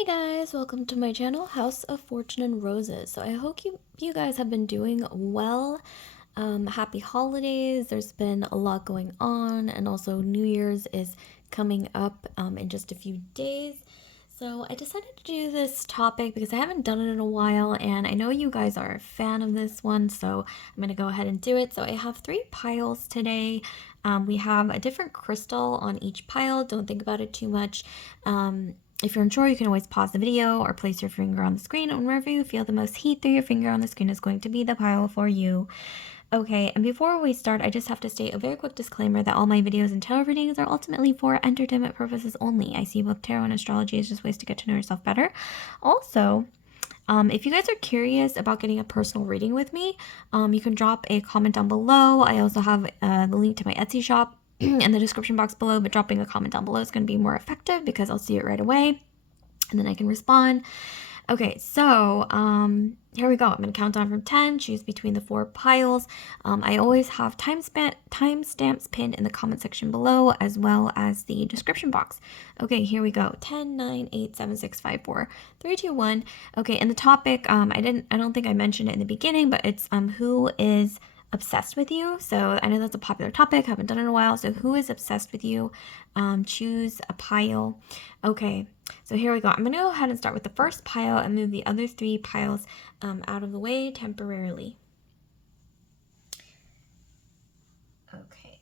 Hey guys, welcome to my channel, House of Fortune and Roses. So I hope you guys have been doing well. Happy holidays. There's been a lot going on, and also New Year's is coming up in just a few days. So I decided to do this topic because I haven't done it in a while, and I know you guys are a fan of this one, so I'm gonna go ahead and do it. So I have 3 piles today. We have a different crystal on each pile. Don't think about it too much. If you're unsure, you can always pause the video or place your finger on the screen, and wherever you feel the most heat through your finger on the screen is going to be the pile for you. Okay, and before we start, I just have to state a very quick disclaimer that all my videos and tarot readings are ultimately for entertainment purposes only. I see both tarot and astrology as just ways to get to know yourself better. Also, if you guys are curious about getting a personal reading with me, you can drop a comment down below. I also have the link to my Etsy shop in the description box below, but dropping a comment down below is going to be more effective because I'll see it right away and then I can respond. Okay, so here we go. I'm going to count down from 10, choose between the 4 piles. I always have timestamps pinned in the comment section below as well as the description box. Okay, here we go. 10, 9, 8, 7, 6, 5, 4, 3, 2, 1. Okay, and the topic, I don't think I mentioned it in the beginning, but it's who is obsessed with you. So I know that's a popular topic, haven't done it in a while. So who is obsessed with you? Choose a pile. Okay, so here we go. I'm going to go ahead and start with the first pile and move the other 3 piles out of the way temporarily. Okay.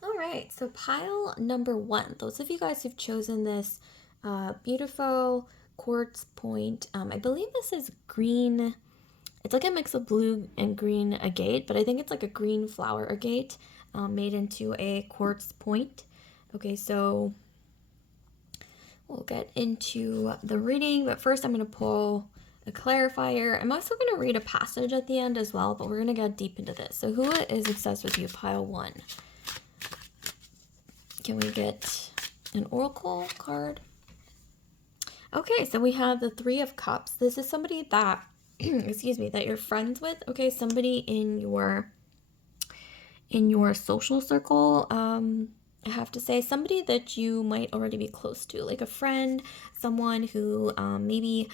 All right, so pile number 1. Those of you guys who've chosen this beautiful quartz point, I believe this is green. It's like a mix of blue and green agate, but I think it's like a green flower agate made into a quartz point. Okay, so we'll get into the reading, but first I'm going to pull a clarifier. I'm also going to read a passage at the end as well, but we're going to get deep into this. So who is obsessed with you? Pile 1. Can we get an oracle card? Okay, so we have the 3 of Cups. This is somebody that, excuse me, that you're friends with. Okay, somebody in your social circle. I have to say somebody that you might already be close to, like a friend, someone who maybe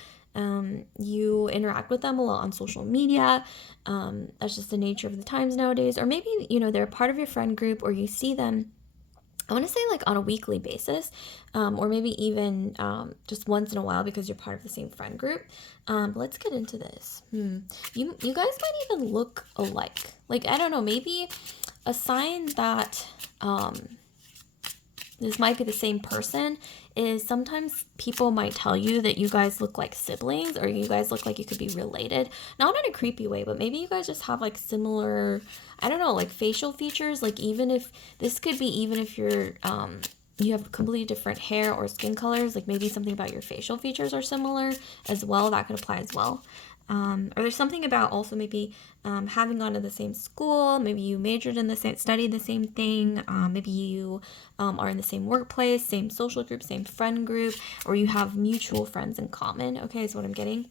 you interact with them a lot on social media. That's just the nature of the times nowadays. Or maybe, they're part of your friend group, or you see them, I want to say like on a weekly basis, or maybe even just once in a while because you're part of the same friend group. But let's get into this. You guys might even look alike. Like, I don't know, maybe a sign that this might be the same person is sometimes people might tell you that you guys look like siblings, or you guys look like you could be related. Not in a creepy way, but maybe you guys just have like similar, I don't know, like facial features. Like even if you're you have completely different hair or skin colors, like maybe something about your facial features are similar as well. That could apply as well. Or there's something about also maybe having gone to the same school. Maybe you majored in the same, studied the same thing. Maybe you are in the same workplace, same social group, same friend group, or you have mutual friends in common. Okay, is what I'm getting.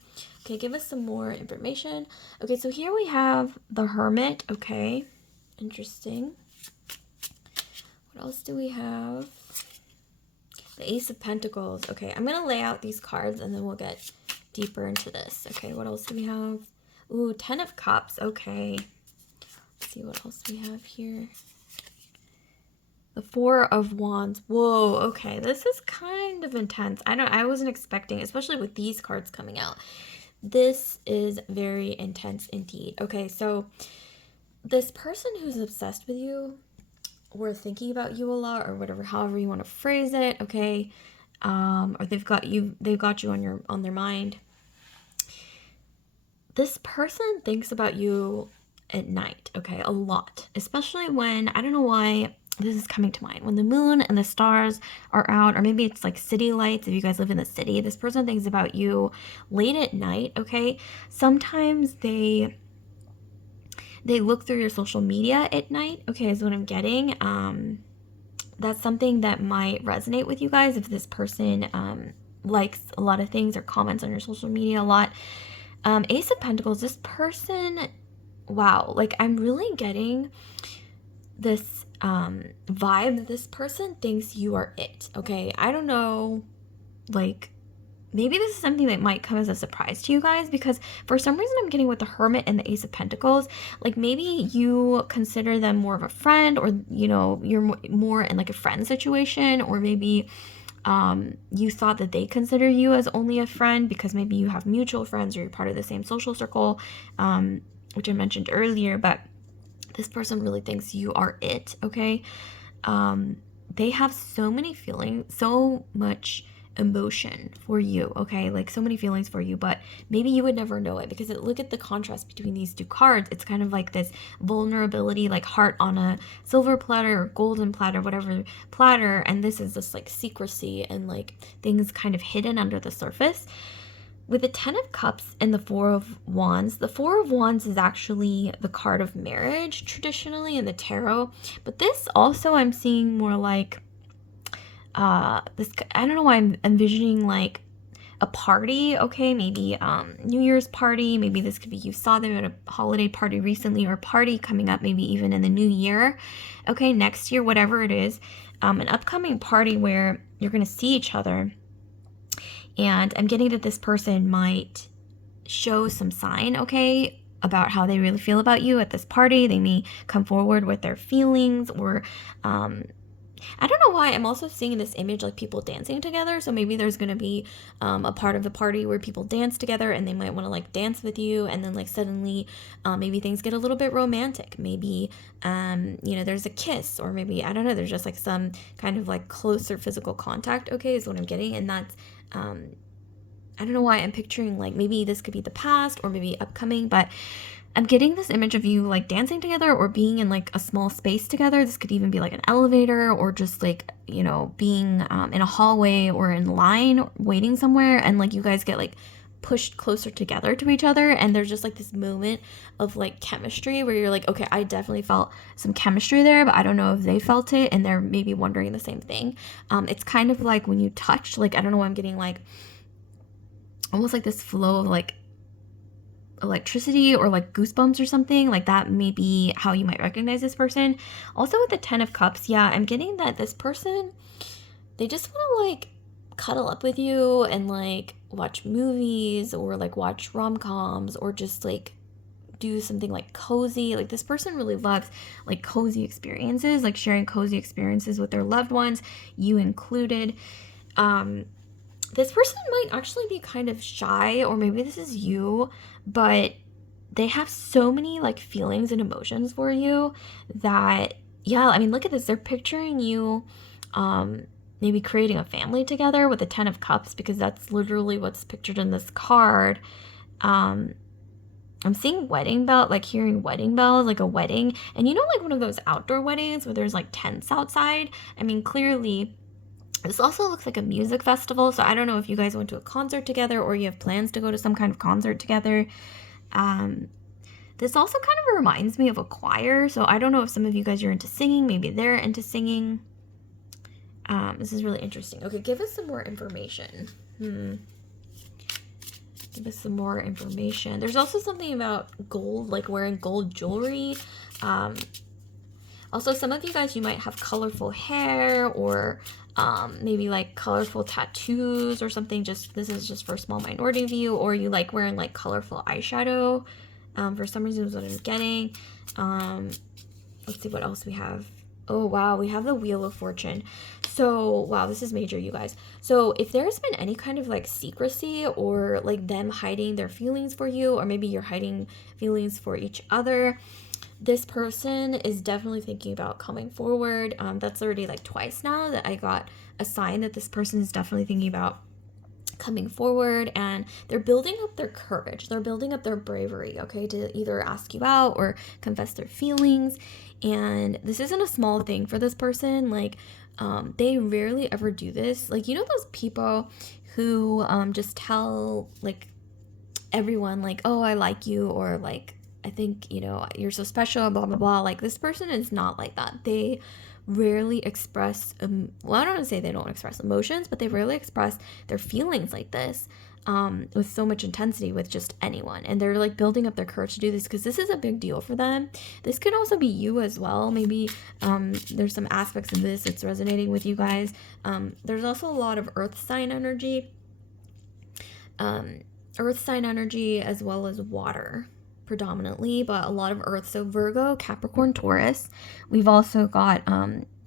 Okay, give us some more information. Okay, so here we have the Hermit. Okay, interesting. What else do we have? The Ace of Pentacles. Okay, I'm going to lay out these cards and then we'll get deeper into this. Okay, what else do we have? Ooh, 10 of Cups. Okay. Let's see what else we have here. The 4 of Wands. Whoa, okay. This is kind of intense. I wasn't expecting, especially with these cards coming out. This is very intense indeed. Okay, so this person who's obsessed with you, or thinking about you a lot, or whatever, however you want to phrase it, okay, or they've got you on their mind. This person thinks about you at night, okay, a lot, especially when, I don't know why this is coming to mind, when the moon and the stars are out, or maybe it's like city lights. If you guys live in the city, this person thinks about you late at night. Okay, sometimes they look through your social media at night, okay, is what I'm getting. That's something that might resonate with you guys if this person likes a lot of things or comments on your social media a lot. Ace of Pentacles, this person, wow, like I'm really getting this vibe that this person thinks you are it, okay? I don't know, like maybe this is something that might come as a surprise to you guys, because for some reason I'm getting with the Hermit and the Ace of Pentacles, like maybe you consider them more of a friend, or you know, you're more in like a friend situation, or maybe you thought that they consider you as only a friend because maybe you have mutual friends or you're part of the same social circle, which I mentioned earlier. But this person really thinks you are it, okay? They have so many feelings, so much emotion for you, okay? Like so many feelings for you, but maybe you would never know it, because look at the contrast between these two cards. It's kind of like this vulnerability, like heart on a silver platter or golden platter, whatever platter, and this is this like secrecy and like things kind of hidden under the surface. With the 10 of Cups and the 4 of Wands, the 4 of Wands is actually the card of marriage traditionally in the tarot. But this also I'm seeing more like this, I don't know why I'm envisioning like a party, okay? Maybe New Year's party. Maybe this could be you saw them at a holiday party recently, or a party coming up, maybe even in the new year, okay? Next year, whatever it is, an upcoming party where you're going to see each other. And I'm getting that this person might show some sign, okay, about how they really feel about you at this party. They may come forward with their feelings, or I don't know why I'm also seeing this image like people dancing together. So maybe there's going to be a part of the party where people dance together, and they might want to like dance with you, and then like suddenly maybe things get a little bit romantic. Maybe you know, there's a kiss, or maybe I don't know, there's just like some kind of like closer physical contact, okay, is what I'm getting. And that's I don't know why I'm picturing like maybe this could be the past or maybe upcoming, but I'm getting this image of you like dancing together or being in like a small space together. This could even be like an elevator, or just like, you know, being in a hallway or in line waiting somewhere, and like you guys get like pushed closer together to each other, and there's just like this moment of like chemistry where you're like, okay, I definitely felt some chemistry there, but I don't know if they felt it, and they're maybe wondering the same thing. It's kind of like when you touch, like I don't know why I'm getting like almost like this flow of like electricity or like goosebumps or something like that. May be how you might recognize this person. Also with the 10 of Cups, yeah, I'm getting that this person, they just want to like cuddle up with you and like watch movies, or like watch rom-coms, or just like do something like cozy. Like this person really loves like cozy experiences, like sharing cozy experiences with their loved ones, you included. This person might actually be kind of shy, or maybe this is you, but they have so many like feelings and emotions for you that, yeah, I mean, look at this. They're picturing you maybe creating a family together with the 10 of Cups, because that's literally what's pictured in this card. I'm seeing wedding bell, like hearing wedding bells, like a wedding. And you know, like one of those outdoor weddings where there's like tents outside? I mean, clearly this also looks like a music festival, so I don't know if you guys went to a concert together or you have plans to go to some kind of concert together. This also kind of reminds me of a choir, so I don't know if some of you guys are into singing. Maybe they're into singing. This is really interesting. Okay, give us some more information. Give us some more information. There's also something about gold, like wearing gold jewelry. Also, some of you guys, you might have colorful hair, or maybe like colorful tattoos or something. Just this is just for a small minority view, or you like wearing like colorful eyeshadow. For some reason is what I'm getting. Let's see what else we have. Oh wow, we have the Wheel of Fortune. So wow, this is major, you guys. So if there's been any kind of like secrecy, or like them hiding their feelings for you, or maybe you're hiding feelings for each other, this person is definitely thinking about coming forward. That's already like twice now that I got a sign that this person is definitely thinking about coming forward, and they're building up their courage. They're building up their bravery, okay, to either ask you out or confess their feelings. And this isn't a small thing for this person. Like, they rarely ever do this. Like, you know, those people who just tell like everyone like, oh, I like you, or like, I think, you know, you're so special, blah, blah, blah. Like, this person is not like that. They rarely express, well, I don't want to say they don't express emotions, but they rarely express their feelings like this with so much intensity with just anyone. And they're like building up their courage to do this because this is a big deal for them. This could also be you as well. Maybe there's some aspects of this that's resonating with you guys. There's also a lot of earth sign energy. Earth sign energy as well as water predominantly, but a lot of earth. So Virgo, Capricorn, Taurus. We've also got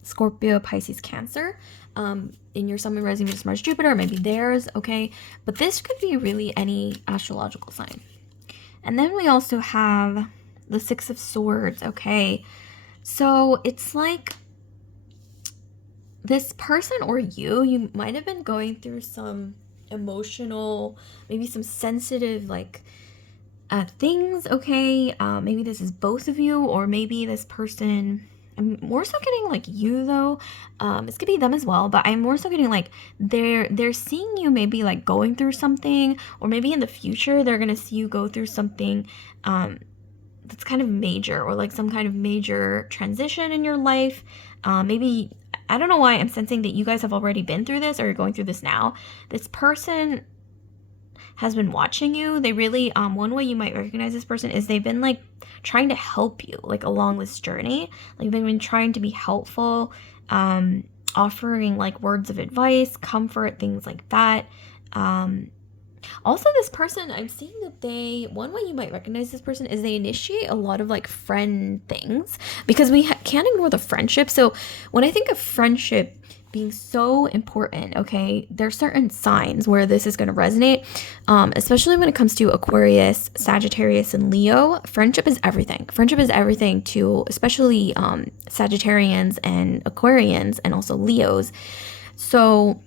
Scorpio, Pisces, Cancer in your sun, moon, rising, Venus, Mars, Jupiter, maybe theirs, okay? But this could be really any astrological sign. And then we also have the Six of Swords, okay? So it's like this person or you might have been going through some emotional, maybe some sensitive like things, okay? Maybe this is both of you, or maybe this person, I'm more so getting like you though. This could be them as well, but I'm more so getting like they're seeing you maybe like going through something, or maybe in the future they're gonna see you go through something that's kind of major, or like some kind of major transition in your life. Maybe, I don't know why I'm sensing that you guys have already been through this, or you're going through this now. This person has been watching you. They really, one way you might recognize this person is they've been like trying to help you like along this journey. Like they've been trying to be helpful, offering like words of advice, comfort, things like that. Also, this person, I'm seeing that one way you might recognize this person is they initiate a lot of like friend things, because we can't ignore the friendship. So when I think of friendship being so important, okay, there's certain signs where this is going to resonate, especially when it comes to Aquarius, Sagittarius, and Leo. Friendship is everything. Friendship is everything to especially Sagittarians and Aquarians, and also Leos. So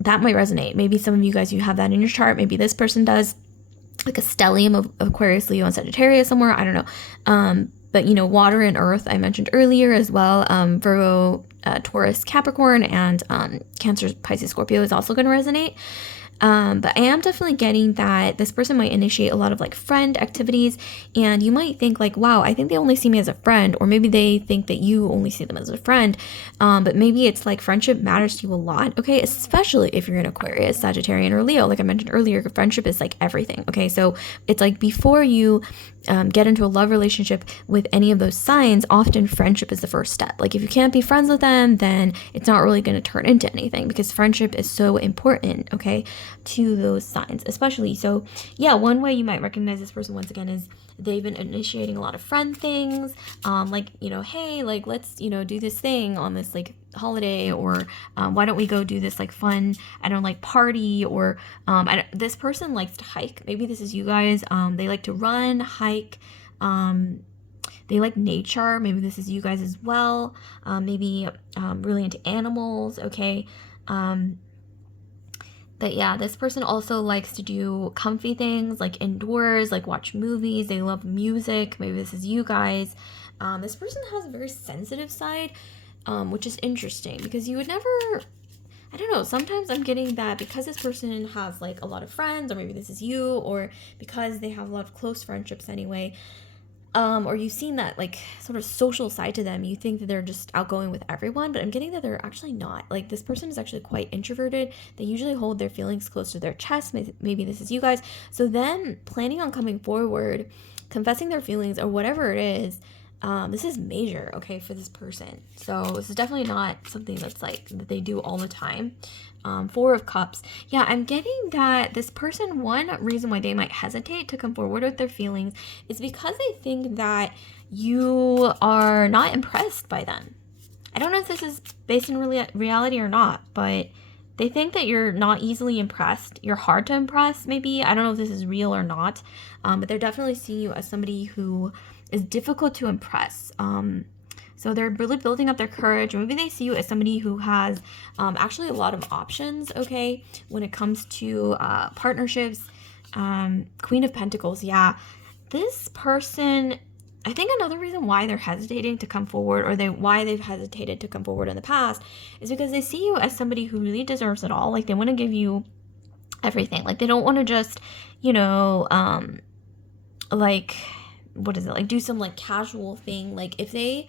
that might resonate. Maybe some of you guys, you have that in your chart. Maybe this person does, like a stellium of Aquarius, Leo, and Sagittarius somewhere. I don't know. But, water and earth, I mentioned earlier as well. Virgo, Taurus, Capricorn, and Cancer, Pisces, Scorpio is also going to resonate. But I am definitely getting that this person might initiate a lot of like friend activities, and you might think like, wow, I think they only see me as a friend, or maybe they think that you only see them as a friend. But maybe it's like friendship matters to you a lot, okay? Especially if you're an Aquarius, Sagittarian, or Leo. Like I mentioned earlier, friendship is like everything, okay? So it's like before you get into a love relationship with any of those signs, often friendship is the first step. Like if you can't be friends with them, then it's not really going to turn into anything, because friendship is so important, okay, to those signs especially. So yeah, one way you might recognize this person once again is they've been initiating a lot of friend things, like, hey, like let's, do this thing on this like holiday, or why don't we go do this like fun, I don't like party, or this person likes to hike. Maybe this is you guys. They like to run, hike, they like nature. Maybe this is you guys as well. Maybe really into animals, okay? But yeah, this person also likes to do comfy things like indoors, like watch movies. They love music. Maybe this is you guys. This person has a very sensitive side, which is interesting, because you would never, I don't know, sometimes I'm getting that because this person has like a lot of friends, or maybe this is you, or because they have a lot of close friendships anyway, or you've seen that like sort of social side to them, you think that they're just outgoing with everyone, but I'm getting that they're actually not. Like this person is actually quite introverted. They usually hold their feelings close to their chest. Maybe this is you guys. So then planning on coming forward, confessing their feelings, or whatever it is, this is major, okay, for this person. So this is definitely not something that's like that they do all the time. Four of Cups. Yeah, I'm getting that this person, one reason why they might hesitate to come forward with their feelings is because they think that you are not impressed by them. I don't know if this is based in reality or not, but they think that you're not easily impressed. You're hard to impress, maybe. I don't know if this is real or not, but they're definitely seeing you as somebody who is difficult to impress. So they're really building up their courage. Maybe they see you as somebody who has actually a lot of options, okay, when it comes to partnerships. Queen of Pentacles, yeah. This person, I think another reason why they're hesitating to come forward, or why they've hesitated to come forward in the past, is because they see you as somebody who really deserves it all. Like they want to give you everything. Like they don't want to just, like, what is it? Like do some like casual thing. Like if they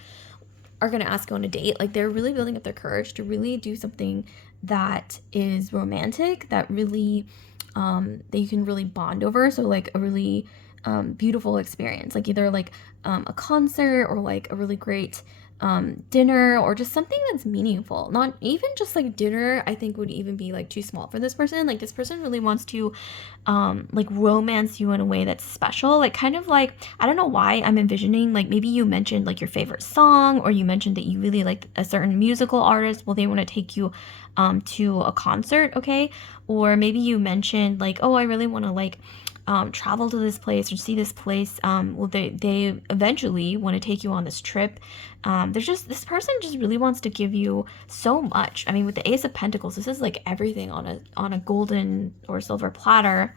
are going to ask you on a date. Like, they're really building up their courage to really do something that is romantic, that really that you can really bond over. So like a really beautiful experience, like either like a concert or like a really great dinner, or just something that's meaningful. Not even just like dinner, I think would even be like too small for this person. Like, this person really wants to like romance you in a way that's special. Like, kind of like, I don't know why I'm envisioning, like maybe you mentioned like your favorite song, or you mentioned that you really like a certain musical artist. Well, they want to take you to a concert, okay? Or maybe you mentioned like, oh, I really want to like travel to this place or see this place. Well, they eventually want to take you on this trip. There's just, this person just really wants to give you so much. I mean, with the Ace of Pentacles, this is like everything on a golden or silver platter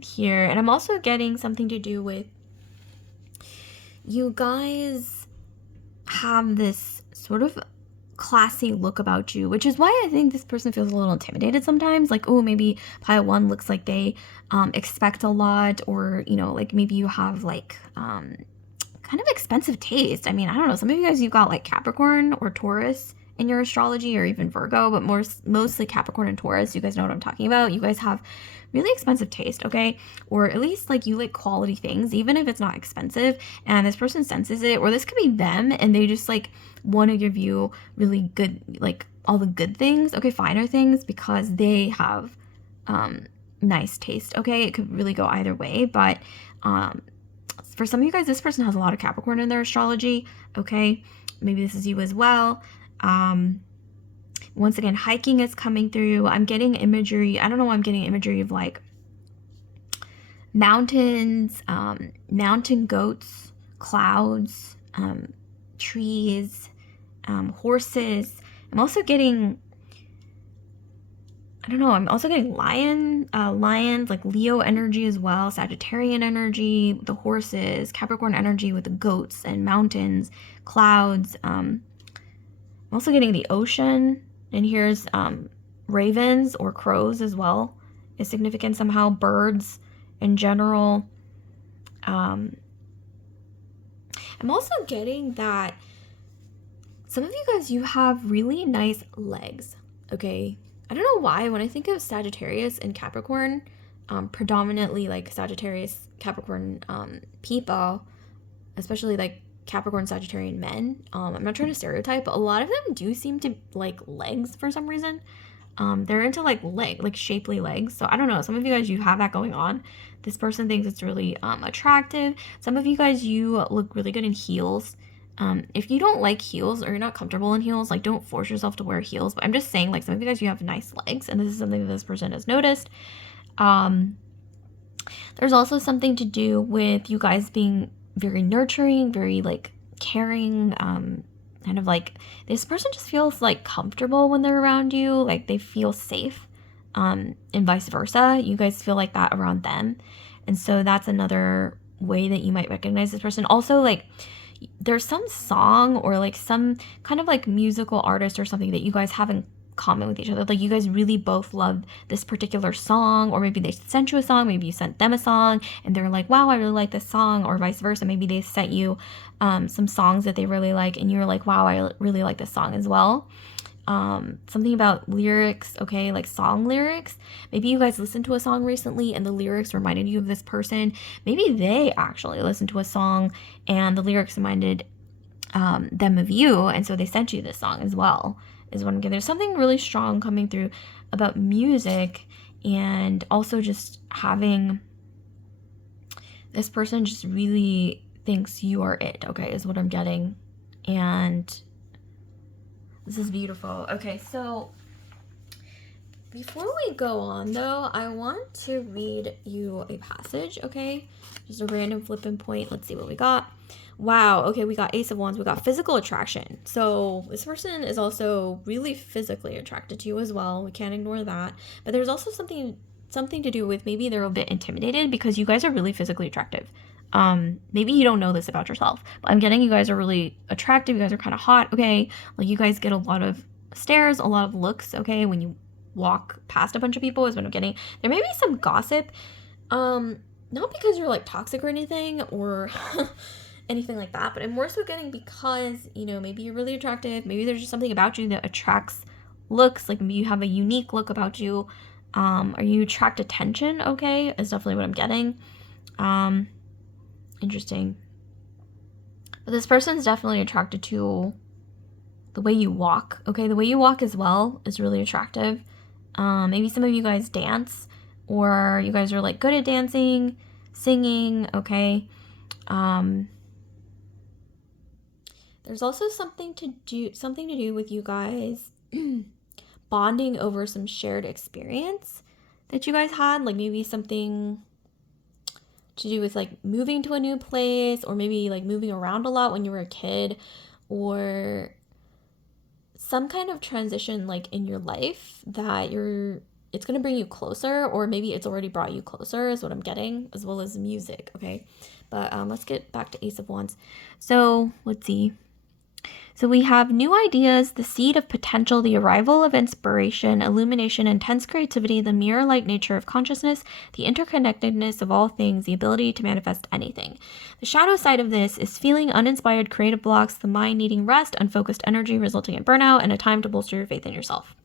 here. And I'm also getting something to do with you guys have this sort of classy look about you, which is why I think this person feels a little intimidated sometimes. Like, oh, maybe pile one looks like they expect a lot, or, you know, like maybe you have like kind of expensive taste. I mean, I don't know, some of you guys, you've got like Capricorn or Taurus in your astrology, or even Virgo, but mostly Capricorn and Taurus. You guys know what I'm talking about. You guys have really expensive taste, okay? Or at least like you like quality things, even if it's not expensive, and this person senses it. Or this could be them and they just like want to give you really good, like all the good things, okay, finer things, because they have nice taste, okay? It could really go either way, but for some of you guys, this person has a lot of Capricorn in their astrology, okay? Maybe this is you as well. Once again, hiking is coming through. I'm getting imagery. I don't know why I'm getting imagery of like mountains, mountain goats, clouds, trees, horses. I'm also getting, I don't know, I'm also getting lions, like Leo energy as well, Sagittarian energy, the horses, Capricorn energy with the goats and mountains, clouds. I'm also getting the ocean, and here's ravens or crows as well is significant somehow, birds in general. I'm also getting that some of you guys, you have really nice legs, okay? I don't know why, when I think of Sagittarius and Capricorn, predominantly like Sagittarius, Capricorn people, especially like Capricorn Sagittarian men, I'm not trying to stereotype, but a lot of them do seem to like legs for some reason. They're into like shapely legs. So I don't know, some of you guys, you have that going on. This person thinks it's really attractive. Some of you guys, you look really good in heels. If you don't like heels, or you're not comfortable in heels, like don't force yourself to wear heels. But I'm just saying, like, some of you guys, you have nice legs, and this is something that this person has noticed. There's also something to do with you guys being very nurturing, very like caring, kind of like this person just feels like comfortable when they're around you, like they feel safe, and vice versa. You guys feel like that around them. And so that's another way that you might recognize this person. Also, like, there's some song or like some kind of like musical artist or something that you guys have in common with each other. Like, you guys really both love this particular song, or maybe they sent you a song, maybe you sent them a song and they're like, wow, I really like this song, or vice versa. Maybe they sent you some songs that they really like and you're like, wow, I really like this song as well. Something about lyrics, okay, like song lyrics. Maybe you guys listened to a song recently and the lyrics reminded you of this person. Maybe they actually listened to a song and the lyrics reminded them of you, and so they sent you this song as well, is what I'm getting. There's something really strong coming through about music, and also just having this person just really thinks you are it, okay, is what I'm getting. And this is beautiful. Okay, so before we go on though, I want to read you a passage, okay? Just a random flipping point. Let's see what we got. Wow, okay, we got Ace of Wands, we got physical attraction. So this person is also really physically attracted to you as well. We can't ignore that. But there's also something to do with maybe they're a bit intimidated because you guys are really physically attractive. Maybe you don't know this about yourself, but I'm getting you guys are really attractive. You guys are kind of hot, okay? Like, you guys get a lot of stares, a lot of looks, okay? When you walk past a bunch of people is what I'm getting. There may be some gossip, not because you're like toxic or anything, or anything like that. But I'm more so getting because, you know, maybe you're really attractive. Maybe there's just something about you that attracts looks. Like maybe you have a unique look about you. Or you attract attention, okay? Is definitely what I'm getting. Interesting. But this person's definitely attracted to the way you walk, okay? The way you walk as well is really attractive. Maybe some of you guys dance, or you guys are like good at dancing, singing, okay? There's also something to do with you guys bonding over some shared experience that you guys had, like maybe something to do with like moving to a new place, or maybe like moving around a lot when you were a kid, or some kind of transition like in your life that it's going to bring you closer, or maybe it's already brought you closer is what I'm getting, as well as music, okay? But let's get back to Ace of Wands. So let's see. So we have new ideas, the seed of potential, the arrival of inspiration, illumination, intense creativity, the mirror-like nature of consciousness, the interconnectedness of all things, the ability to manifest anything. The shadow side of this is feeling uninspired, creative blocks, the mind needing rest, unfocused energy resulting in burnout, and a time to bolster your faith in yourself.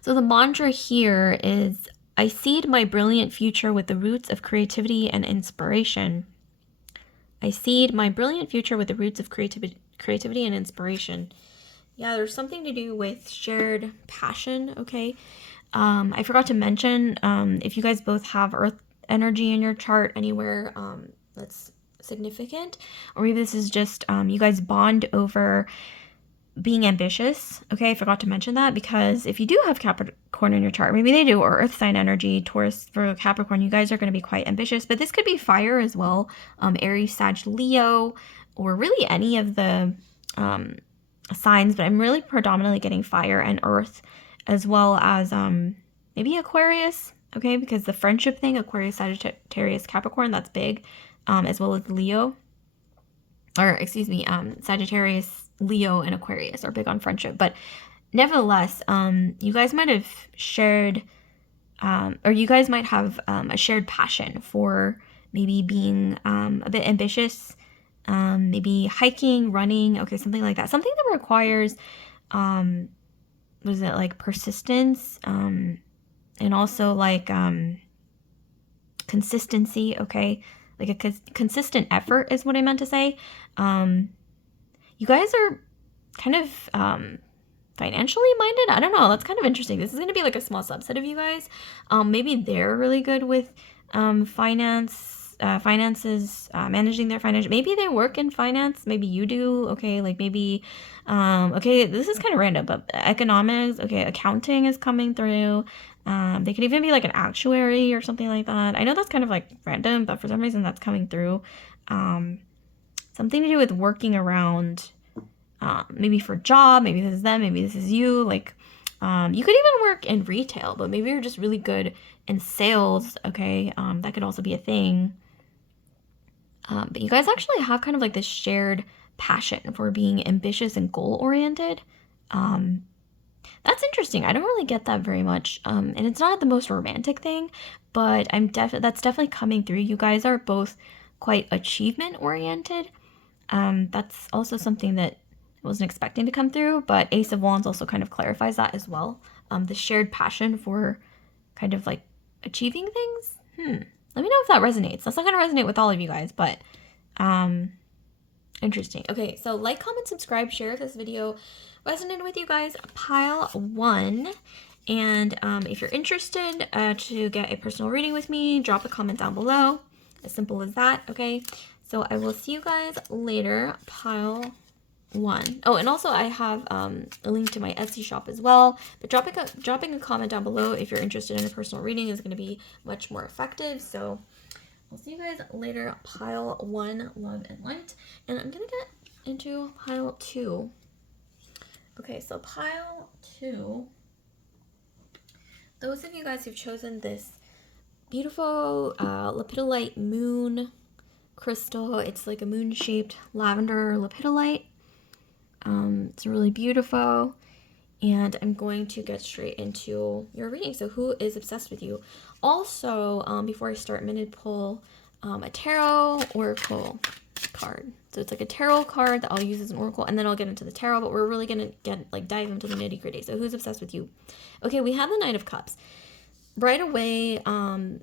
So the mantra here is, I seed my brilliant future with the roots of creativity and inspiration. I seed my brilliant future with the roots of creativity and inspiration. Yeah, there's something to do with shared passion, okay? I forgot to mention, if you guys both have earth energy in your chart anywhere that's significant, or maybe this is just you guys bond over being ambitious, okay? I forgot to mention that, because if you do have Capricorn in your chart, maybe they do, or earth sign energy, Taurus, Virgo, Capricorn, you guys are going to be quite ambitious, but this could be fire as well, Aries, Sag, Leo, or really any of the signs, but I'm really predominantly getting fire and earth, as well as maybe Aquarius, okay? Because the friendship thing, Aquarius, Sagittarius, Capricorn, that's big, as well as Leo, or excuse me, Sagittarius, Leo, and Aquarius are big on friendship. But nevertheless, you guys might have shared, or you guys might have a shared passion for maybe being a bit ambitious, maybe hiking, running, okay, something like that. Something that requires, what is it, like persistence, and also like consistency, okay? Like a consistent effort is what I meant to say. You guys are kind of financially minded. I don't know. That's kind of interesting. This is going to be like a small subset of you guys. Maybe they're really good with finances, managing their financial. Maybe they work in finance. Maybe you do. Okay, like maybe, okay, this is kind of random, but economics, okay, accounting is coming through. They could even be like an actuary or something like that. I know that's kind of like random, but for some reason that's coming through. Something to do with working around, maybe for a job, maybe this is them, maybe this is you. Like, you could even work in retail, but maybe you're just really good in sales, okay? That could also be a thing. But you guys actually have kind of like this shared passion for being ambitious and goal-oriented. That's interesting. I don't really get that very much. And it's not the most romantic thing, but that's definitely coming through. You guys are both quite achievement-oriented. That's also something that I wasn't expecting to come through, but Ace of Wands also kind of clarifies that as well. The shared passion for kind of like achieving things. Let me know if that resonates. That's not going to resonate with all of you guys, but interesting. Okay, so like, comment, subscribe, share if this video resonated with you guys. Pile 1. And if you're interested to get a personal reading with me, drop a comment down below. As simple as that, okay? So I will see you guys later. Pile 1. Oh, and also I have a link to my Etsy shop as well. But dropping a comment down below if you're interested in a personal reading is going to be much more effective. So I'll see you guys later. Pile 1, love and light. And I'm going to get into pile 2. Okay, so pile 2. Those of you guys who've chosen this beautiful lepidolite moon crystal. It's like a moon-shaped lavender lepidolite. It's really beautiful. And I'm going to get straight into your reading. So who is obsessed with you? Also, before I start, I'm going to pull a tarot oracle card. So it's like a tarot card that I'll use as an oracle, and then I'll get into the tarot, but we're really going to dive into the nitty gritty. So who's obsessed with you? Okay, we have the Knight of Cups. Right away,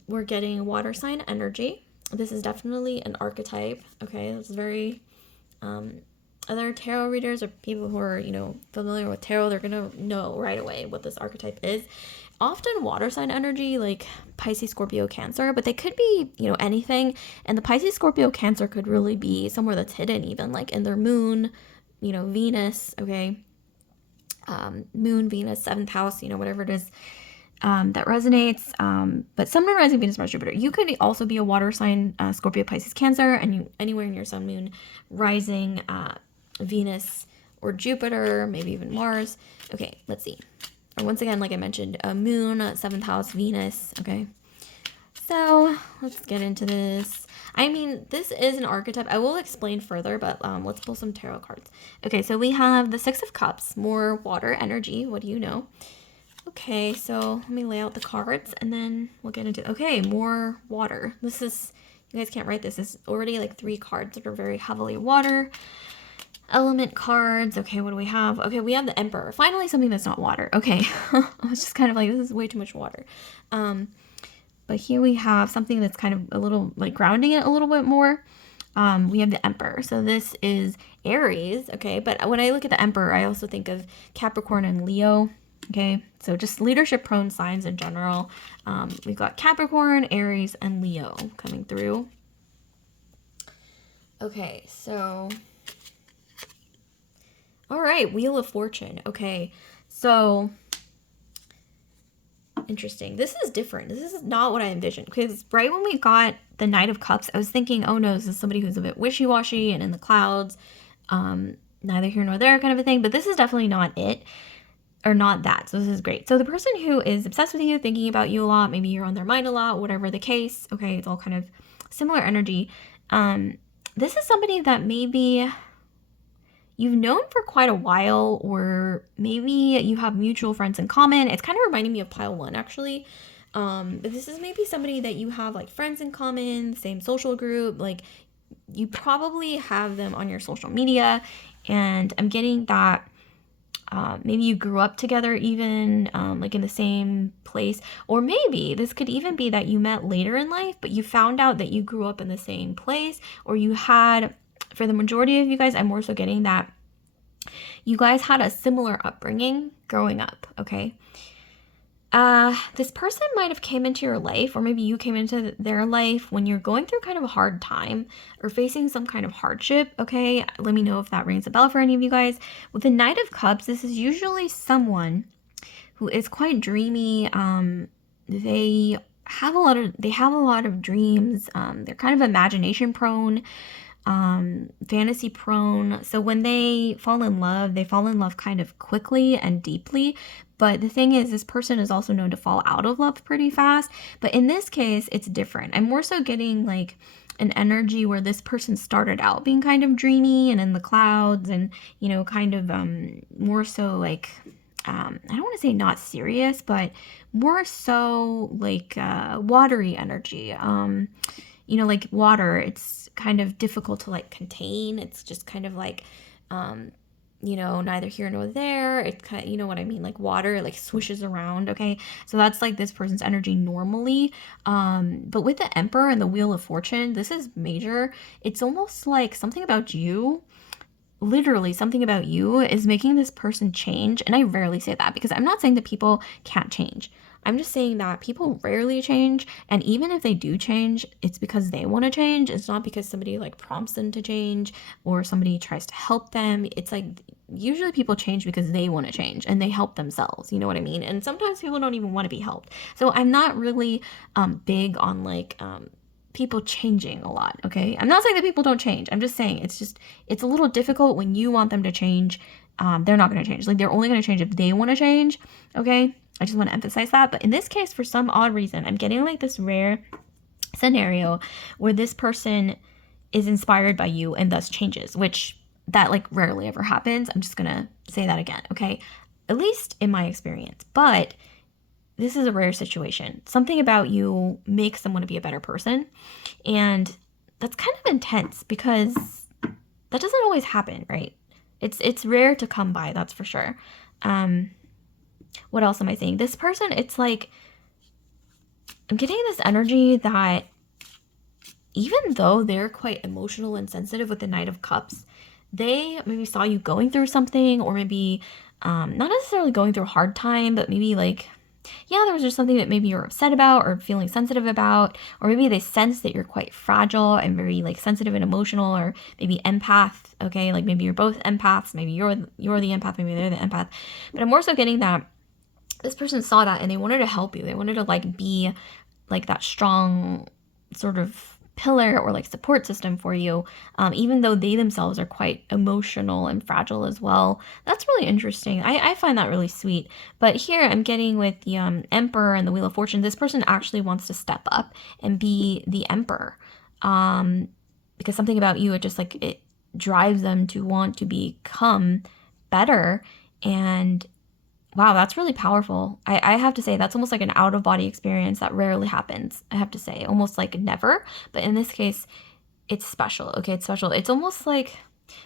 we're getting water sign energy. This is definitely an archetype. Okay, that's very, other tarot readers or people who are, familiar with tarot, they're going to know right away what this archetype is. Often water sign energy, like Pisces, Scorpio, Cancer, but they could be, anything. And the Pisces, Scorpio, Cancer could really be somewhere that's hidden, even like in their moon, Venus, okay? Moon, Venus, 7th house, whatever it is that resonates. But Sun, Moon, Rising, Venus, Mars, Jupiter. You could also be a water sign, Scorpio, Pisces, Cancer, and you anywhere in your Sun, Moon, Rising, Venus, or Jupiter, maybe even Mars. Okay, let's see. Once again, like I mentioned, Moon, 7th house, Venus, okay? So let's get into this. I mean, this is an archetype. I will explain further, but let's pull some tarot cards. Okay, so we have the 6 of Cups, more water energy. What do you know? Okay, so let me lay out the cards, and then we'll get into, okay, more water. This is, you guys can't write this. This is already like 3 cards that are very heavily water. Element cards. Okay, what do we have? Okay, we have the Emperor. Finally, something that's not water. Okay, I was just kind of like, this is way too much water. But here we have something that's kind of a little like grounding it a little bit more. We have the Emperor. So this is Aries. Okay, but when I look at the Emperor, I also think of Capricorn and Leo. Okay, so just leadership prone signs in general. We've got Capricorn, Aries, and Leo coming through. Okay, so all right, Wheel of Fortune. Okay, so interesting. This is different. This is not what I envisioned, because right when we got the Knight of Cups, I was thinking, oh no, this is somebody who's a bit wishy-washy and in the clouds, neither here nor there kind of a thing. But this is definitely not it, or not that. So this is great. So the person who is obsessed with you, thinking about you a lot, maybe you're on their mind a lot, whatever the case. Okay, it's all kind of similar energy. This is somebody that maybe you've known for quite a while, or maybe you have mutual friends in common. It's kind of reminding me of pile 1, actually. But this is maybe somebody that you have like friends in common, same social group, like you probably have them on your social media. And I'm getting that maybe you grew up together even, like in the same place. Or maybe this could even be that you met later in life, but you found out that you grew up in the same place, or you had, for the majority of you guys, I'm more so getting that you guys had a similar upbringing growing up, okay? This person might have came into your life, or maybe you came into their life when you're going through kind of a hard time or facing some kind of hardship, okay? Let me know if that rings a bell for any of you guys. With the Knight of Cups, this is usually someone who is quite dreamy. They have a lot of dreams. They're kind of imagination prone, fantasy prone. So when they fall in love kind of quickly and deeply. But the thing is, this person is also known to fall out of love pretty fast. But in this case, it's different. I'm more so getting like an energy where this person started out being kind of dreamy and in the clouds, and, kind of more so like, I don't want to say not serious, but more so like watery energy. Like water, it's kind of difficult to like contain. It's just kind of like, neither here nor there. It's kind of, you know what I mean? Like water, like swishes around. Okay. So that's like this person's energy normally. But with the Emperor and the Wheel of Fortune, this is major. It's almost like something about you, literally something about you is making this person change. And I rarely say that, because I'm not saying that people can't change. I'm just saying that people rarely change, and even if they do change, it's because they want to change. It's not because somebody like prompts them to change or somebody tries to help them. It's like usually people change because they want to change and they help themselves. You know what I mean? And sometimes people don't even want to be helped. So I'm not really big on like people changing a lot, okay? I'm not saying that people don't change. I'm just saying it's a little difficult when you want them to change. They're not going to change. Like they're only going to change if they want to change, okay? I just want to emphasize that. But in this case, for some odd reason, I'm getting like this rare scenario where this person is inspired by you and thus changes, which that like rarely ever happens. I'm just going to say that again, okay? At least in my experience. But this is a rare situation. Something about you makes them want to be a better person. And that's kind of intense because that doesn't always happen, right? It's rare to come by, that's for sure. What else am I saying? This person, it's like, I'm getting this energy that even though they're quite emotional and sensitive with the Knight of Cups, they maybe saw you going through something, or maybe not necessarily going through a hard time, but maybe like, yeah, there was just something that maybe you're upset about or feeling sensitive about, or maybe they sense that you're quite fragile and very like sensitive and emotional, or maybe empath. Okay, like maybe you're both empaths, maybe you're the empath, maybe they're the empath. But I'm more so getting that this person saw that and they wanted to help you. They wanted to like be like that strong sort of pillar or like support system for you, even though they themselves are quite emotional and fragile as well. That's really interesting. I find that really sweet. But here I'm getting with the Emperor and the Wheel of Fortune, this person actually wants to step up and be the Emperor, because something about you, it just like it drives them to want to become better. And wow, that's really powerful. I have to say, that's almost like an out of body experience that rarely happens. I have to say, almost like never. But in this case, it's special. Okay, it's special. It's almost like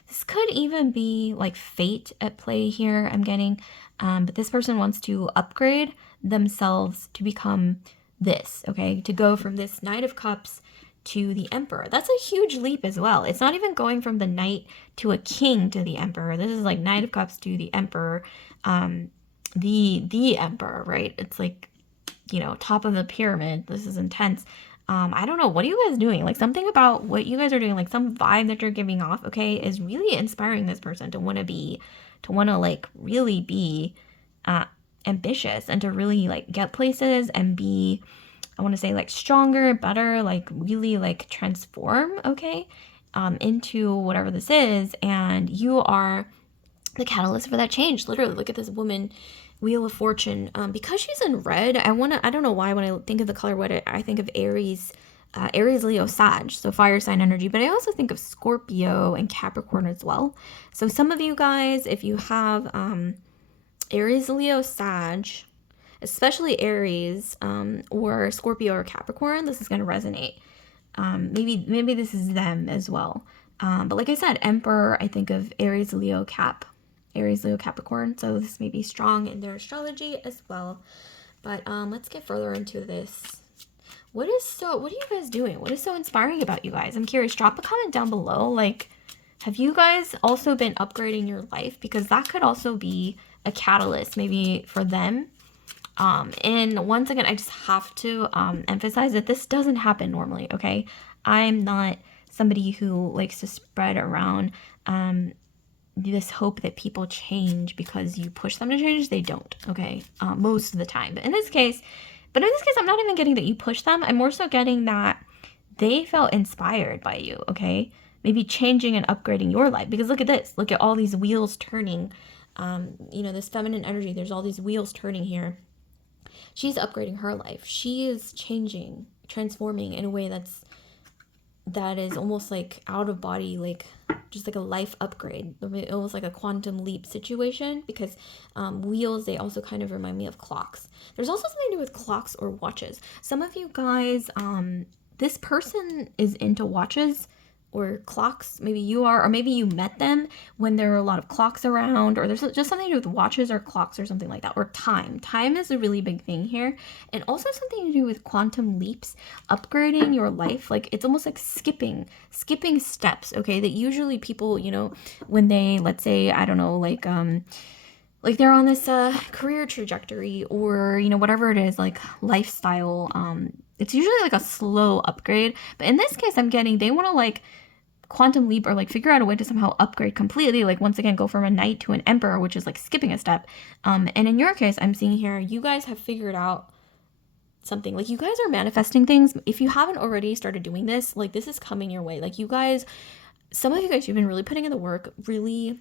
this could even be like fate at play here, I'm getting. But this person wants to upgrade themselves to become this, okay? To go from this Knight of Cups to the Emperor. That's a huge leap as well. It's not even going from the Knight to a King to the Emperor. This is like Knight of Cups to the Emperor. The Emperor, right? It's like, you know, top of the pyramid. This is intense. I don't know. What are you guys doing? Like something about what you guys are doing, like some vibe that you're giving off, okay, is really inspiring this person to want to like really be ambitious and to really like get places and be, I want to say like stronger, better, like really like transform, okay, into whatever this is. And you are the catalyst for that change. Literally, look at this woman, Wheel of Fortune. Because she's in red, I don't know why when I think of the color red, I think of Aries, Leo, Sag, so fire sign energy, but I also think of Scorpio and Capricorn as well. So some of you guys, if you have Aries, Leo, Sag, especially Aries, or Scorpio or Capricorn, this is going to resonate. Maybe this is them as well. But like I said, Emperor, I think of Aries, Leo, Capricorn. So this may be strong in their astrology as well. But let's get further into this. What are you guys doing? What is so inspiring about you guys? I'm curious. Drop a comment down below. Like, have you guys also been upgrading your life? Because that could also be a catalyst maybe for them. And once again, I just have to emphasize that this doesn't happen normally, okay? I'm not somebody who likes to spread around this hope that people change because you push them to change. They don't, okay? Most of the time. But in this case, I'm not even getting that you push them. I'm more so getting that they felt inspired by you, okay? Maybe changing and upgrading your life. Because look at this. Look at all these wheels turning. You know, this feminine energy. There's all these wheels turning here. She's upgrading her life. She is changing, transforming in a way that is almost like out of body, like just like a life upgrade, almost like a quantum leap situation. Because wheels, they also kind of remind me of clocks. There's also something to do with clocks or watches. Some of you guys, this person is into watches or clocks. Maybe you are, or maybe you met them when there are a lot of clocks around, or there's just something to do with watches or clocks or something like that, or time. Time is a really big thing here. And also something to do with quantum leaps, upgrading your life. Like it's almost like skipping steps, okay, that usually people, you know, when they, let's say, I don't know, like they're on this career trajectory, or, you know, whatever it is, like lifestyle, it's usually like a slow upgrade. But in this case, I'm getting they want to like quantum leap or like figure out a way to somehow upgrade completely, like once again go from a knight to an emperor, which is like skipping a step. And in your case, I'm seeing here you guys have figured out something. Like you guys are manifesting things. If you haven't already started doing this, like this is coming your way. Like you guys, some of you guys, you've been really putting in the work, really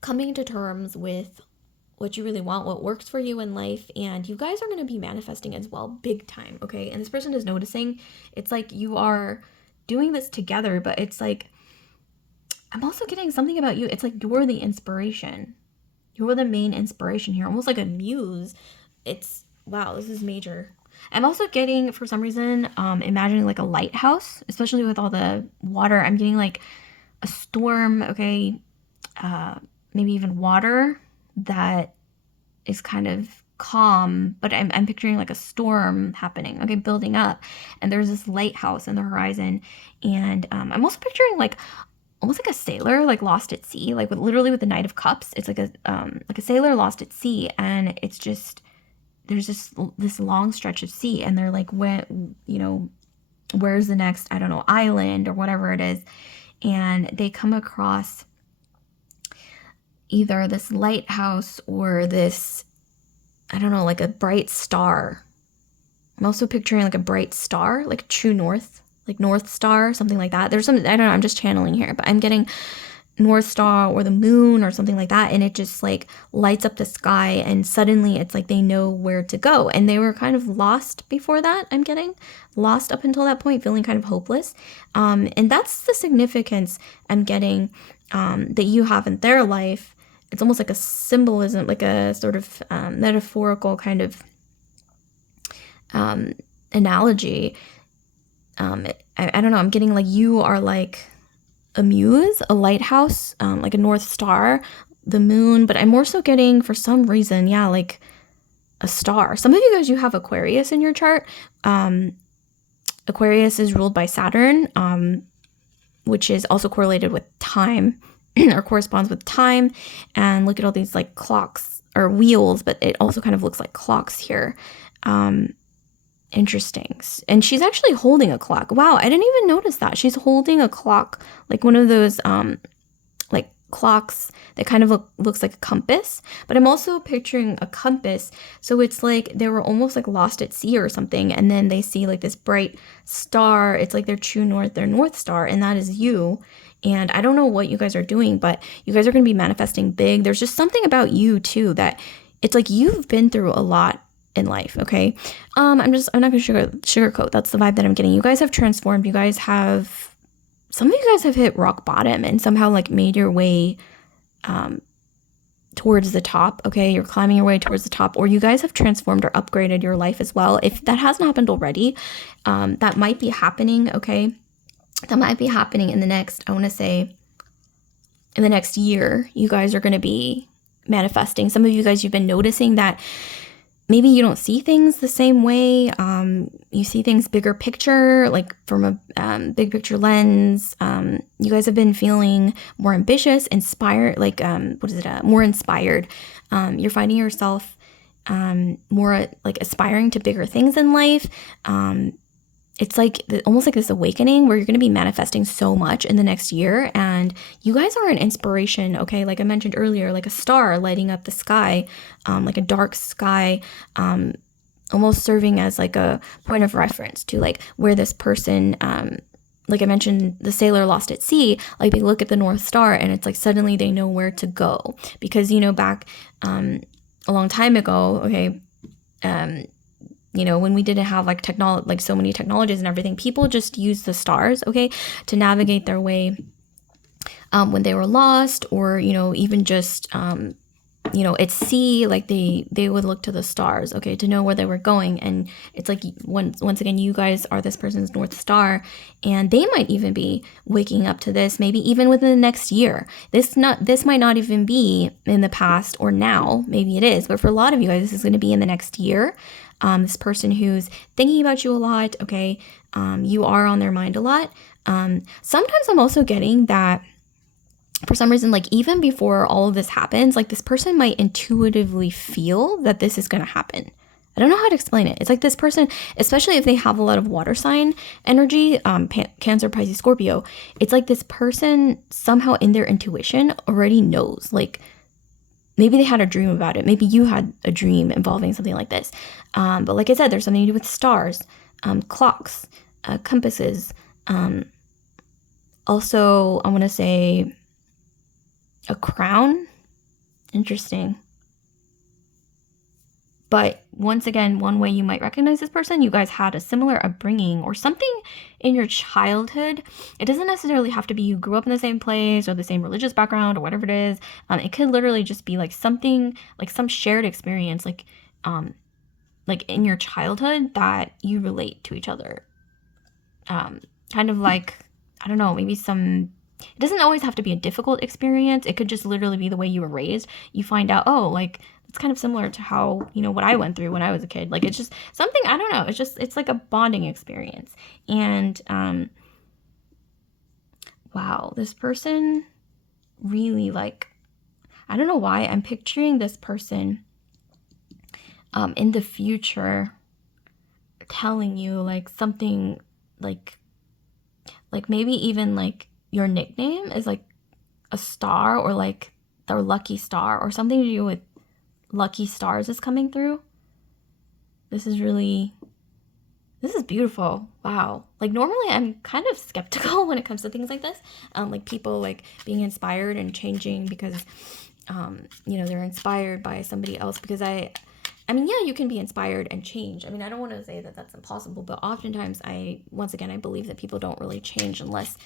coming to terms with what you really want, what works for you in life, and you guys are going to be manifesting as well, big time, okay? And this person is noticing. It's like you are doing this together, but it's like, I'm also getting something about you. It's like you're the inspiration. You're the main inspiration here, almost like a muse. It's, wow, this is major. I'm also getting, for some reason, imagining like a lighthouse, especially with all the water. I'm getting like a storm, okay, maybe even water that is kind of calm, but I'm picturing like a storm happening, okay, building up, and there's this lighthouse in the horizon, and I'm also picturing like almost like a sailor like lost at sea, like literally with the Knight of Cups. It's like a sailor lost at sea, and it's just there's just this long stretch of sea, and they're like, when, where's the next, I don't know, island or whatever it is, and they come across either this lighthouse or this, I don't know, like a bright star. I'm also picturing like a bright star, like true north, like North Star, something like that. There's some, I don't know, I'm just channeling here, but I'm getting North Star or the moon or something like that, and it just like lights up the sky, and suddenly it's like they know where to go, and they were kind of lost before that. I'm getting lost up until that point, feeling kind of hopeless, and that's the significance I'm getting, that you have in their life. It's almost like a symbolism, like a sort of metaphorical kind of analogy. I don't know, I'm getting like you are like a muse, a lighthouse, like a North Star, the moon, but I'm more so getting, for some reason, yeah, like a star. Some of you guys, you have Aquarius in your chart. Aquarius is ruled by Saturn, which is also correlated with time or corresponds with time. And look at all these like clocks or wheels, but it also kind of looks like clocks here. Interesting. And she's actually holding a clock. Wow, I didn't even notice that. She's holding a clock, like one of those like clocks that kind of looks like a compass. But I'm also picturing a compass, so it's like they were almost like lost at sea or something, and then they see like this bright star. It's like their true north, their North Star, and that is you. And I don't know what you guys are doing, but you guys are going to be manifesting big. There's just something about you too that it's like you've been through a lot in life, okay? I'm not gonna sugarcoat. That's the vibe that I'm getting. You guys have transformed. You guys have, some of you guys have hit rock bottom and somehow like made your way towards the top, okay? You're climbing your way towards the top, or you guys have transformed or upgraded your life as well. If that hasn't happened already, that might be happening, okay? That might be happening in the next, I want to say, in the next year. You guys are going to be manifesting. Some of you guys, you've been noticing that maybe you don't see things the same way. You see things bigger picture, like from a big picture lens. You guys have been feeling more ambitious, inspired, like, more inspired. You're finding yourself more like aspiring to bigger things in life. It's like almost like this awakening where you're going to be manifesting so much in the next year, and you guys are an inspiration, okay? Like I mentioned earlier, like a star lighting up the sky, like a dark sky, almost serving as like a point of reference to like where this person, like I mentioned, the sailor lost at sea, like they look at the North Star and it's like suddenly they know where to go. Because, back a long time ago, okay, when we didn't have like like so many technologies and everything, people just used the stars, okay, to navigate their way when they were lost, or, even just, at sea, like they would look to the stars, okay, to know where they were going. And it's like, once again, you guys are this person's North Star, and they might even be waking up to this, maybe even within the next year. This might not even be in the past or now, maybe it is, but for a lot of you guys, this is going to be in the next year. This person who's thinking about you a lot, okay, you are on their mind a lot. Sometimes I'm also getting that for some reason, like even before all of this happens, like this person might intuitively feel that this is going to happen. I don't know how to explain it. It's like this person, especially if they have a lot of water sign energy, Cancer, Pisces, Scorpio, it's like this person somehow in their intuition already knows, like, maybe they had a dream about it. Maybe you had a dream involving something like this. But like I said, there's something to do with stars, clocks, compasses. Also, I want to say a crown. Interesting. But once again, one way you might recognize this person, you guys had a similar upbringing or something in your childhood. It doesn't necessarily have to be you grew up in the same place or the same religious background or whatever it is. It could literally just be like something, like some shared experience, like like in your childhood that you relate to each other. Kind of like, I don't know, maybe it doesn't always have to be a difficult experience. It could just literally be the way you were raised. You find out, oh, like, it's kind of similar to how, what I went through when I was a kid. Like, it's just something, I don't know. It's like a bonding experience. And, wow, this person really, like, I don't know why I'm picturing this person in the future telling you like something like maybe even like your nickname is like a star, or like their lucky star, or something to do with lucky stars is coming through. This is beautiful. Wow. Like normally I'm kind of skeptical when it comes to things like this. Like people like being inspired and changing because they're inspired by somebody else, because I mean, yeah, you can be inspired and change. I mean, I don't want to say that that's impossible, but oftentimes I believe that people don't really change unless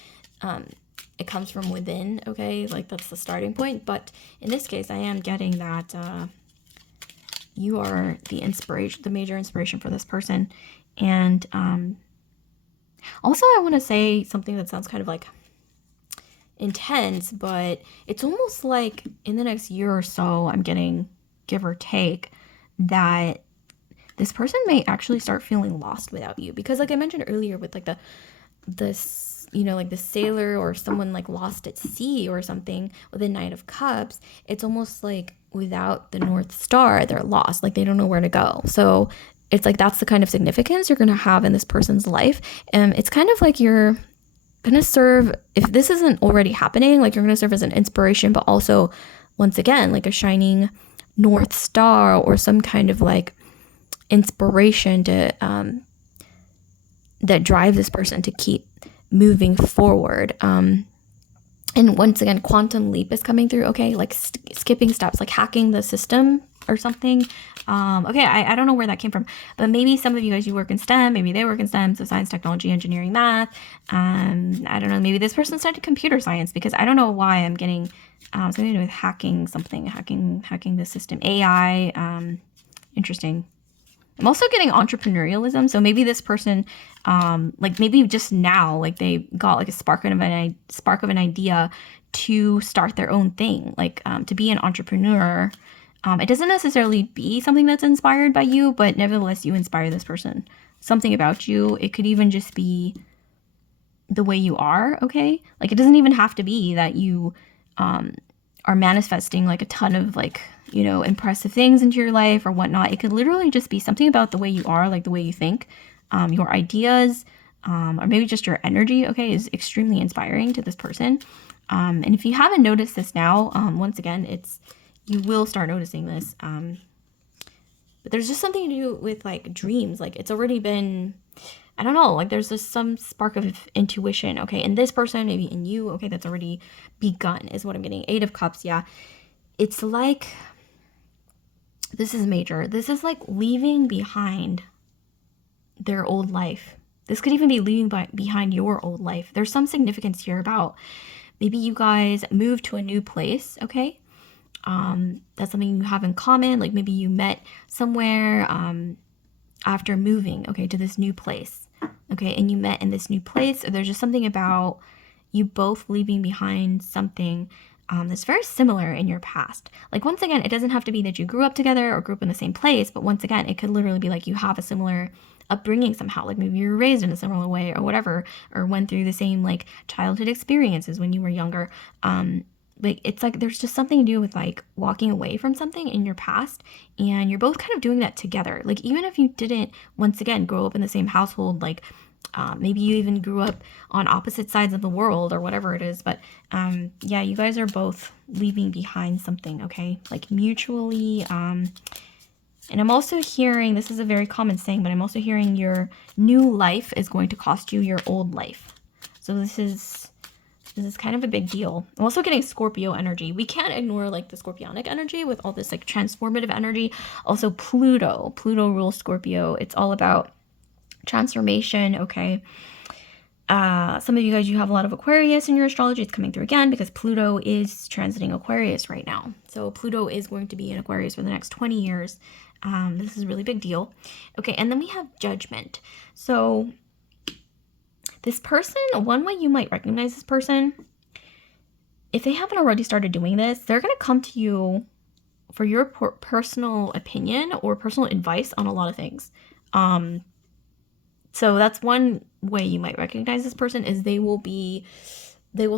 it comes from within, okay? Like that's the starting point. But in this case, I am getting that you are the inspiration, the major inspiration for this person. And also I want to say something that sounds kind of like intense, but it's almost like in the next year or so, I'm getting, give or take, that this person may actually start feeling lost without you. Because like I mentioned earlier with like like the sailor or someone like lost at sea or something with the Knight of Cups, it's almost like without the North Star, they're lost. Like they don't know where to go. So it's like that's the kind of significance you're going to have in this person's life. And it's kind of like you're going to serve, if this isn't already happening, like you're going to serve as an inspiration, but also once again, like a shining North Star or some kind of like inspiration to that drives this person to keep moving forward. And once again, quantum leap is coming through. Okay, like skipping steps, like hacking the system or something. Okay, I don't know where that came from, but maybe some of you guys, you work in STEM, maybe they work in STEM, so science, technology, engineering, math. I don't know, maybe this person studied computer science, because I don't know why I'm getting something to do with hacking something, hacking the system, AI. Interesting. I'm also getting entrepreneurialism. So maybe this person, like maybe just now, like they got like a spark of an idea to start their own thing, like to be an entrepreneur. It doesn't necessarily be something that's inspired by you, but nevertheless, you inspire this person. Something about you. It could even just be the way you are. Okay, like it doesn't even have to be that you are manifesting like a ton of like impressive things into your life or whatnot. It could literally just be something about the way you are, like the way you think, your ideas, or maybe just your energy, okay, is extremely inspiring to this person. And if you haven't noticed this now, once again, you will start noticing this. But there's just something to do with like dreams. Like it's already been, I don't know, like there's just some spark of intuition, okay, in this person, maybe in you, okay, that's already begun is what I'm getting. 8 of Cups, yeah. It's like, this is major. This is like leaving behind their old life. This could even be leaving behind your old life. There's some significance here about maybe you guys moved to a new place, okay? That's something you have in common. Like maybe you met somewhere after moving, okay, to this new place, okay? And you met in this new place. Or there's just something about you both leaving behind something that's very similar in your past. Like once again, it doesn't have to be that you grew up together or grew up in the same place, but once again, it could literally be like you have a similar upbringing somehow, like maybe you were raised in a similar way or whatever, or went through the same like childhood experiences when you were younger. Like it's like there's just something to do with like walking away from something in your past, and you're both kind of doing that together. Like even if you didn't, once again, grow up in the same household, like maybe you even grew up on opposite sides of the world or whatever it is. But yeah, you guys are both leaving behind something, okay? Like mutually. And I'm also hearing, this is a very common saying, but I'm also hearing your new life is going to cost you your old life. So this is kind of a big deal. I'm also getting Scorpio energy. We can't ignore like the Scorpionic energy with all this like transformative energy. Also Pluto rules Scorpio. It's all about transformation, okay? Some of you guys, you have a lot of Aquarius in your astrology. It's coming through again because Pluto is transiting Aquarius right now. So Pluto is going to be in Aquarius for the next 20 years. This is a really big deal. Okay, and then we have judgment. So this person, one way you might recognize this person, if they haven't already started doing this, they're going to come to you for your personal opinion or personal advice on a lot of things. So that's one way you might recognize this person, is they will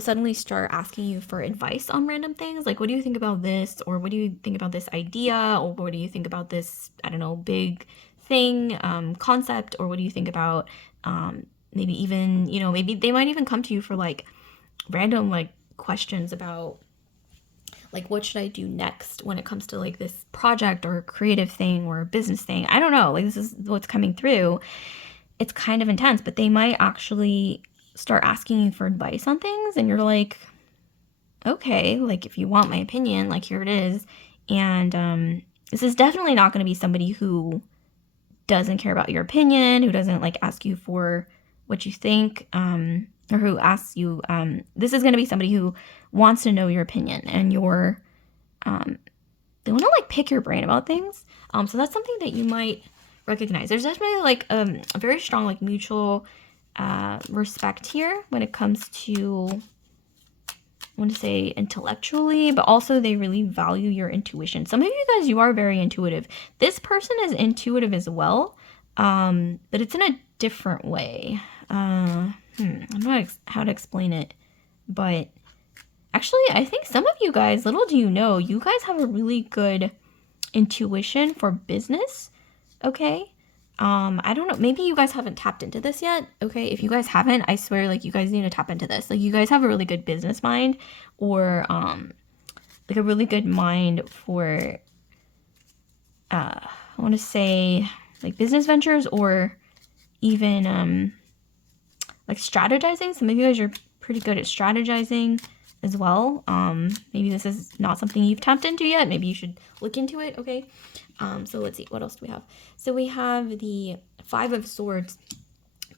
suddenly start asking you for advice on random things. Like, what do you think about this? Or what do you think about this idea? Or what do you think about this, I don't know, big thing, concept? Or what do you think about, maybe even, maybe they might even come to you for like random like questions about like, what should I do next when it comes to like this project or creative thing or business thing? I don't know. Like, this is what's coming through. It's kind of intense, but they might actually start asking you for advice on things, and you're like, okay, like, if you want my opinion, like, here it is. And this is definitely not going to be somebody who doesn't care about your opinion, who doesn't like ask you for what you think, or who asks you. This is going to be somebody who wants to know your opinion, and they want to like pick your brain about things. So that's something that you might recognize. There's definitely like a very strong like mutual respect here when it comes to, I want to say intellectually, but also they really value your intuition. Some of you guys, you are very intuitive. This person is intuitive as well, but it's in a different way. I don't know how to explain it, but actually, I think some of you guys, little do you know, you guys have a really good intuition for business, okay? I don't know, maybe you guys haven't tapped into this yet, okay? If you guys haven't, I swear, like, you guys need to tap into this. Like, you guys have a really good business mind, or, like, a really good mind for, I want to say, like, business ventures, or even, like, strategizing. Some of you guys are pretty good at strategizing as well. Maybe this is not something you've tapped into yet. Maybe you should look into it, okay? So let's see, what else do we have? So we have the 5 of Swords.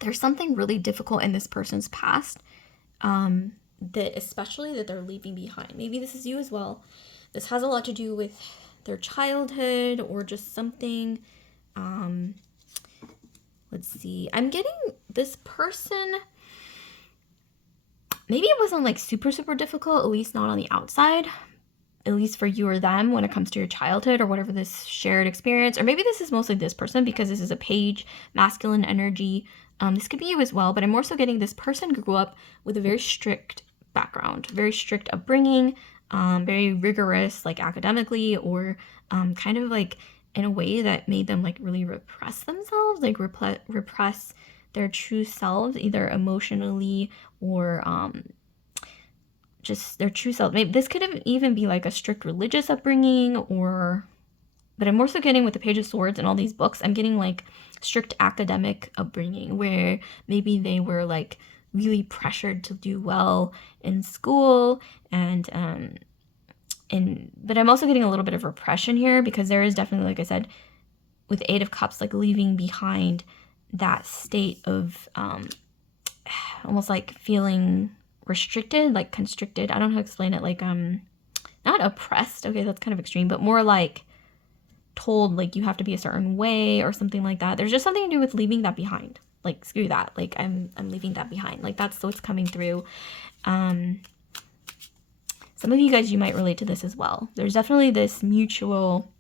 There's something really difficult in this person's past, that especially that they're leaving behind. Maybe this is you as well. This has a lot to do with their childhood or just something. Let's see. I'm getting this person, maybe it wasn't like super, super difficult, at least not on the outside, at least for you or them when it comes to your childhood or whatever this shared experience. Or maybe this is mostly this person because this is a page, masculine energy. This could be you as well, but I'm more so getting this person grew up with a very strict background, very strict upbringing, very rigorous, like academically, or kind of like in a way that made them like really repress themselves, like repress their true selves, either emotionally or just their true self. Maybe this could even be like a strict religious upbringing, but I'm more so getting with the Page of Swords and all these books, I'm getting like strict academic upbringing where maybe they were like really pressured to do well in school, but I'm also getting a little bit of repression here because there is definitely, like I said, with 8 of Cups, like leaving behind that state of almost like feeling restricted, like constricted. I don't know how to explain it. Like not oppressed. Okay, that's kind of extreme, but more like told like you have to be a certain way or something like that. There's just something to do with leaving that behind. Like, screw that. Like, I'm leaving that behind. Like, that's what's coming through. Some of you guys, you might relate to this as well. There's definitely this mutual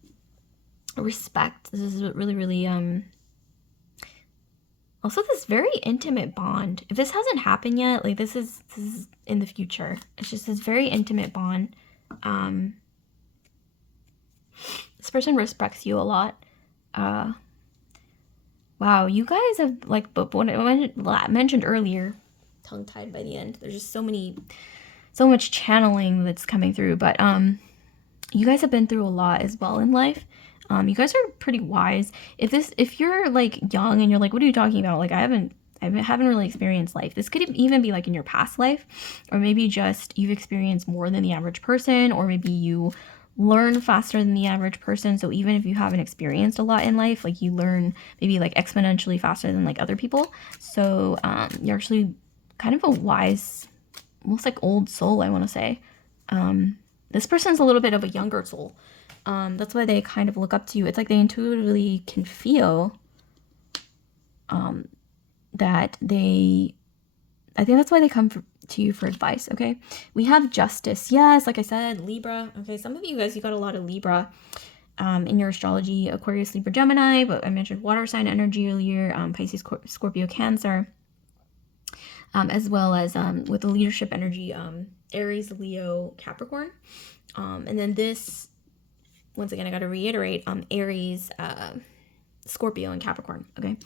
respect. This is really, really also this very intimate bond. If this hasn't happened yet, like this is in the future. It's just this very intimate bond. This person respects you a lot. Wow, you guys have like, but when I mentioned earlier, tongue-tied by the end. There's just so much channeling that's coming through. But you guys have been through a lot as well in life. You guys are pretty wise. If you're like young and you're like, what are you talking about? Like, I haven't really experienced life. This could even be like in your past life, or maybe just you've experienced more than the average person, or maybe you learn faster than the average person. So even if you haven't experienced a lot in life, like you learn maybe like exponentially faster than like other people. So you're actually kind of a wise, almost like old soul, I want to say. This person's a little bit of a younger soul. That's why they kind of look up to you. It's like they intuitively can feel that I think that's why they come to you for advice, okay? We have justice. Yes, like I said, Libra. Okay, some of you guys, you got a lot of Libra in your astrology. Aquarius, Libra, Gemini, but I mentioned water sign energy earlier, Pisces, Scorpio, Cancer, as well as with the leadership energy, Aries, Leo, Capricorn. And then this, once again, I got to reiterate, Aries, Scorpio, and Capricorn, okay?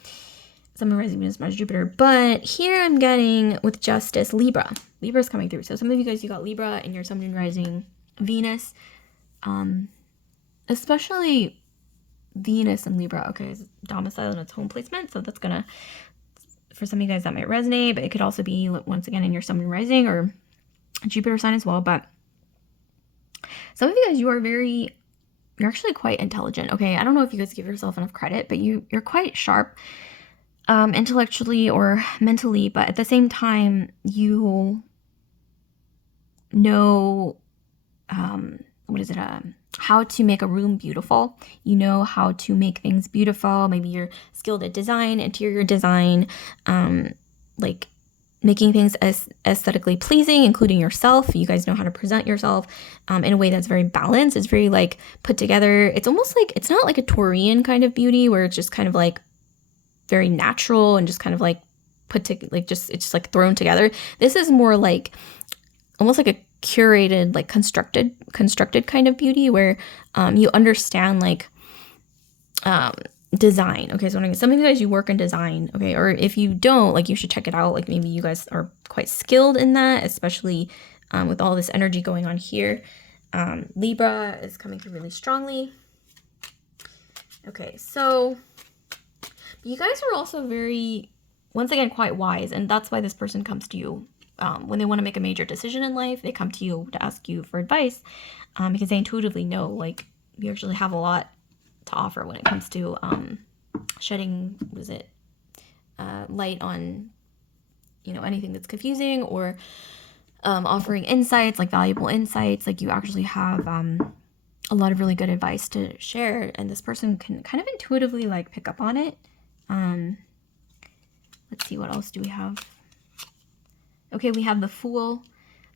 Sun, Moon, Rising, Venus, Mars, Jupiter. But here I'm getting with justice, Libra. Libra's coming through. So some of you guys, you got Libra in your Sun, Moon, Rising, Venus. Especially Venus and Libra, okay, is domicile in its home placement. So that's going to, for some of you guys, that might resonate. But it could also be, once again, in your Sun, Moon, Rising or Jupiter sign as well. But some of you guys, you're actually quite intelligent, okay? I don't know if you guys give yourself enough credit, but you're quite sharp. Intellectually or mentally, but at the same time, you know, how to make a room beautiful. You know how to make things beautiful. Maybe you're skilled at design, interior design, like making things as aesthetically pleasing, including yourself. You guys know how to present yourself in a way that's very balanced. It's very like put together. It's almost like, it's not like a Taurian kind of beauty where it's just kind of like very natural and just kind of like it's just like thrown together. This is more like almost like a curated, like constructed kind of beauty where you understand like design. Okay, so some of you guys, you work in design, okay, or if you don't, like you should check it out. Like maybe you guys are quite skilled in that, especially with all this energy going on here. Libra is coming through really strongly. Okay, so you guys are also very, once again, quite wise, and that's why this person comes to you. When they want to make a major decision in life, they come to you to ask you for advice because they intuitively know, like, you actually have a lot to offer when it comes to shedding, light on, anything that's confusing, or offering insights, like valuable insights. Like you actually have a lot of really good advice to share, and this person can kind of intuitively like pick up on it. Let's see, what else do we have? Okay, we have the Fool.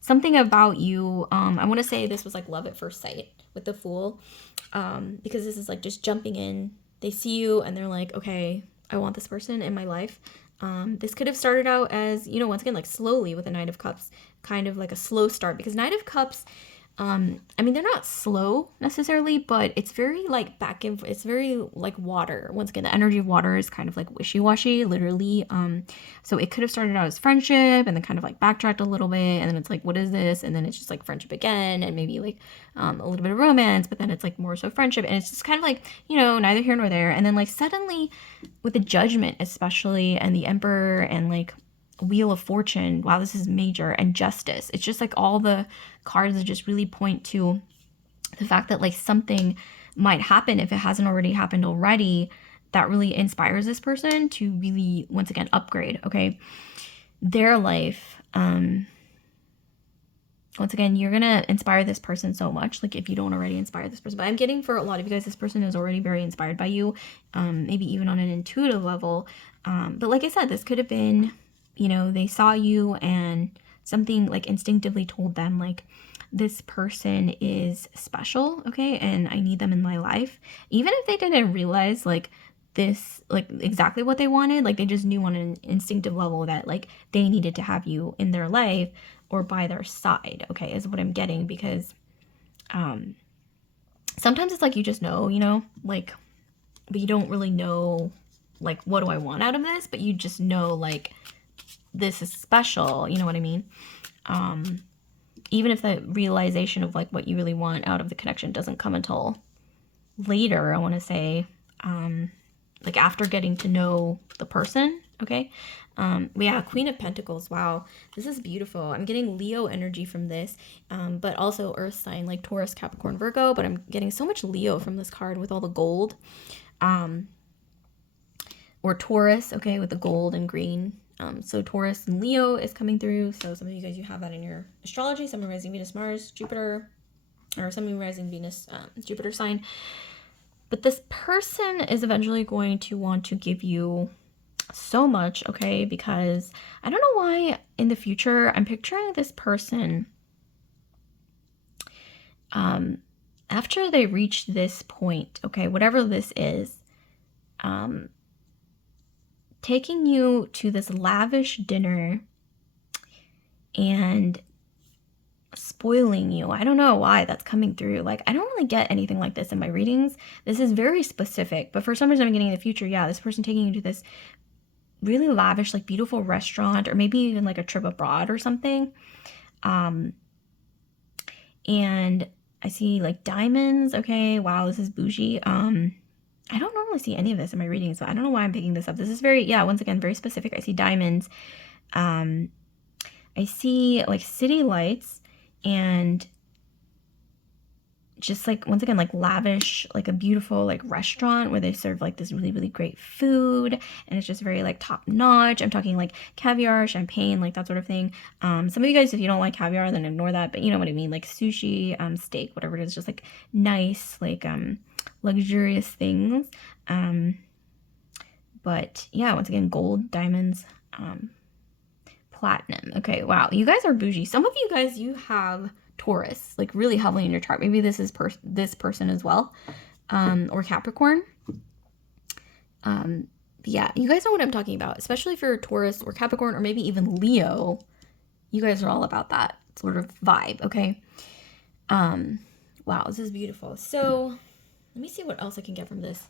Something about you, I want to say this was like love at first sight with the Fool, because this is like just jumping in. They see you and they're like, okay, I want this person in my life. This could have started out as, once again, like slowly with the Knight of Cups, kind of like a slow start, because Knight of Cups, they're not slow necessarily, but it's very like it's very like water. Once again, the energy of water is kind of like wishy-washy, literally. So it could have started out as friendship and then kind of like backtracked a little bit, and then it's like, what is this? And then it's just like friendship again, and maybe like a little bit of romance, but then it's like more so friendship, and it's just kind of like, neither here nor there. And then like suddenly with the Judgment especially, and the Emperor, and like Wheel of Fortune, wow, this is major, and Justice. It's just like all the cards that just really point to the fact that like something might happen, if it hasn't already happened already, that really inspires this person to really, once again, upgrade, okay, their life. Once again, you're gonna inspire this person so much, like if you don't already inspire this person. But I'm getting, for a lot of you guys, this person is already very inspired by you, maybe even on an intuitive level. But like I said, this could have been, they saw you and something like instinctively told them like, this person is special, okay, and I need them in my life. Even if they didn't realize like this, like exactly what they wanted, like they just knew on an instinctive level that like they needed to have you in their life or by their side, okay, is what I'm getting. Because sometimes it's like you just know, like, but you don't really know like, what do I want out of this, but you just know like this is special, you know what I mean? Even if the realization of like what you really want out of the connection doesn't come until later, I want to say, like after getting to know the person, okay? Yeah, Queen of Pentacles, wow, this is beautiful. I'm getting Leo energy from this, but also Earth sign, like Taurus, Capricorn, Virgo, but I'm getting so much Leo from this card with all the gold, or Taurus, okay, with the gold and green. So Taurus and Leo is coming through. So some of you guys, you have that in your astrology. Sun, Moon, Rising, Venus, Mars, Jupiter, or Sun, Moon, Rising, Venus, Jupiter sign. But this person is eventually going to want to give you so much, okay? Because I don't know why in the future I'm picturing this person after they reach this point, okay, whatever this is, taking you to this lavish dinner and spoiling you. I don't know why that's coming through. Like, I don't really get anything like this in my readings. This is very specific, but for some reason I'm getting in the future, yeah, this person taking you to this really lavish, like beautiful restaurant, or maybe even like a trip abroad or something. And I see like diamonds. Okay, wow, this is bougie. I don't normally see any of this in my readings, but I don't know why I'm picking this up. This is very, yeah, once again, very specific. I see diamonds. I see like city lights and just like, once again, like lavish, like a beautiful like restaurant where they serve like this really, really great food. And it's just very like top notch. I'm talking like caviar, champagne, like that sort of thing. Some of you guys, if you don't like caviar, then ignore that. But you know what I mean? Like sushi, steak, whatever it is, just like nice, like luxurious things. But yeah, once again, gold, diamonds, platinum. Okay, wow, you guys are bougie. Some of you guys, you have Taurus like really heavily in your chart. Maybe this is this person as well, or Capricorn. Yeah, you guys know what I'm talking about, especially for Taurus or Capricorn, or maybe even Leo. You guys are all about that sort of vibe. Okay. Wow, this is beautiful. So let me see what else I can get from this.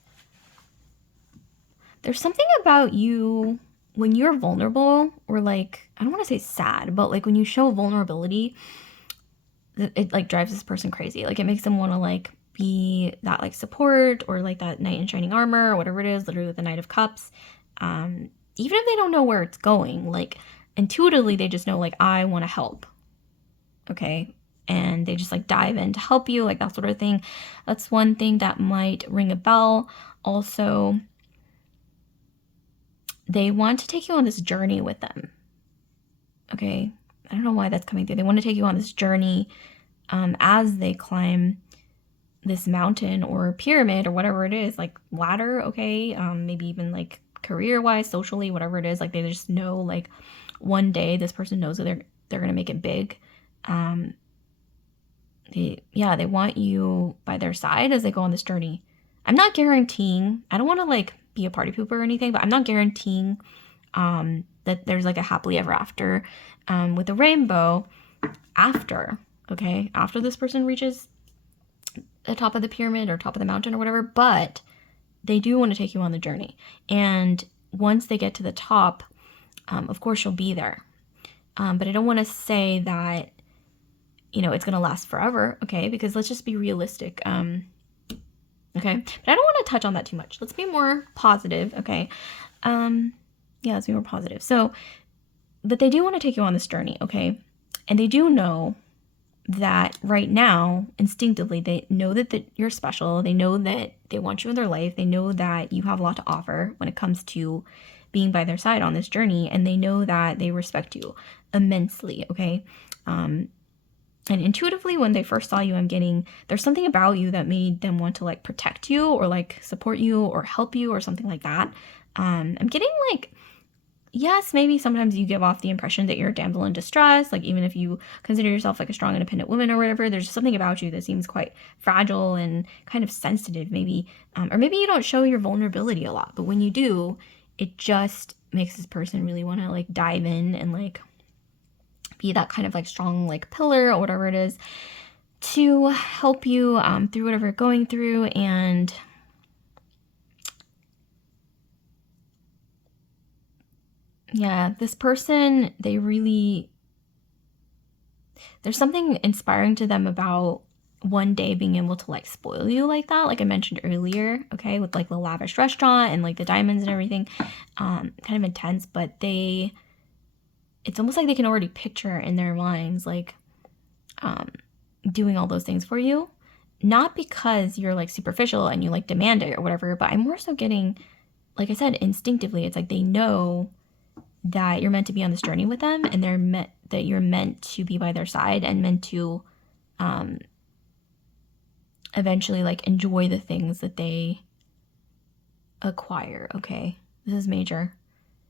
There's something about you when you're vulnerable, or like, I don't want to say sad, but like when you show vulnerability, it like drives this person crazy. Like it makes them want to like be that like support, or like that knight in shining armor, or whatever it is, literally with the Knight of Cups. Even if they don't know where it's going, like intuitively they just know like, I want to help. Okay. And they just like dive in to help you, like that sort of thing. That's one thing that might ring a bell. Also, they want to take you on this journey with them. Okay. I don't know why that's coming through. They want to take you on this journey as they climb this mountain or pyramid or whatever it is, like ladder, okay? Maybe even like career-wise, socially, whatever it is. Like they just know like one day this person knows that they're gonna make it big. They want you by their side as they go on this journey. I'm not guaranteeing, I don't want to like be a party pooper or anything, but I'm not guaranteeing that there's like a happily ever after with a rainbow after, okay? After this person reaches the top of the pyramid or top of the mountain or whatever, but they do want to take you on the journey. And once they get to the top, of course you'll be there. But I don't want to say that, you know, it's going to last forever, okay? Because let's just be realistic. Okay? But I don't want to touch on that too much. Let's be more positive, okay? Yeah, let's be more positive. So, but they do want to take you on this journey, okay? And they do know that right now, instinctively, they know that you're special. They know that they want you in their life. They know that you have a lot to offer when it comes to being by their side on this journey. And they know that they respect you immensely, okay? And intuitively, when they first saw you, there's something about you that made them want to like protect you or like support you or help you or something like that. I'm getting like, yes, maybe sometimes you give off the impression that you're a damsel in distress. Like even if you consider yourself like a strong, independent woman or whatever, there's something about you that seems quite fragile and kind of sensitive maybe. Or maybe you don't show your vulnerability a lot, but when you do, it just makes this person really want to like dive in and like be that kind of like strong like pillar or whatever it is to help you through whatever you're going through. And yeah, this person, there's something inspiring to them about one day being able to like spoil you like that, like I mentioned earlier, okay, with like the lavish restaurant and like the diamonds and everything. Kind of intense, but it's almost like they can already picture in their minds like doing all those things for you. Not because you're like superficial and you like demand it or whatever, but I'm more so getting, like I said, instinctively, it's like they know that you're meant to be on this journey with them, and that you're meant to be by their side and meant to eventually like enjoy the things that they acquire. Okay, this is major.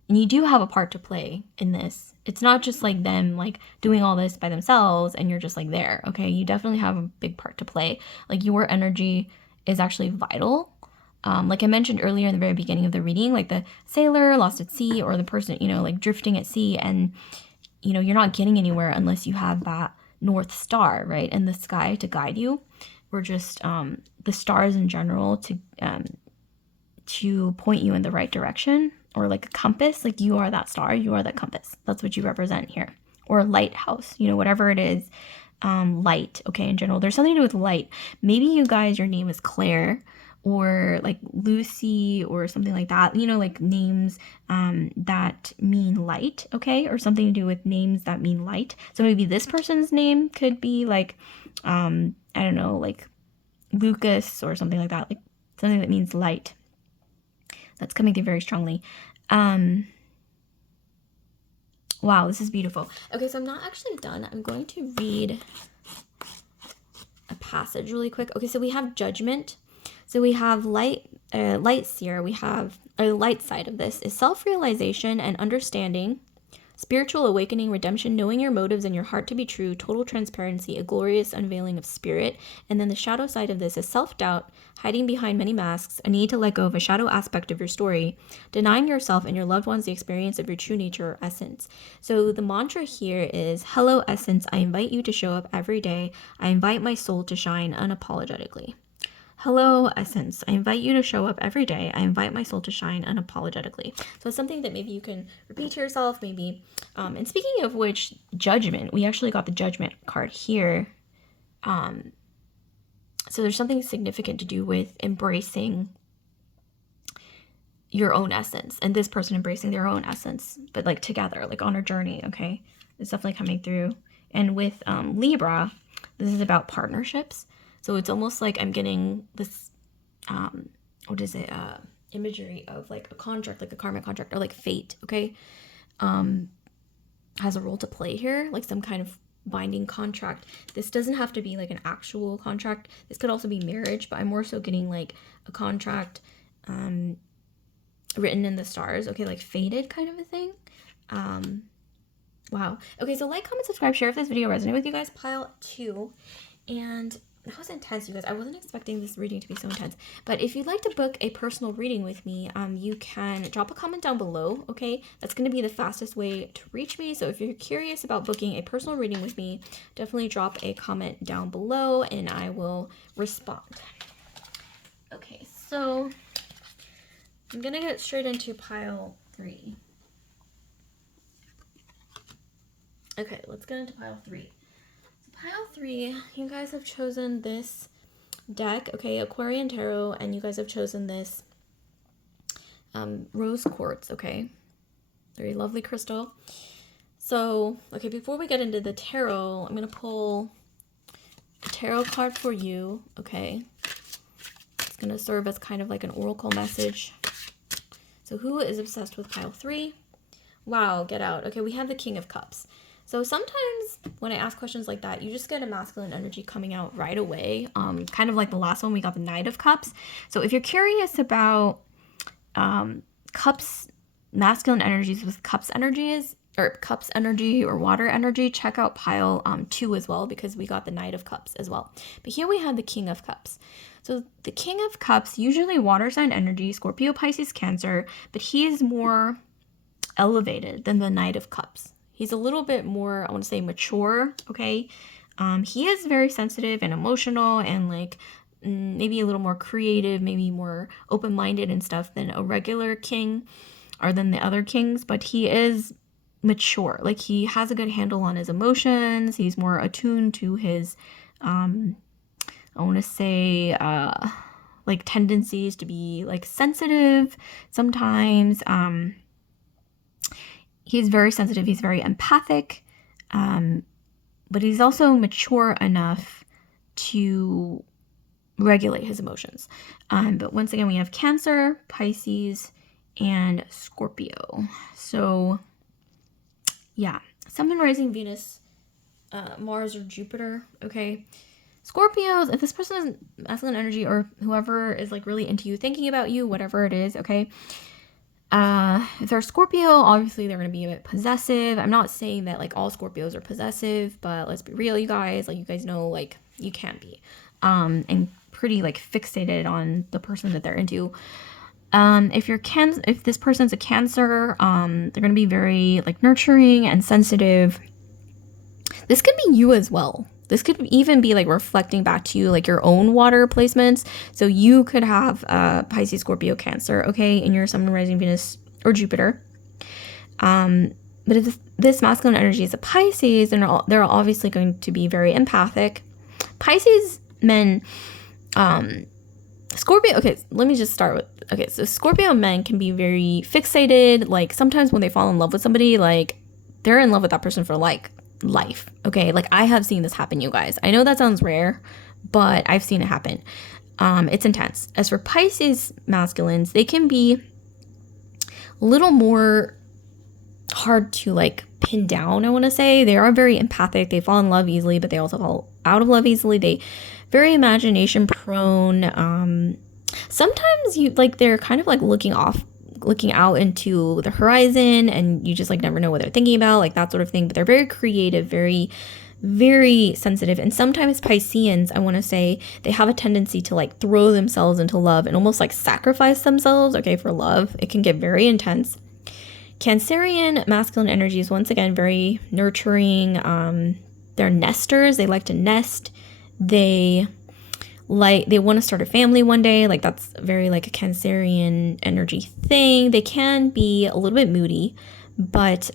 And you do have a part to play in this. It's not just like them like doing all this by themselves and you're just like there. Okay, you definitely have a big part to play. Like your energy is actually vital. Like I mentioned earlier in the very beginning of the reading, like the sailor lost at sea, or the person, you know, like drifting at sea, and you know, you're not getting anywhere unless you have that North Star, right, in the sky to guide you, or just the stars in general to point you in the right direction, or like a compass. Like you are that star, you are that compass. That's what you represent here. Or a lighthouse, you know, whatever it is. Light, okay, in general. There's something to do with light. Maybe you guys, your name is Claire, or like Lucy, or something like that. You know, like names that mean light, okay, or something to do with names that mean light. So maybe this person's name could be like, I don't know, like Lucas or something like that, like something that means light. That's coming through very strongly. Wow, this is beautiful. Okay, so I'm not actually done. I'm going to read a passage really quick. Okay, so we have judgment. So we have light seer. We have the light side of this is self-realization and understanding, spiritual awakening, redemption, knowing your motives and your heart to be true, total transparency, a glorious unveiling of spirit. And then the shadow side of this is self-doubt, hiding behind many masks, a need to let go of a shadow aspect of your story, denying yourself and your loved ones the experience of your true nature or essence. So the mantra here is, hello essence, I invite you to show up every day. I invite my soul to shine unapologetically. Hello, essence. I invite you to show up every day. I invite my soul to shine unapologetically. So it's something that maybe you can repeat to yourself, maybe. And speaking of which, judgment. We actually got the judgment card here. So there's something significant to do with embracing your own essence, and this person embracing their own essence, but like together, like on a journey, okay? It's definitely coming through. And with Libra, this is about partnerships. So it's almost like I'm getting this, imagery of like a contract, like a karmic contract, or like fate, okay? Has a role to play here, like some kind of binding contract. This doesn't have to be like an actual contract. This could also be marriage, but I'm more so getting like a contract written in the stars, okay, like fated kind of a thing. Wow. Okay, so like, comment, subscribe, share if this video resonated with you guys. Pile 2. And that was intense, you guys. I wasn't expecting this reading to be so intense. But if you'd like to book a personal reading with me, you can drop a comment down below, okay? That's going to be the fastest way to reach me. So if you're curious about booking a personal reading with me, definitely drop a comment down below and I will respond. Okay, so I'm going to get straight into pile 3. Okay, let's get into pile 3. Pile 3, you guys have chosen this deck, okay, Aquarian Tarot, and you guys have chosen this rose quartz, okay, very lovely crystal. So, okay, before we get into the tarot, I'm going to pull a tarot card for you, okay. It's going to serve as kind of like an oracle message. So who is obsessed with pile 3? Wow, get out. Okay, we have the King of Cups. So sometimes when I ask questions like that, you just get a masculine energy coming out right away. Kind of like the last one, we got the Knight of Cups. So if you're curious about cups, masculine energies with cups energies, or cups energy or water energy, check out pile 2 as well, because we got the Knight of Cups as well. But here we have the King of Cups. So the King of Cups, usually water sign energy, Scorpio, Pisces, Cancer, but he is more elevated than the Knight of Cups. He's a little bit more, I want to say, mature, okay? He is very sensitive and emotional and like maybe a little more creative, maybe more open-minded and stuff than a regular king or than the other kings, but he is mature. Like he has a good handle on his emotions. He's more attuned to his, I want to say, like tendencies to be like sensitive sometimes. He's very sensitive. He's very empathic, but he's also mature enough to regulate his emotions. But once again, we have Cancer, Pisces, and Scorpio. So yeah, Sun, Moon, Rising, Venus, Mars, or Jupiter, okay? Scorpios, if this person is masculine energy or whoever is like really into you, thinking about you, whatever it is, okay? If they're Scorpio, obviously they're going to be a bit possessive. I'm not saying that like all Scorpios are possessive, but let's be real, you guys. Like, you guys know, like, you can be. And pretty like fixated on the person that they're into. If this person's a Cancer, they're going to be very like nurturing and sensitive. This could be you as well. This could even be like reflecting back to you, like your own water placements. So you could have Pisces, Scorpio, Cancer, okay, in your Sun, Rising, Venus, or Jupiter. But if this masculine energy is a Pisces, then they're obviously going to be very empathic. Pisces men, Scorpio, okay, let me just start with, okay, so Scorpio men can be very fixated. Like, sometimes when they fall in love with somebody, like, they're in love with that person for like life, okay? Like, I have seen this happen, you guys. I know that sounds rare, but I've seen it happen. It's intense. As for Pisces masculines, they can be a little more hard to like pin down, I want to say. They are very empathic. They fall in love easily, but they also fall out of love easily. They very imagination prone. Sometimes you like, they're kind of like looking out into the horizon, and you just like never know what they're thinking about, like that sort of thing. But they're very creative, very, very sensitive. And sometimes Pisceans, I want to say, they have a tendency to like throw themselves into love and almost like sacrifice themselves, okay, for love. It can get very intense. Cancerian masculine energy is once again very nurturing. They're nesters. They like to nest. They want to start a family one day. Like, that's very like a Cancerian energy thing. They can be a little bit moody, but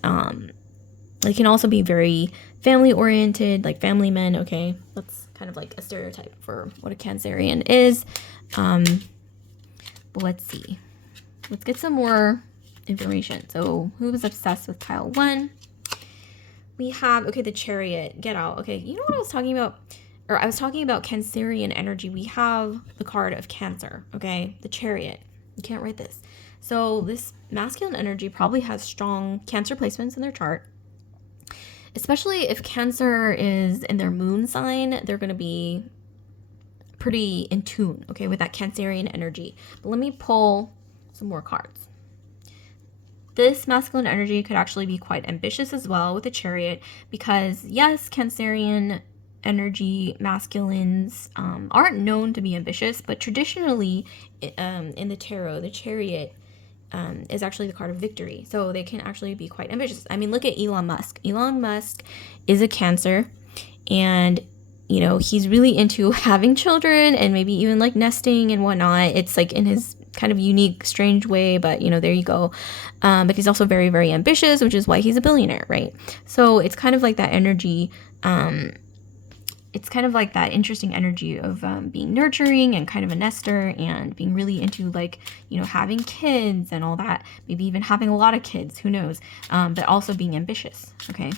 they can also be very family oriented, like family men. Okay, that's kind of like a stereotype for what a Cancerian is. But let's see. Let's get some more information. So, who was obsessed with pile 1? We have, okay, the Chariot. Get out. Okay, you know what I was talking about? Or I was talking about Cancerian energy. We have the card of Cancer, okay? The Chariot. You can't write this. So this masculine energy probably has strong Cancer placements in their chart. Especially if Cancer is in their moon sign, they're going to be pretty in tune, okay, with that Cancerian energy. But let me pull some more cards. This masculine energy could actually be quite ambitious as well with the Chariot, because yes, Cancerian energy masculines aren't known to be ambitious, but traditionally in the tarot, the Chariot is actually the card of victory. So they can actually be quite ambitious. I mean, look at Elon Musk. Elon Musk is a Cancer, and you know, he's really into having children and maybe even like nesting and whatnot. It's like in his kind of unique, strange way, but you know, there you go. But he's also very, very ambitious, which is why he's a billionaire, right? So it's kind of like that energy. It's kind of like that interesting energy of being nurturing and kind of a nester, and being really into like, you know, having kids and all that. Maybe even having a lot of kids, who knows? But also being ambitious, okay?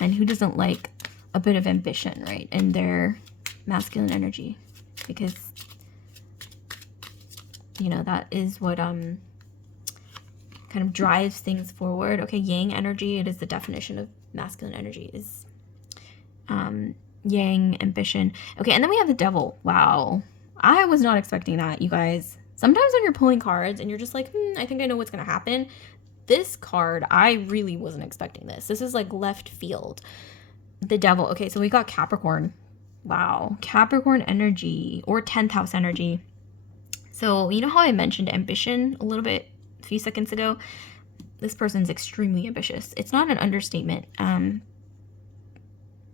And who doesn't like a bit of ambition, right? In their masculine energy, because you know, that is what kind of drives things forward. Okay, Yang energy, it is the definition of masculine energy, is Yang, ambition. Okay, and then we have the Devil. Wow, I was not expecting that, you guys. Sometimes when you're pulling cards and you're just like, I think I know what's gonna happen. This card, I really wasn't expecting this. This is like left field. The Devil. Okay, so we got Capricorn. Wow, Capricorn energy, or 10th house energy. So, you know how I mentioned ambition a little bit a few seconds ago? This person's extremely ambitious. It's not an understatement.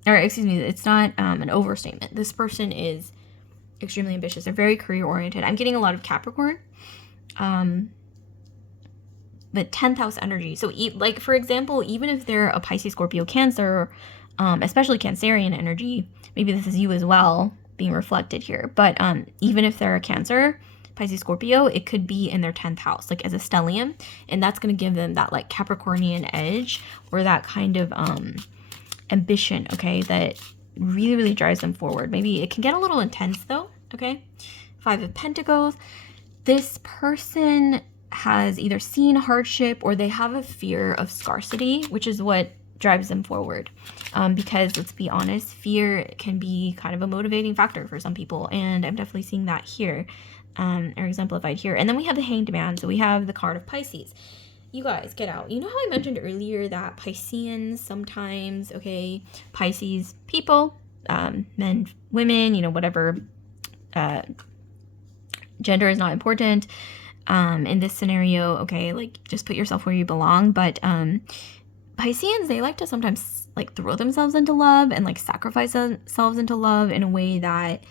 It's not an overstatement. This person is extremely ambitious. They're very career-oriented. I'm getting a lot of Capricorn. But 10th house energy. So, like, for example, even if they're a Pisces, Scorpio, Cancer, especially Cancerian energy, maybe this is you as well being reflected here. But even if they're a Cancer, Pisces, Scorpio, it could be in their 10th house, like as a stellium, and that's going to give them that like Capricornian edge, or that kind of ambition, okay, that really, really drives them forward. Maybe it can get a little intense though, okay? 5 of Pentacles. This person has either seen hardship, or they have a fear of scarcity, which is what drives them forward. Because let's be honest, fear can be kind of a motivating factor for some people, and I'm definitely seeing that here, or exemplified here. And then we have the Hanged Man, so we have the card of Pisces. You guys, get out. You know how I mentioned earlier that Pisceans sometimes, okay, Pisces people, men, women, you know, whatever, gender is not important in this scenario, okay, like just put yourself where you belong. But Pisceans, they like to sometimes like throw themselves into love and like sacrifice themselves into love in a way that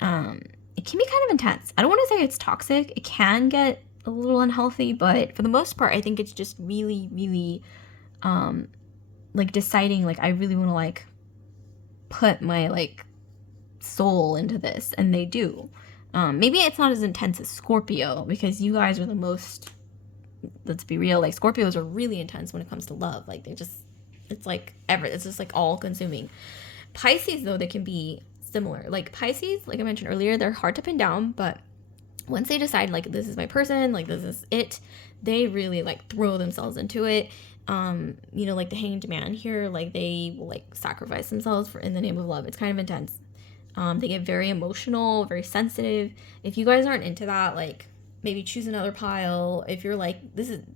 it can be kind of intense. I don't want to say it's toxic. It can get a little unhealthy, but for the most part, I think it's just really, really like deciding like I really want to like put my like soul into this, and they do. Maybe it's not as intense as Scorpio, because you guys are the most, let's be real, like Scorpios are really intense when it comes to love. Like they just, it's like it's just like all consuming. Pisces though, they can be similar. Like Pisces, like I mentioned earlier, they're hard to pin down, but once they decide like this is my person, like this is it, they really like throw themselves into it. You know, like the Hanged Man here, like they will like sacrifice themselves for in the name of love. It's kind of intense. They get very emotional, very sensitive. If you guys aren't into that, like maybe choose another pile. If you're like,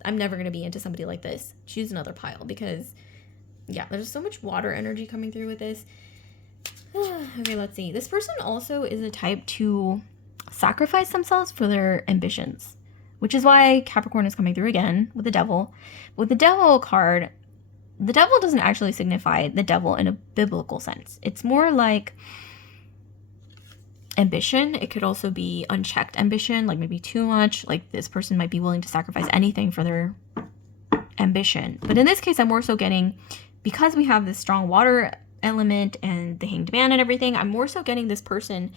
I'm never going to be into somebody like this, choose another pile, because yeah, there's so much water energy coming through with this. Okay, let's see. This person also is a type to sacrifice themselves for their ambitions, which is why Capricorn is coming through again with the Devil. With the Devil card, the devil doesn't actually signify the devil in a biblical sense. It's more like ambition. It could also be unchecked ambition, like maybe too much. Like this person might be willing to sacrifice anything for their ambition. But in this case, I'm more so getting, because we have this strong water element and the Hanged Man and everything, I'm more so getting this person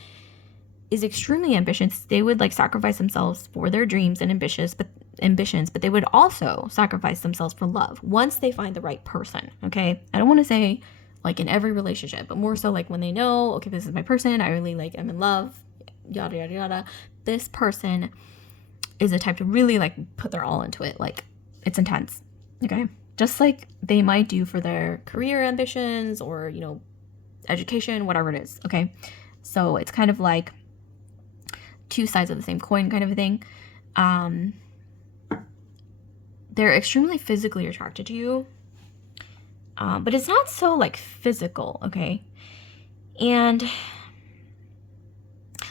is extremely ambitious. They would like sacrifice themselves for their dreams and ambitions, but they would also sacrifice themselves for love once they find the right person. Okay, I don't want to say like in every relationship, but more so like when they know, okay, this is my person, I really like, I'm in love, yada yada yada. This person is the type to really like put their all into it. Like it's intense. Okay, just like they might do for their career ambitions or, you know, education, whatever it is. Okay, so it's kind of like two sides of the same coin kind of a thing. They're extremely physically attracted to you, but it's not so like physical, okay? And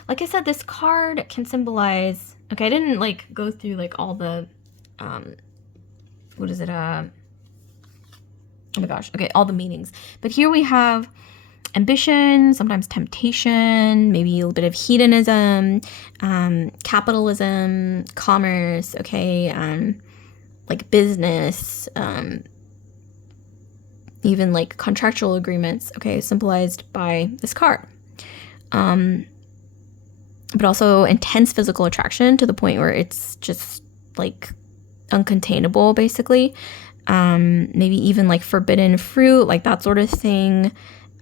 like I said, this card can symbolize, okay, I didn't like go through like all the what is it, oh my gosh, okay, all the meanings, but here we have ambition, sometimes temptation, maybe a little bit of hedonism, capitalism, commerce, okay, like business, even like contractual agreements, okay, symbolized by this card. But also intense physical attraction to the point where it's just like uncontainable, basically. Maybe even like forbidden fruit, like that sort of thing.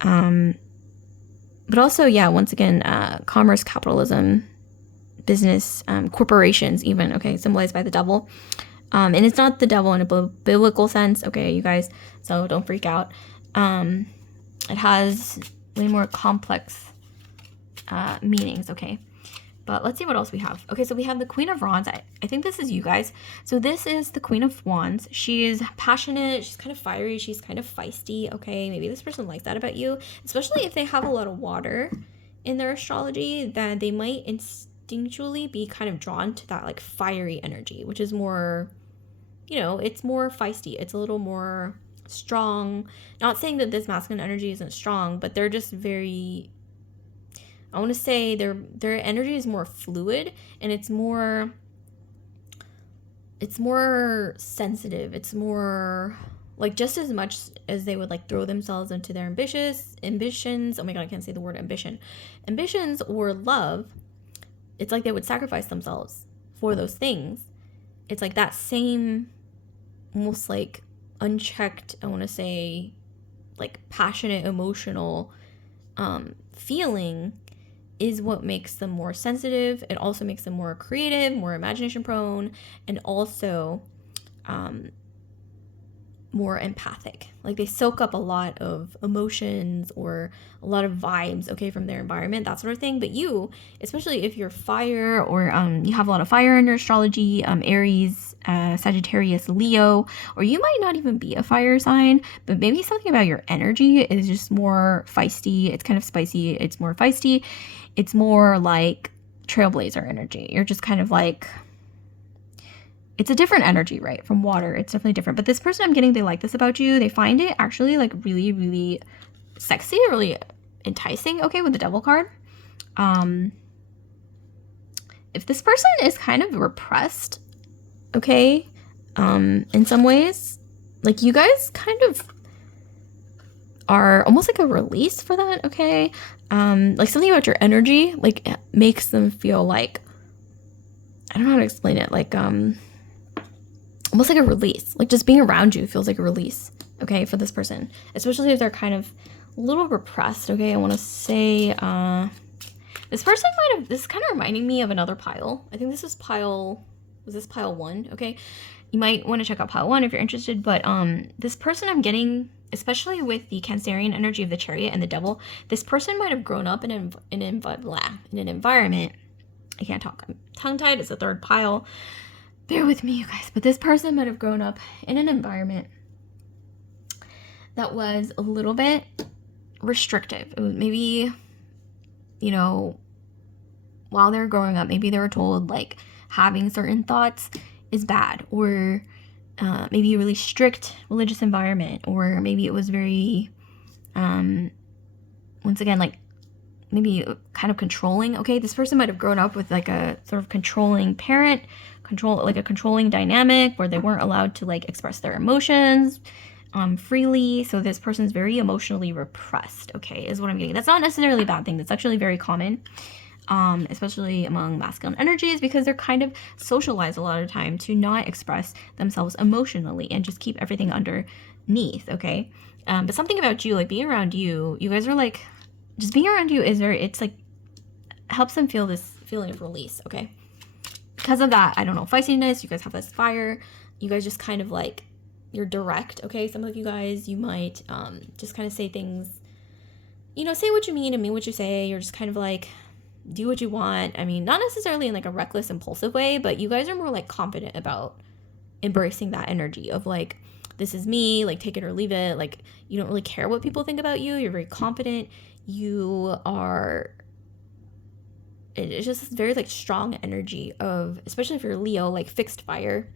But also, yeah, once again, commerce, capitalism, business, corporations even, okay, symbolized by the devil. And it's not the devil in a biblical sense, okay, you guys, so don't freak out. It has way more complex meanings, okay? But let's see what else we have. Okay, so we have the Queen of Wands. I think this is you guys. So this is the Queen of Wands. She is passionate. She's kind of fiery. She's kind of feisty, okay? Maybe this person likes that about you, especially if they have a lot of water in their astrology, then they might instinctually be kind of drawn to that like fiery energy, which is more, you know, it's more feisty. It's a little more strong. Not saying that this masculine energy isn't strong, but they're just very, I want to say their energy is more fluid, and it's more sensitive. It's more like, just as much as they would like throw themselves into their ambitions. Oh my god, I can't say the word ambitions or love. It's like they would sacrifice themselves for those things. It's like that same almost like unchecked, I want to say, like passionate, emotional feeling is what makes them more sensitive. It also makes them more creative, more imagination prone, and also more empathic. Like they soak up a lot of emotions or a lot of vibes, okay, from their environment, that sort of thing. But you, especially if you're fire or you have a lot of fire in your astrology, Aries, Sagittarius, Leo, or you might not even be a fire sign, but maybe something about your energy is just more feisty. It's kind of spicy. It's more feisty. It's more like trailblazer energy. You're just kind of like, it's a different energy, right? From water. It's definitely different. But this person I'm getting, they like this about you. They find it actually like really, really sexy, really enticing, okay, with the devil card. If this person is kind of repressed, okay, in some ways, like you guys kind of are almost like a release for that, okay? Like something about your energy, like makes them feel like, I don't know how to explain it, like, almost like a release. Like just being around you feels like a release, okay, for this person. Especially if they're kind of a little repressed, okay? I want to say, this person might have, this is kind of reminding me of another pile. I think this is pile 1, okay? You might want to check out pile 1 if you're interested, but this person I'm getting, especially with the Cancerian energy of the Chariot and the Devil, this person might have grown up in an environment. I can't talk. I'm tongue-tied. It's the 3rd pile. Bear with me, you guys. But this person might have grown up in an environment that was a little bit restrictive. It was maybe, you know, while they were growing up, maybe they were told, like, having certain thoughts is bad. Or maybe a really strict religious environment. Or maybe it was very, once again, like, maybe kind of controlling. Okay, this person might have grown up with like a sort of controlling parent, like a controlling dynamic where they weren't allowed to like express their emotions freely. So this person's very emotionally repressed, okay, is what I'm getting. That's not necessarily a bad thing. That's actually very common, especially among masculine energies, because they're kind of socialized a lot of the time to not express themselves emotionally and just keep everything underneath, okay? But something about you, like being around you guys are like, just being around you is very, it's like, helps them feel this feeling of release, okay? Because of that, I don't know, feistiness, you guys have this fire, you guys just kind of like, you're direct, okay? Some of you guys, you might just kind of say things, you know, say what you mean and mean what you say. You're just kind of like, do what you want. I mean, not necessarily in like a reckless, impulsive way, but you guys are more like confident about embracing that energy of like, this is me, like take it or leave it. Like you don't really care what people think about you. You're very confident. You are, it's just this very like strong energy of, especially if you're Leo, like fixed fire,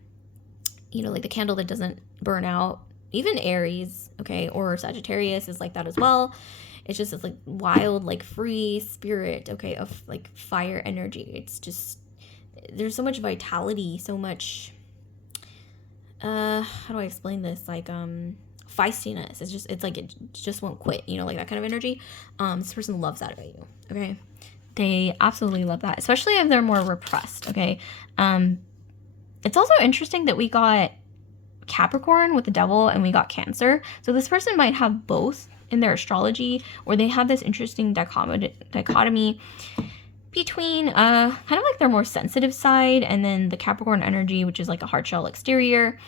you know, like the candle that doesn't burn out. Even Aries, okay, or Sagittarius is like that as well. It's just this like wild, like free spirit, okay, of like fire energy. It's just, there's so much vitality, so much, how do I explain this? Like, feistiness. It's like it just won't quit, you know, like that kind of energy. This person loves that about you, okay? They absolutely love that, especially if they're more repressed, okay? It's also interesting that we got Capricorn with the devil and we got Cancer. So this person might have both in their astrology, or they have this interesting dichotomy between kind of like their more sensitive side and then the Capricorn energy, which is like a hard shell exterior.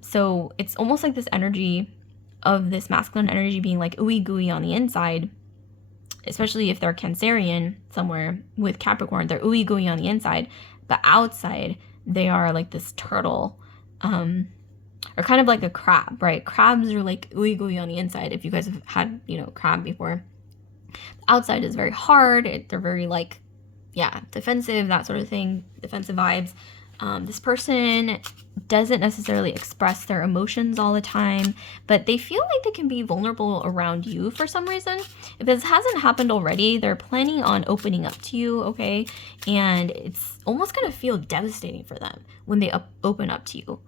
So it's almost like this energy of this masculine energy being like ooey gooey on the inside, especially if they're Cancerian somewhere with Capricorn, they're ooey gooey on the inside, but outside they are like this turtle, or kind of like a crab, right? Crabs are like ooey gooey on the inside. If you guys have had, you know, crab before, the outside is very hard. They're very like, yeah, defensive, that sort of thing, defensive vibes. This person doesn't necessarily express their emotions all the time, but they feel like they can be vulnerable around you for some reason. If this hasn't happened already, they're planning on opening up to you, okay? And it's almost going to feel devastating for them when they open up to you.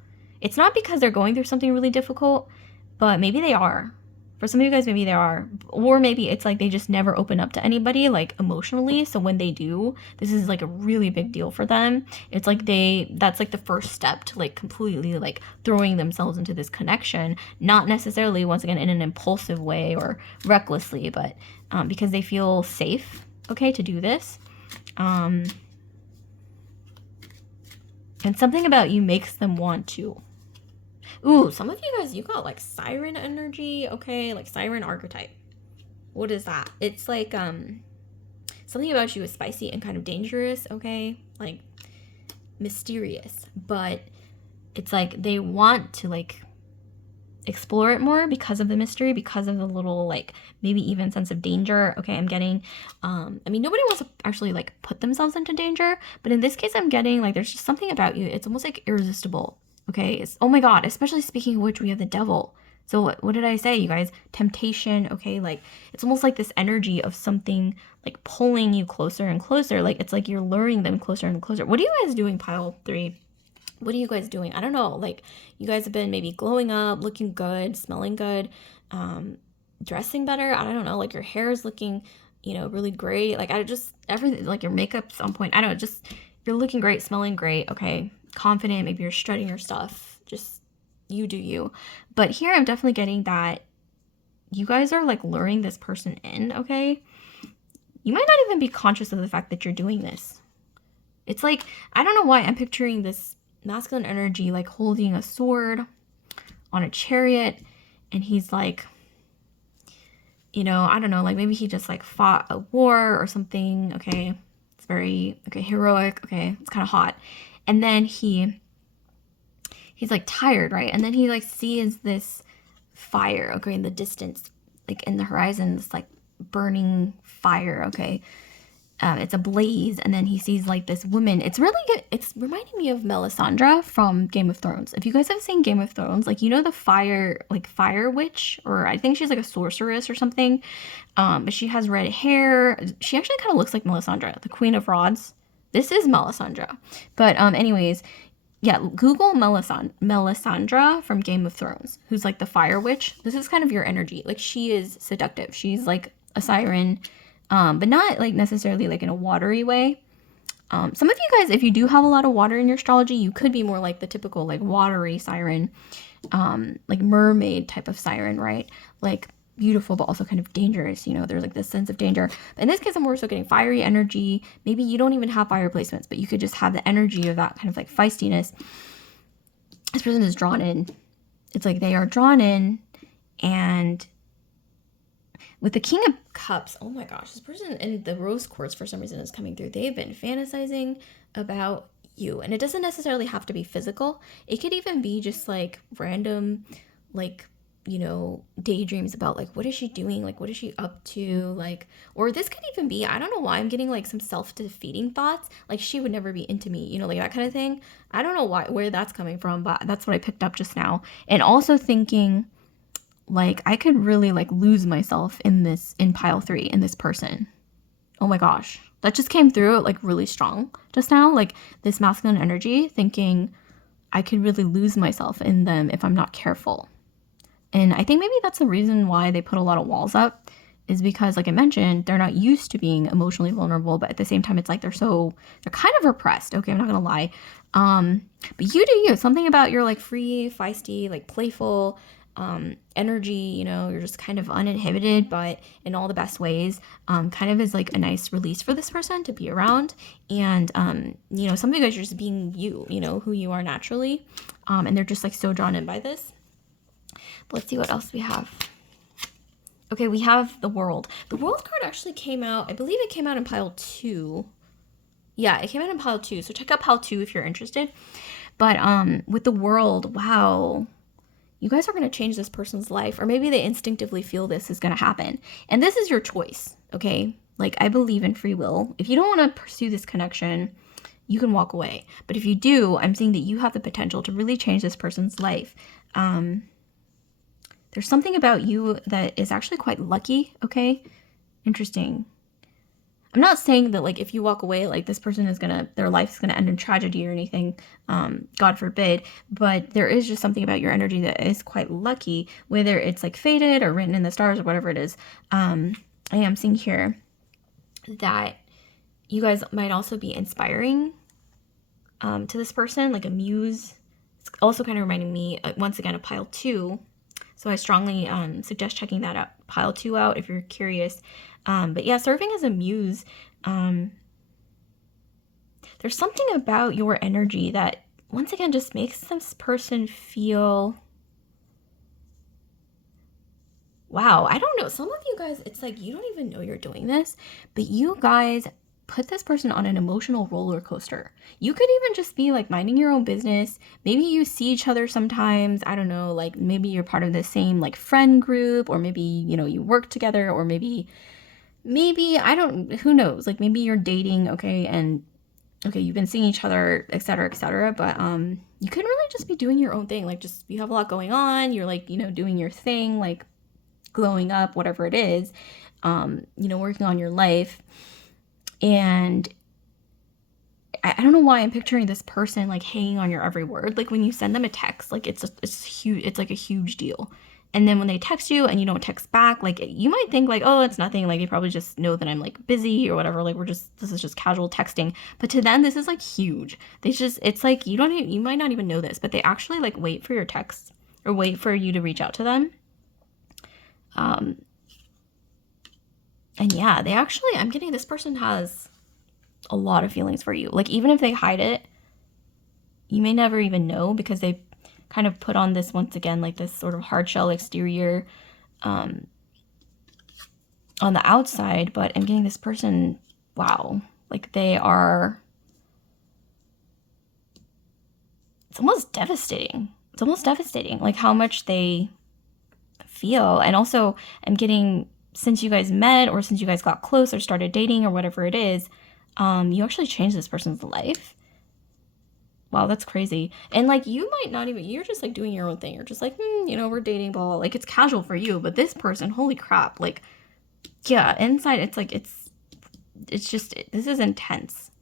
It's not because they're going through something really difficult, but maybe they are. For some of you guys, maybe they are. Or maybe it's like they just never open up to anybody, like emotionally. So when they do, this is like a really big deal for them. It's like that's like the first step to like completely like throwing themselves into this connection. Not necessarily, once again, in an impulsive way or recklessly, but because they feel safe, okay, to do this. And something about you makes them want to. Ooh, some of you guys, you got like siren energy, okay? Like siren archetype. What is that? It's like something about you is spicy and kind of dangerous, okay? Like mysterious, but it's like they want to like explore it more because of the mystery, because of the little like maybe even sense of danger. Okay, I'm getting I mean, nobody wants to actually like put themselves into danger, but in this case I'm getting like there's just something about you, it's almost like irresistible. Okay, it's, oh my god, especially speaking of which, we have the devil. So what did I say, you guys? Temptation. Okay, like it's almost like this energy of something like pulling you closer and closer, like it's like you're luring them closer and closer. What are you guys doing, pile 3? What are you guys doing? I don't know. Like, you guys have been maybe glowing up, looking good, smelling good, dressing better. I don't know. Like, your hair is looking, really great. Like, I just, everything, like, your makeup's on point. I don't know. Just, you're looking great, smelling great. Okay. Confident. Maybe you're strutting your stuff. Just, you do you. But here I'm definitely getting that you guys are, like, luring this person in. Okay. You might not even be conscious of the fact that you're doing this. It's like, I don't know why I'm picturing this masculine energy like holding a sword on a chariot, and he's like, I don't know, like maybe he just like fought a war or something. Okay, it's very heroic. Okay, it's kind of hot. And then he's like tired, right? And then he like sees this fire, okay, in the distance, like in the horizon, this like burning fire. Okay, it's a blaze, and then he sees like this woman. It's really good. It's reminding me of Melisandre from Game of Thrones. If you guys have seen Game of Thrones, like, the fire witch, or I think she's like a sorceress or something. But she has red hair. She actually kind of looks like Melisandre, the Queen of Rods. This is Melisandre. But anyways, yeah, Google Melisandre from Game of Thrones, who's like the fire witch. This is kind of your energy. Like, she is seductive. She's like a siren. But not like necessarily like in a watery way. Some of you guys, if you do have a lot of water in your astrology, you could be more like the typical like watery siren, like mermaid type of siren, right? Like beautiful, but also kind of dangerous. There's like this sense of danger. But in this case, I'm more so getting fiery energy. Maybe you don't even have fire placements, but you could just have the energy of that kind of like feistiness. This person is drawn in. It's like they are drawn in, and with the King of Cups, oh my gosh, this person in the rose quartz for some reason is coming through. They've been fantasizing about you. And it doesn't necessarily have to be physical. It could even be just like random, like, daydreams about like, what is she doing? Like, what is she up to? Like, or this could even be, I don't know why I'm getting like some self-defeating thoughts. Like, she would never be into me, like that kind of thing. I don't know where that's coming from, but that's what I picked up just now. And also thinking, like, I could really like lose myself in pile 3 in this person. Oh my gosh, that just came through like really strong just now. Like this masculine energy, thinking I could really lose myself in them if I'm not careful. And I think maybe that's the reason why they put a lot of walls up, is because, like I mentioned, they're not used to being emotionally vulnerable, but at the same time, it's like they're kind of repressed. Okay, I'm not gonna lie. But you do you. Something about your like free, feisty, like playful energy, you're just kind of uninhibited, but in all the best ways, kind of is like a nice release for this person to be around. And some of you guys are just being you, who you are naturally, and they're just like so drawn in by this. But let's see what else we have. Okay, we have the World. The World card actually came out, I believe it came out in pile 2. Yeah, it came out in pile 2, so check out pile 2 if you're interested. But with the World, wow, you guys are going to change this person's life, or maybe they instinctively feel this is going to happen. And this is your choice, okay? Like, I believe in free will. If you don't want to pursue this connection, you can walk away. But if you do, I'm seeing that you have the potential to really change this person's life. There's something about you that is actually quite lucky, okay? Interesting. I'm not saying that, like, if you walk away, like, this person is their life is gonna end in tragedy or anything, God forbid, but there is just something about your energy that is quite lucky, whether it's, like, fated or written in the stars or whatever it is. I am seeing here that you guys might also be inspiring to this person, like a muse. It's also kind of reminding me, once again, of pile 2. So I strongly suggest checking that out, pile 2 out, if you're curious. But yeah, serving as a muse, there's something about your energy that, once again, just makes this person feel wow, I don't know. Some of you guys, it's like you don't even know you're doing this, but you guys put this person on an emotional roller coaster. You could even just be like minding your own business. Maybe you see each other sometimes. I don't know, like maybe you're part of the same like friend group, or maybe, you know, you work together, or maybe I don't, who knows? Like maybe you're dating, okay, and okay, you've been seeing each other, etc., etc. But you could really just be doing your own thing. Like just you have a lot going on. You're like, you know, doing your thing, like glowing up, whatever it is, you know, working on your life. And I don't know why I'm picturing this person like hanging on your every word. Like when you send them a text, like it's huge. It's like a huge deal. And then when they text you and you don't text back, like you might think like, oh, it's nothing. Like they probably just know that I'm like busy or whatever. Like this is just casual texting. But to them, this is like huge. It's like you might not even know this, but they actually like wait for your text or wait for you to reach out to them. And yeah, I'm getting this person has a lot of feelings for you. Like even if they hide it, you may never even know because they kind of put on this, once again, like this sort of hard shell exterior on the outside. But I'm getting this person, wow, like it's almost devastating. It's almost devastating, like how much they feel. And also I'm getting, since you guys met or since you guys got close or started dating or whatever it is, you actually changed this person's life. Wow, that's crazy. And like you might not even, you're just like doing your own thing. You're just like, you know, we're dating, blah, blah. Like it's casual for you, but this person, holy crap, like, yeah, inside it's like it's just, this is intense.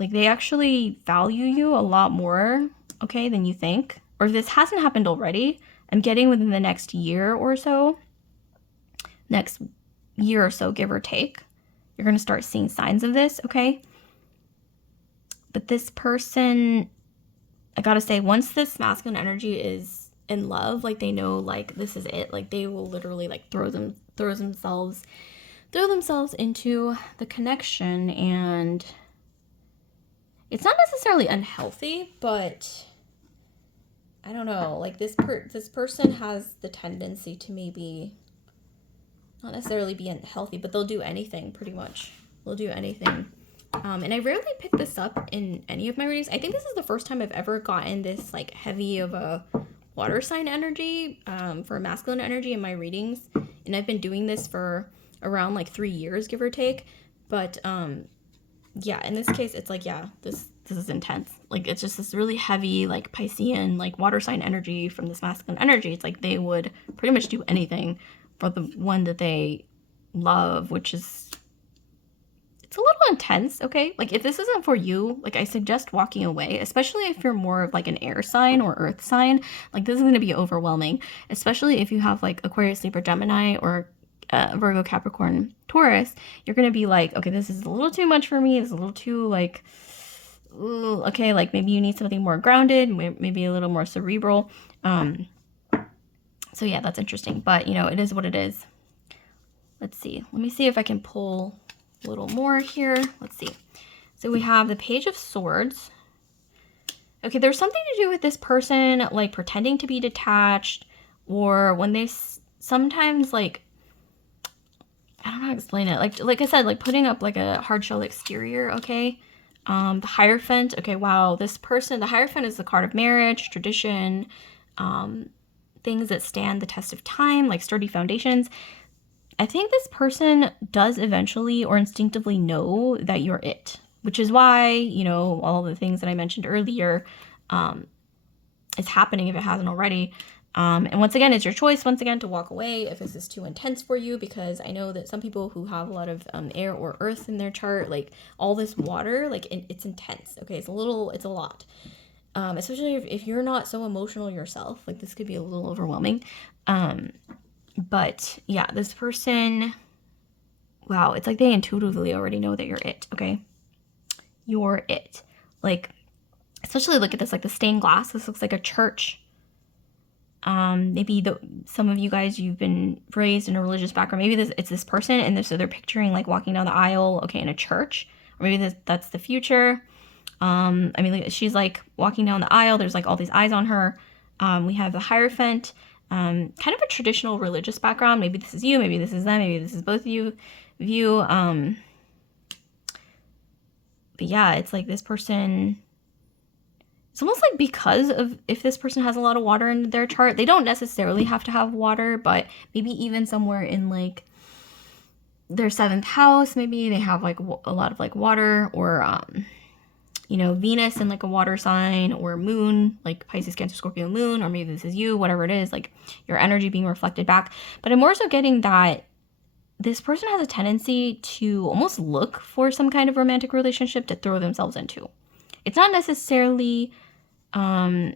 Like they actually value you a lot more, okay, than you think. Or if this hasn't happened already, I'm getting within the next year or so, give or take, you're going to start seeing signs of this, okay? But this person, I gotta say, once this masculine energy is in love, like they know, like this is it, like they will literally like throw themselves into the connection. And it's not necessarily unhealthy, but I don't know, like this person has the tendency to maybe not necessarily be unhealthy, but they'll do anything pretty much. They'll do anything. And I rarely pick this up in any of my readings. I think this is the first time I've ever gotten this like heavy of a water sign energy for masculine energy in my readings. And I've been doing this for around like 3 years, give or take. But yeah, in this case, it's like, yeah, this is intense. Like it's just this really heavy, like Piscean, like water sign energy from this masculine energy. It's like they would pretty much do anything for the one that they love, which is, it's a little intense, okay? Like if this isn't for you, like I suggest walking away, especially if you're more of like an air sign or earth sign. Like this is going to be overwhelming, especially if you have like Aquarius, Libra, Gemini, or Virgo, Capricorn, Taurus. You're going to be like, okay, this is a little too much for me. It's a little too like, ooh, okay, like maybe you need something more grounded, maybe a little more cerebral. So yeah, that's interesting, but you know, it is what it is. Let's see. Let me see if I can pull a little more here. Let's see. So we have the Page of Swords. Okay, there's something to do with this person like pretending to be detached, or when they sometimes like, I don't know how to explain it. Like I said, like putting up like a hard shell exterior, okay? The Hierophant, okay, wow, this person, the Hierophant is the card of marriage, tradition, things that stand the test of time, like sturdy foundations. I think this person does eventually or instinctively know that you're it, which is why, you know, all the things that I mentioned earlier is happening if it hasn't already. And once again, it's your choice, once again, to walk away if this is too intense for you, because I know that some people who have a lot of air or earth in their chart, like all this water, like it's intense. Okay, it's a lot. Especially if you're not so emotional yourself, like this could be a little overwhelming. But yeah, this person, wow, it's like they intuitively already know that you're it, okay? You're it. Like, especially look at this, like the stained glass. This looks like a church. Maybe some of you guys, you've been raised in a religious background. Maybe it's this person, and so they're picturing like walking down the aisle, okay, in a church. Or maybe that's the future. I mean, she's like walking down the aisle. There's like all these eyes on her. We have the Hierophant. kind of a traditional religious background. Maybe this is you, maybe this is them, maybe this is both of you. But yeah, it's like this person, it's almost like because of, if this person has a lot of water in their chart, they don't necessarily have to have water, but maybe even somewhere in like their seventh house, maybe they have like a lot of like water, or Venus in like a water sign, or moon, like Pisces, Cancer, Scorpio moon, or maybe this is you, whatever it is, like your energy being reflected back. But I'm more so getting that this person has a tendency to almost look for some kind of romantic relationship to throw themselves into. It's not necessarily that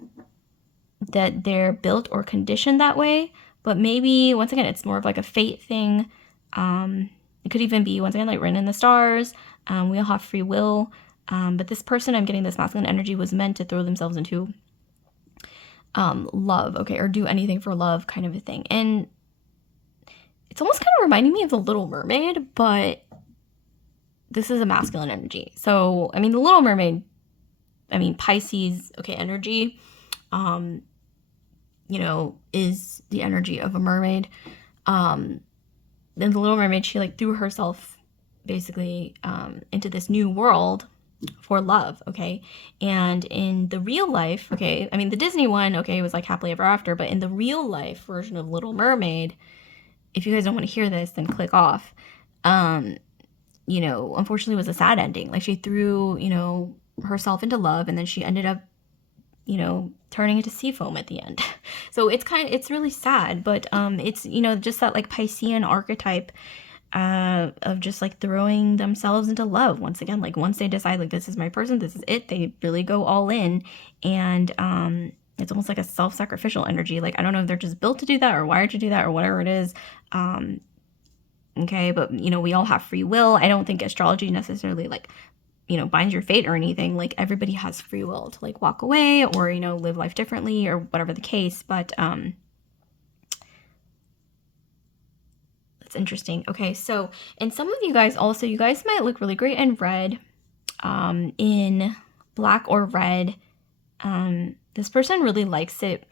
they're built or conditioned that way, but maybe, once again, it's more of like a fate thing. It could even be, once again, like written in the stars. We all have free will. But this person, I'm getting this masculine energy, was meant to throw themselves into love, okay, or do anything for love kind of a thing. And it's almost kind of reminding me of the Little Mermaid, but this is a masculine energy. So, I mean, the Little Mermaid, Pisces, okay, energy, is the energy of a mermaid. Then the Little Mermaid, she like threw herself basically into this new world for love, okay? And in the real life, okay, the Disney one, okay, was like happily ever after, but in the real life version of Little Mermaid, if you guys don't want to hear this, then click off. Unfortunately, it was a sad ending. Like, she threw, herself into love, and then she ended up, turning into sea foam at the end. So it's really sad, but it's, just that like Piscean archetype of just like throwing themselves into love. Once again, like once they decide like this is my person, this is it, they really go all in. And it's almost like a self-sacrificial energy. Like, I don't know if they're just built to do that or wired to do that or whatever it is. Okay, but we all have free will. I don't think astrology necessarily like binds your fate or anything. Like, everybody has free will to like walk away or live life differently or whatever the case. But that's interesting. Okay, so, and some of you guys also, you guys might look really great in red, in black or red. This person really likes it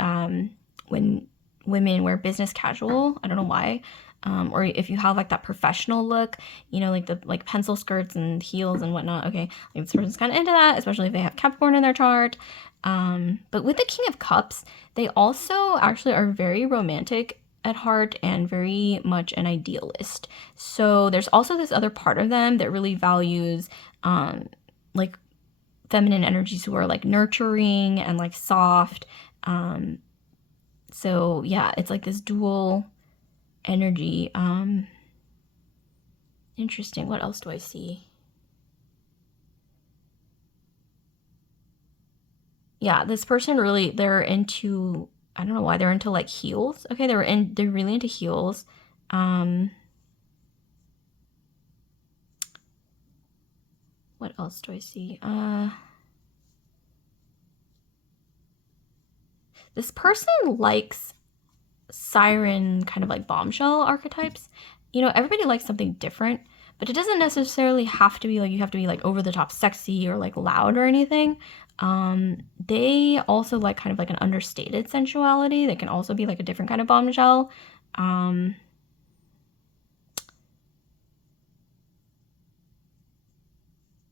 when women wear business casual. I don't know why. Or if you have like that professional look, like the like pencil skirts and heels and whatnot. Okay, like this person's kind of into that, especially if they have Capricorn in their chart. But with the King of Cups, they also actually are very romantic at heart and very much an idealist. So there's also this other part of them that really values like feminine energies, who are like nurturing and like soft. So yeah, it's like this dual energy. Interesting. What else do I see? Yeah, this person really, they're into, I don't know why, they're into like heels. Okay, they're really into heels. What else do I see? This person likes siren kind of like bombshell archetypes. Everybody likes something different, but it doesn't necessarily have to be like you have to be like over the top sexy or like loud or anything. They also like kind of like an understated sensuality. They can also be like a different kind of bombshell.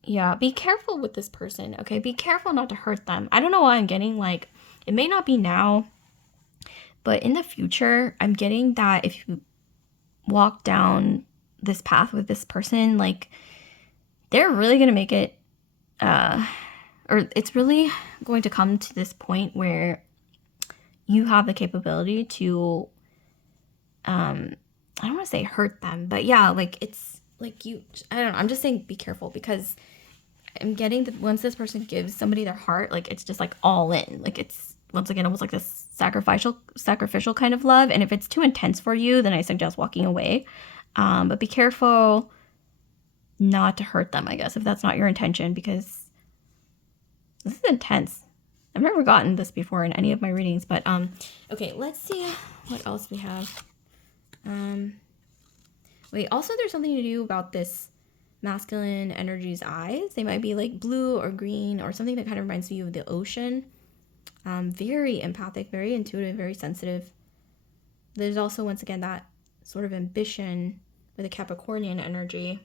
Yeah, be careful with this person, okay? Be careful not to hurt them. I don't know why I'm getting like, it may not be now, but in the future, I'm getting that if you walk down this path with this person, like, they're really going to make it, or it's really going to come to this point where you have the capability to, I don't want to say hurt them, but yeah, like, it's like I don't know, I'm just saying be careful, because I'm getting that once this person gives somebody their heart, like, it's just like all in. Like, it's once again almost like this sacrificial kind of love. And if it's too intense for you, then I suggest walking away. But be careful not to hurt them, I guess, if that's not your intention, because this is intense. I've never gotten this before in any of my readings, but okay, let's see what else we have. Wait, also there's something to do about this masculine energy's eyes. They might be like blue or green or something that kind of reminds me of the ocean. Very empathic, very intuitive, very sensitive. there's also, once again, that sort of ambition with a Capricornian energy.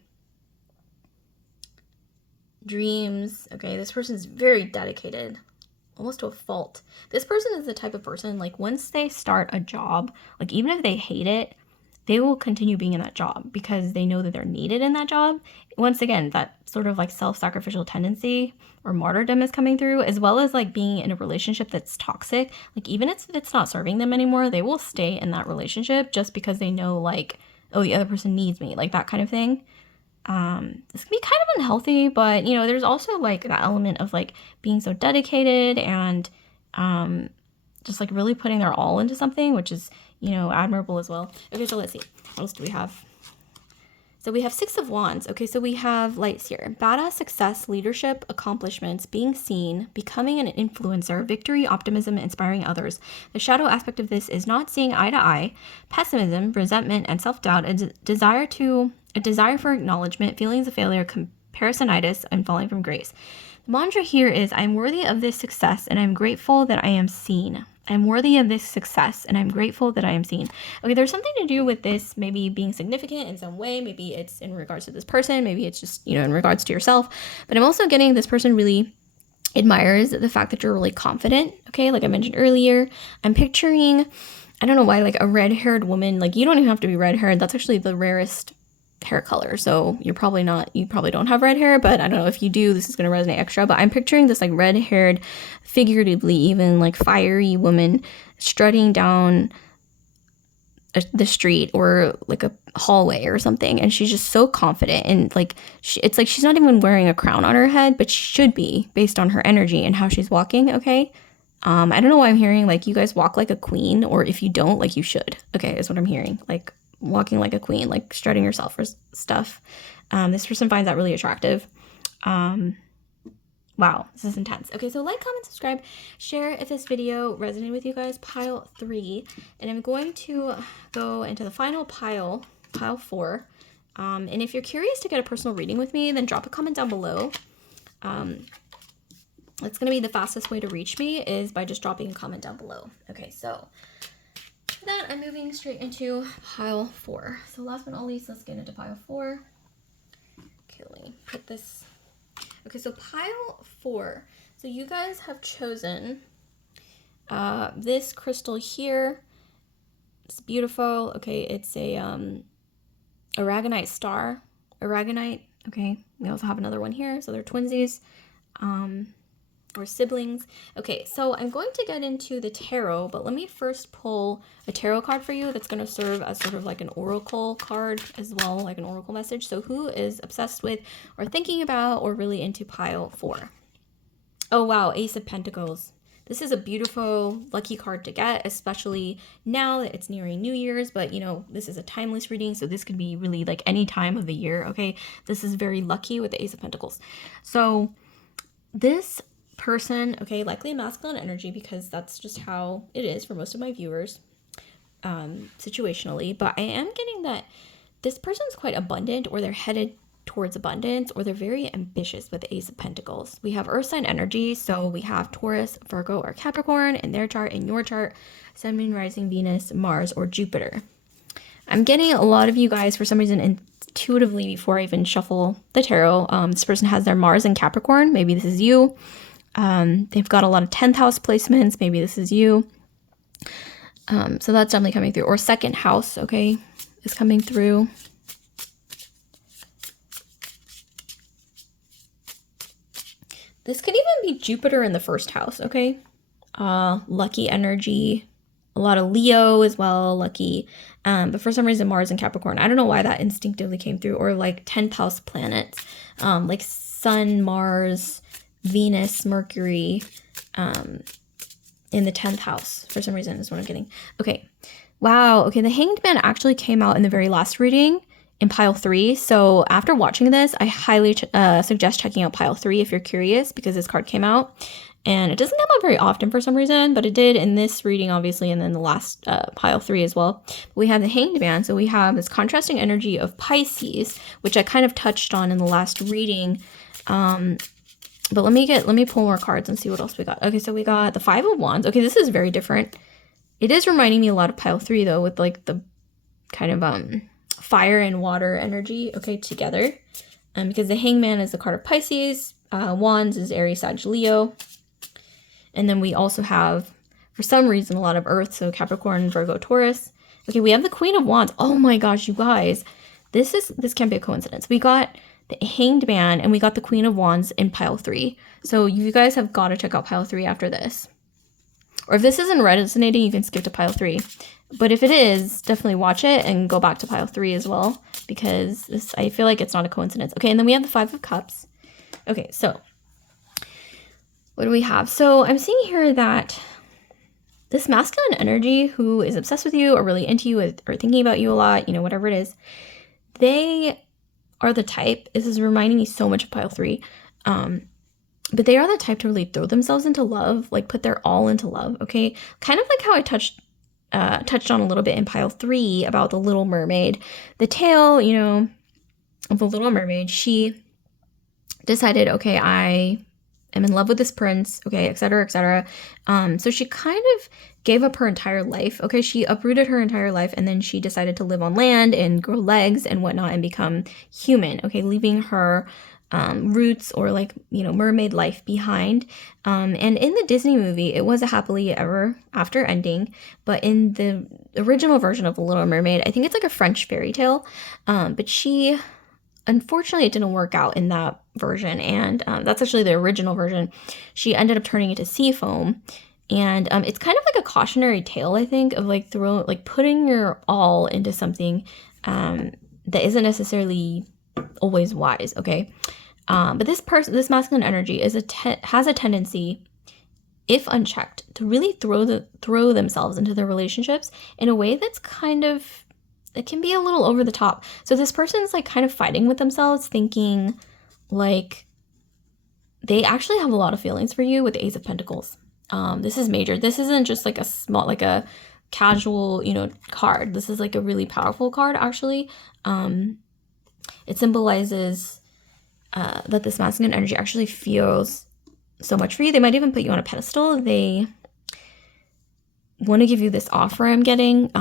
Dreams. Okay, this person's very dedicated, almost to a fault. This person is the type of person, like, once they start a job, like, even if they hate it, they will continue being in that job because they know that they're needed in that job. Once again, that sort of like self-sacrificial tendency or martyrdom is coming through, as well as like being in a relationship that's toxic. Like, even if it's not serving them anymore, they will stay in that relationship just because they know, like, oh, the other person needs me, like that kind of thing. This can be kind of unhealthy, but, you know, there's also like that element of like being so dedicated and just like really putting their all into something, which is, you know, admirable as well. Okay, so let's see. What else do we have? So we have 6 of Wands. Okay, so we have lights here. Badass, success, leadership, accomplishments, being seen, becoming an influencer, victory, optimism, inspiring others. The shadow aspect of this is not seeing eye to eye, pessimism, resentment, and self-doubt, a desire for acknowledgement, feelings of failure, comparisonitis, and falling from grace. The mantra here is, I'm worthy of this success, and I'm grateful that I am seen. I'm worthy of this success, and I'm grateful that I am seen. Okay, there's something to do with this maybe being significant in some way. Maybe it's in regards to this person. Maybe it's just, you know, in regards to yourself. But I'm also getting this person really admires the fact that you're really confident. Okay, like I mentioned earlier, I'm picturing, I don't know why, like a red-haired woman. Like, you don't even have to be red-haired. That's actually the rarest hair color, so you probably don't have red hair, but I don't know, if you do, this is going to resonate extra. But I'm picturing this like red-haired, figuratively even, like fiery woman strutting down the street or like a hallway or something, and she's just so confident, and like it's like she's not even wearing a crown on her head, but she should be based on her energy and how she's walking. Okay, I don't know why I'm hearing like you guys walk like a queen, or if you don't, like you should. Okay, is what I'm hearing, like walking like a queen, like strutting yourself for stuff. This person finds that really attractive. Wow, this is intense. Okay, so like, comment, subscribe, share if this video resonated with you guys. Pile 3, and I'm going to go into the final pile 4. And if you're curious to get a personal reading with me, then drop a comment down below. It's going to be the fastest way to reach me is by just dropping a comment down below. Okay, so for that, I'm moving straight into pile 4. So last but not least, let's get into pile 4. Okay, let me put this. Okay, so pile 4. So you guys have chosen this crystal here. It's beautiful. Okay, it's a aragonite star. Aragonite. Okay, we also have another one here. So they're twinsies. Or siblings. Okay, so I'm going to get into the tarot, but let me first pull a tarot card for you that's going to serve as sort of like an oracle card as well, like an oracle message. So who is obsessed with or thinking about or really into pile 4? Oh wow, Ace of Pentacles. This is a beautiful, lucky card to get, especially now that it's nearing New Year's, but you know, this is a timeless reading, so this could be really like any time of the year, okay? This is very lucky with the Ace of Pentacles. So this person, okay, likely masculine energy, because that's just how it is for most of my viewers, situationally, but I am getting that this person's quite abundant, or they're headed towards abundance, or they're very ambitious with the Ace of Pentacles. We have earth sign energy, so we have Taurus, Virgo, or Capricorn in their chart, in your chart, Sun, Moon, Rising, Venus, Mars, or Jupiter. I'm getting a lot of you guys, for some reason, intuitively, before I even shuffle the tarot, this person has their Mars in Capricorn. Maybe this is you. They've got a lot of 10th house placements. Maybe this is you. So that's definitely coming through. Or second house, okay, is coming through. This could even be Jupiter in the first house, okay? Lucky energy. A lot of Leo as well, lucky. But for some reason, Mars and Capricorn. I don't know why that instinctively came through. Or like 10th house planets. Like Sun, Mars, Venus, Mercury, in the 10th house for some reason is what I'm getting. Okay. Wow. Okay. The Hanged Man actually came out in the very last reading in pile 3. So after watching this, I highly suggest checking out pile 3 if you're curious, because this card came out and it doesn't come out very often for some reason, but it did in this reading, obviously. And then the last pile 3 as well. We have the Hanged Man. So we have this contrasting energy of Pisces, which I kind of touched on in the last reading. But let me pull more cards and see what else we got. Okay, so we got the 5 of Wands. Okay, this is very different. It is reminding me a lot of pile 3 though, with like the kind of fire and water energy, okay, together. Because the Hangman is the card of Pisces, Wands is Aries, Sag, Leo. And then we also have, for some reason, a lot of Earth, so Capricorn, Virgo, Taurus. Okay, we have the Queen of Wands. Oh my gosh, you guys. This can't be a coincidence. We got the Hanged Man and we got the Queen of Wands in pile 3. So you guys have got to check out pile 3 after this. Or if this isn't resonating, you can skip to pile 3. But if it is, definitely watch it and go back to pile 3 as well, because I feel like it's not a coincidence. Okay, and then we have the 5 of Cups. Okay, so what do we have? So I'm seeing here that this masculine energy who is obsessed with you or really into you or thinking about you a lot, whatever it is, they are the type, this is reminding me so much of pile 3, but they are the type to really throw themselves into love, like put their all into love, okay? Kind of like how I touched on a little bit in pile 3 about the Little Mermaid. The tale, of the Little Mermaid, she decided, okay, I am in love with this prince, okay, etc., etc. So she kind of gave up her entire life, okay? She uprooted her entire life, and then she decided to live on land and grow legs and whatnot and become human, okay, leaving her roots or mermaid life behind. And in the Disney movie, it was a happily ever after ending, but in the original version of The Little Mermaid, I think it's like a French fairy tale, but unfortunately, it didn't work out in that version, and that's actually the original version. She ended up turning into sea foam, and it's kind of like a cautionary tale, I think, of putting your all into something that isn't necessarily always wise, okay? But this masculine energy has a tendency, if unchecked, to really throw themselves into their relationships in a way that's it can be a little over the top. So this person's kind of fighting with themselves, thinking they actually have a lot of feelings for you with the Ace of Pentacles. This is major. This isn't just a small, a casual, card. This is a really powerful card, actually. It symbolizes that this masculine energy actually feels so much for you. They might even put you on a pedestal. They want to give you this offer I'm getting.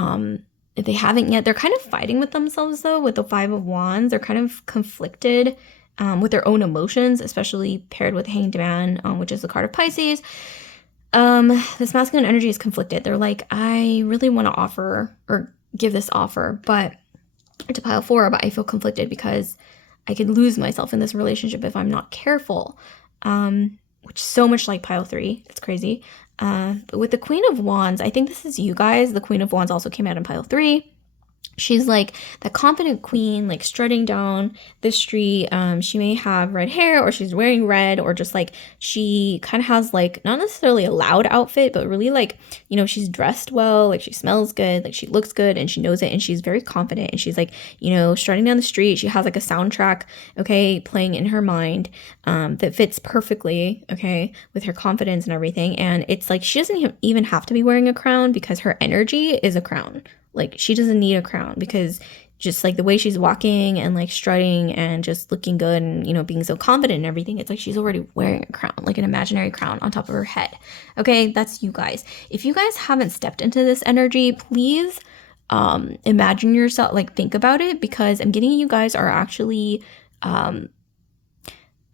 If they haven't yet, they're kind of fighting with themselves, though, with the 5 of Wands. They're kind of conflicted with their own emotions, especially paired with Hanged Man, which is the card of Pisces. This masculine energy is conflicted. They're like, I really want to offer or give this offer, but to pile 4, but I feel conflicted because I could lose myself in this relationship if I'm not careful, which is so much like pile 3. It's crazy. But with the Queen of Wands, I think this is you guys. The Queen of Wands also came out in pile 3. She's like that confident queen, strutting down the street. She may have red hair, or she's wearing red, or just she kind of has not necessarily a loud outfit, but really she's dressed well, she smells good, she looks good, and she knows it, and she's very confident, and she's strutting down the street. She has a soundtrack, okay, playing in her mind, that fits perfectly, okay, with her confidence and everything. And it's she doesn't even have to be wearing a crown, because her energy is a crown. She doesn't need a crown, because just the way she's walking and strutting and just looking good and, being so confident and everything, it's she's already wearing a crown, an imaginary crown on top of her head. Okay, that's you guys. If you guys haven't stepped into this energy, please imagine yourself, think about it, because I'm getting you guys are actually, I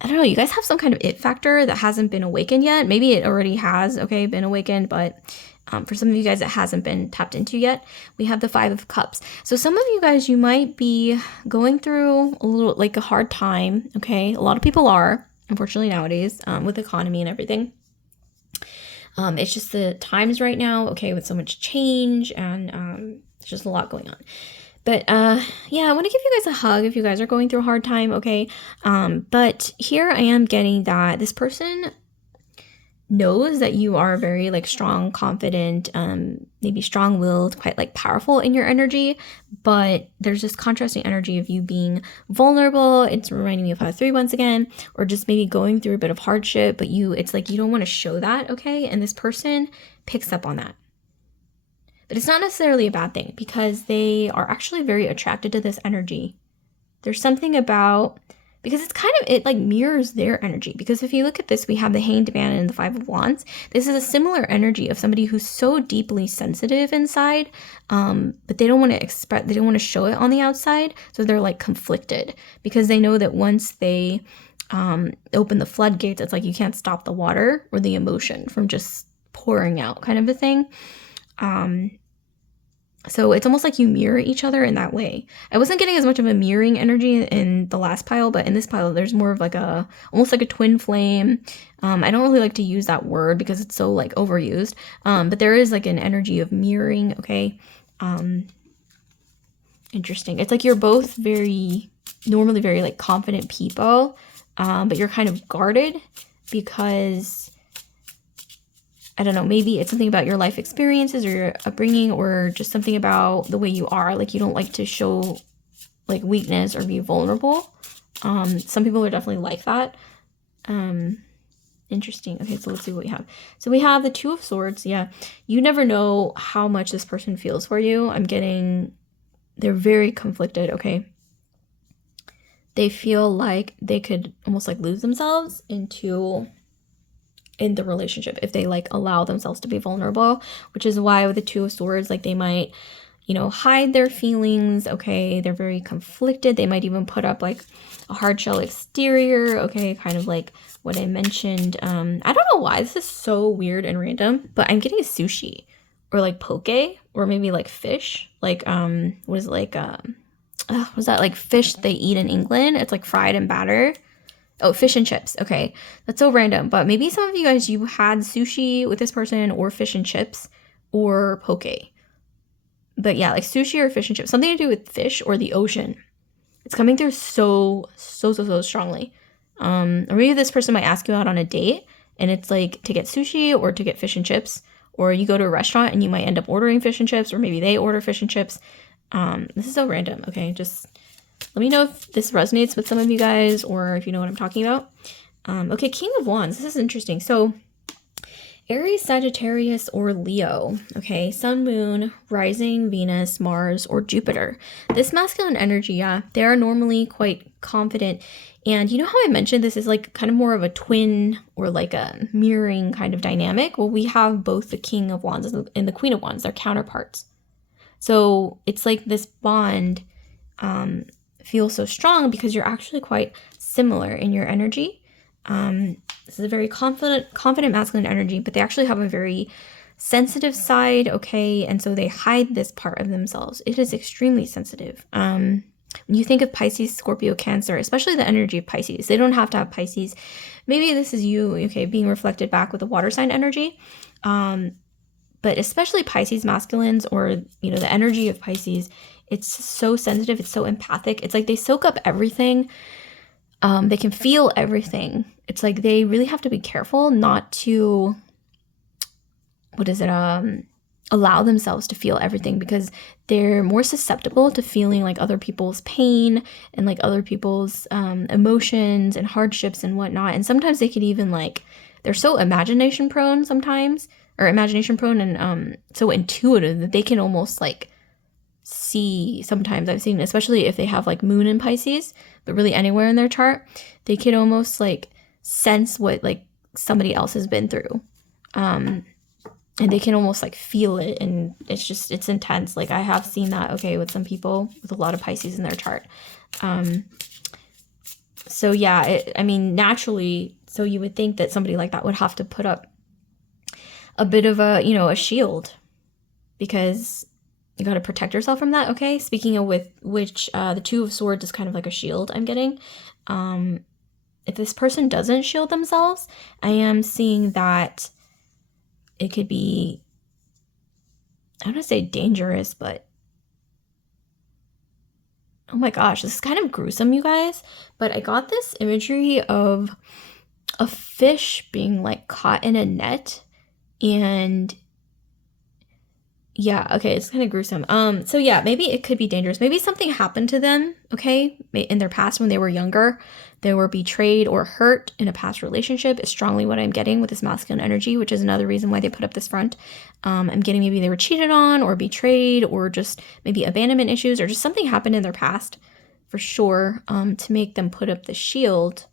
don't know, you guys have some kind of it factor that hasn't been awakened yet. Maybe it already has, okay, been awakened, but for some of you guys, it hasn't been tapped into yet. We have the 5 of Cups. So some of you guys, you might be going through a little, a hard time, okay? A lot of people are, unfortunately, nowadays, with the economy and everything. It's just the times right now, okay, with so much change, and there's just a lot going on. But yeah, I want to give you guys a hug if you guys are going through a hard time, okay? But here I am getting that this person knows that you are very strong, confident, maybe strong-willed, quite powerful in your energy, but there's this contrasting energy of you being vulnerable. It's reminding me of pile 3 once again, or just maybe going through a bit of hardship, but it's you don't want to show that, okay? And this person picks up on that. But it's not necessarily a bad thing, because they are actually very attracted to this energy. There's something about because it like mirrors their energy. Because if you look at this, we have the Hanged Man and the Five of Wands. This is a similar energy of somebody who's so deeply sensitive inside, but they don't want to show it on the outside. So they're like conflicted because they know that once they open the floodgates, it's like you can't stop the water or the emotion from just pouring out, kind of a thing. So it's almost like you mirror each other in that way. I wasn't getting as much of a mirroring energy in the last pile, but in this pile, there's more of like almost like a twin flame. I don't really like to use that word because it's so like overused. But there is like an energy of mirroring, okay? Interesting. It's like you're both normally very like confident people, but you're kind of guarded because, I don't know, maybe it's something about your life experiences or your upbringing or just something about the way you are. Like you don't like to show like weakness or be vulnerable. Some people are definitely like that. Interesting. Okay, so let's see what we have. So we have the Two of Swords. Yeah, you never know how much this person feels for you. I'm getting, they're very conflicted, okay? They feel like they could almost like lose themselves in the relationship if they like allow themselves to be vulnerable, which is why with the Two of Swords, like they might, hide their feelings, okay? They're very conflicted. They might even put up like a hard shell exterior, okay? Kind of like what I mentioned. I don't know why this is so weird and random, but I'm getting sushi or like poke or maybe like fish. Like, what is it like, was that like fish they eat in England? It's like fried and batter. Oh, fish and chips. Okay. That's so random. But maybe some of you guys, you had sushi with this person or fish and chips or poke. But yeah, like sushi or fish and chips. Something to do with fish or the ocean. It's coming through so strongly. Or maybe this person might ask you out on a date and it's like to get sushi or to get fish and chips. Or you go to a restaurant and you might end up ordering fish and chips, or maybe they order fish and chips. This is so random. Okay, just let me know if this resonates with some of you guys or if you know what I'm talking about. Okay, King of Wands. This is interesting. So Aries, Sagittarius, or Leo. Okay, Sun, Moon, Rising, Venus, Mars, or Jupiter. This masculine energy, yeah, they are normally quite confident. And you know how I mentioned this is like kind of more of a twin or like a mirroring kind of dynamic? Well, we have both the King of Wands and the Queen of Wands. They're counterparts. So it's like this bond feels so strong because you're actually quite similar in your energy. This is a very confident masculine energy, but they actually have a very sensitive side, okay? And so they hide this part of themselves. It is extremely sensitive. When you think of Pisces, Scorpio, Cancer, especially the energy of Pisces, they don't have to have Pisces. Maybe this is you, okay, being reflected back with the water sign energy. But especially Pisces masculines or, the energy of Pisces, it's so sensitive. It's so empathic. It's like they soak up everything. They can feel everything. It's like they really have to be careful not to, allow themselves to feel everything because they're more susceptible to feeling like other people's pain and like other people's emotions and hardships and whatnot. And sometimes they could even they're so imagination prone and so intuitive that they can almost see, sometimes I've seen, especially if they have Moon in Pisces, but really anywhere in their chart, they can almost sense what somebody else has been through. And they can almost feel it, and it's intense. I have seen that, okay, with some people with a lot of Pisces in their chart. So yeah, naturally, so you would think that somebody like that would have to put up a bit of a shield, because you got to protect yourself from that, okay? Speaking of which, the Two of Swords is kind of like a shield I'm getting. If this person doesn't shield themselves, I am seeing that it could be, I don't want to say dangerous, but oh my gosh, this is kind of gruesome, you guys. But I got this imagery of a fish being caught in a net, and yeah, okay, it's kind of gruesome. So yeah, maybe it could be dangerous. Maybe something happened to them, okay, in their past when they were younger. They were betrayed or hurt in a past relationship is strongly what I'm getting with this masculine energy, which is another reason why they put up this front. I'm getting maybe they were cheated on or betrayed, or just maybe abandonment issues, or just something happened in their past for sure, to make them put up the shield.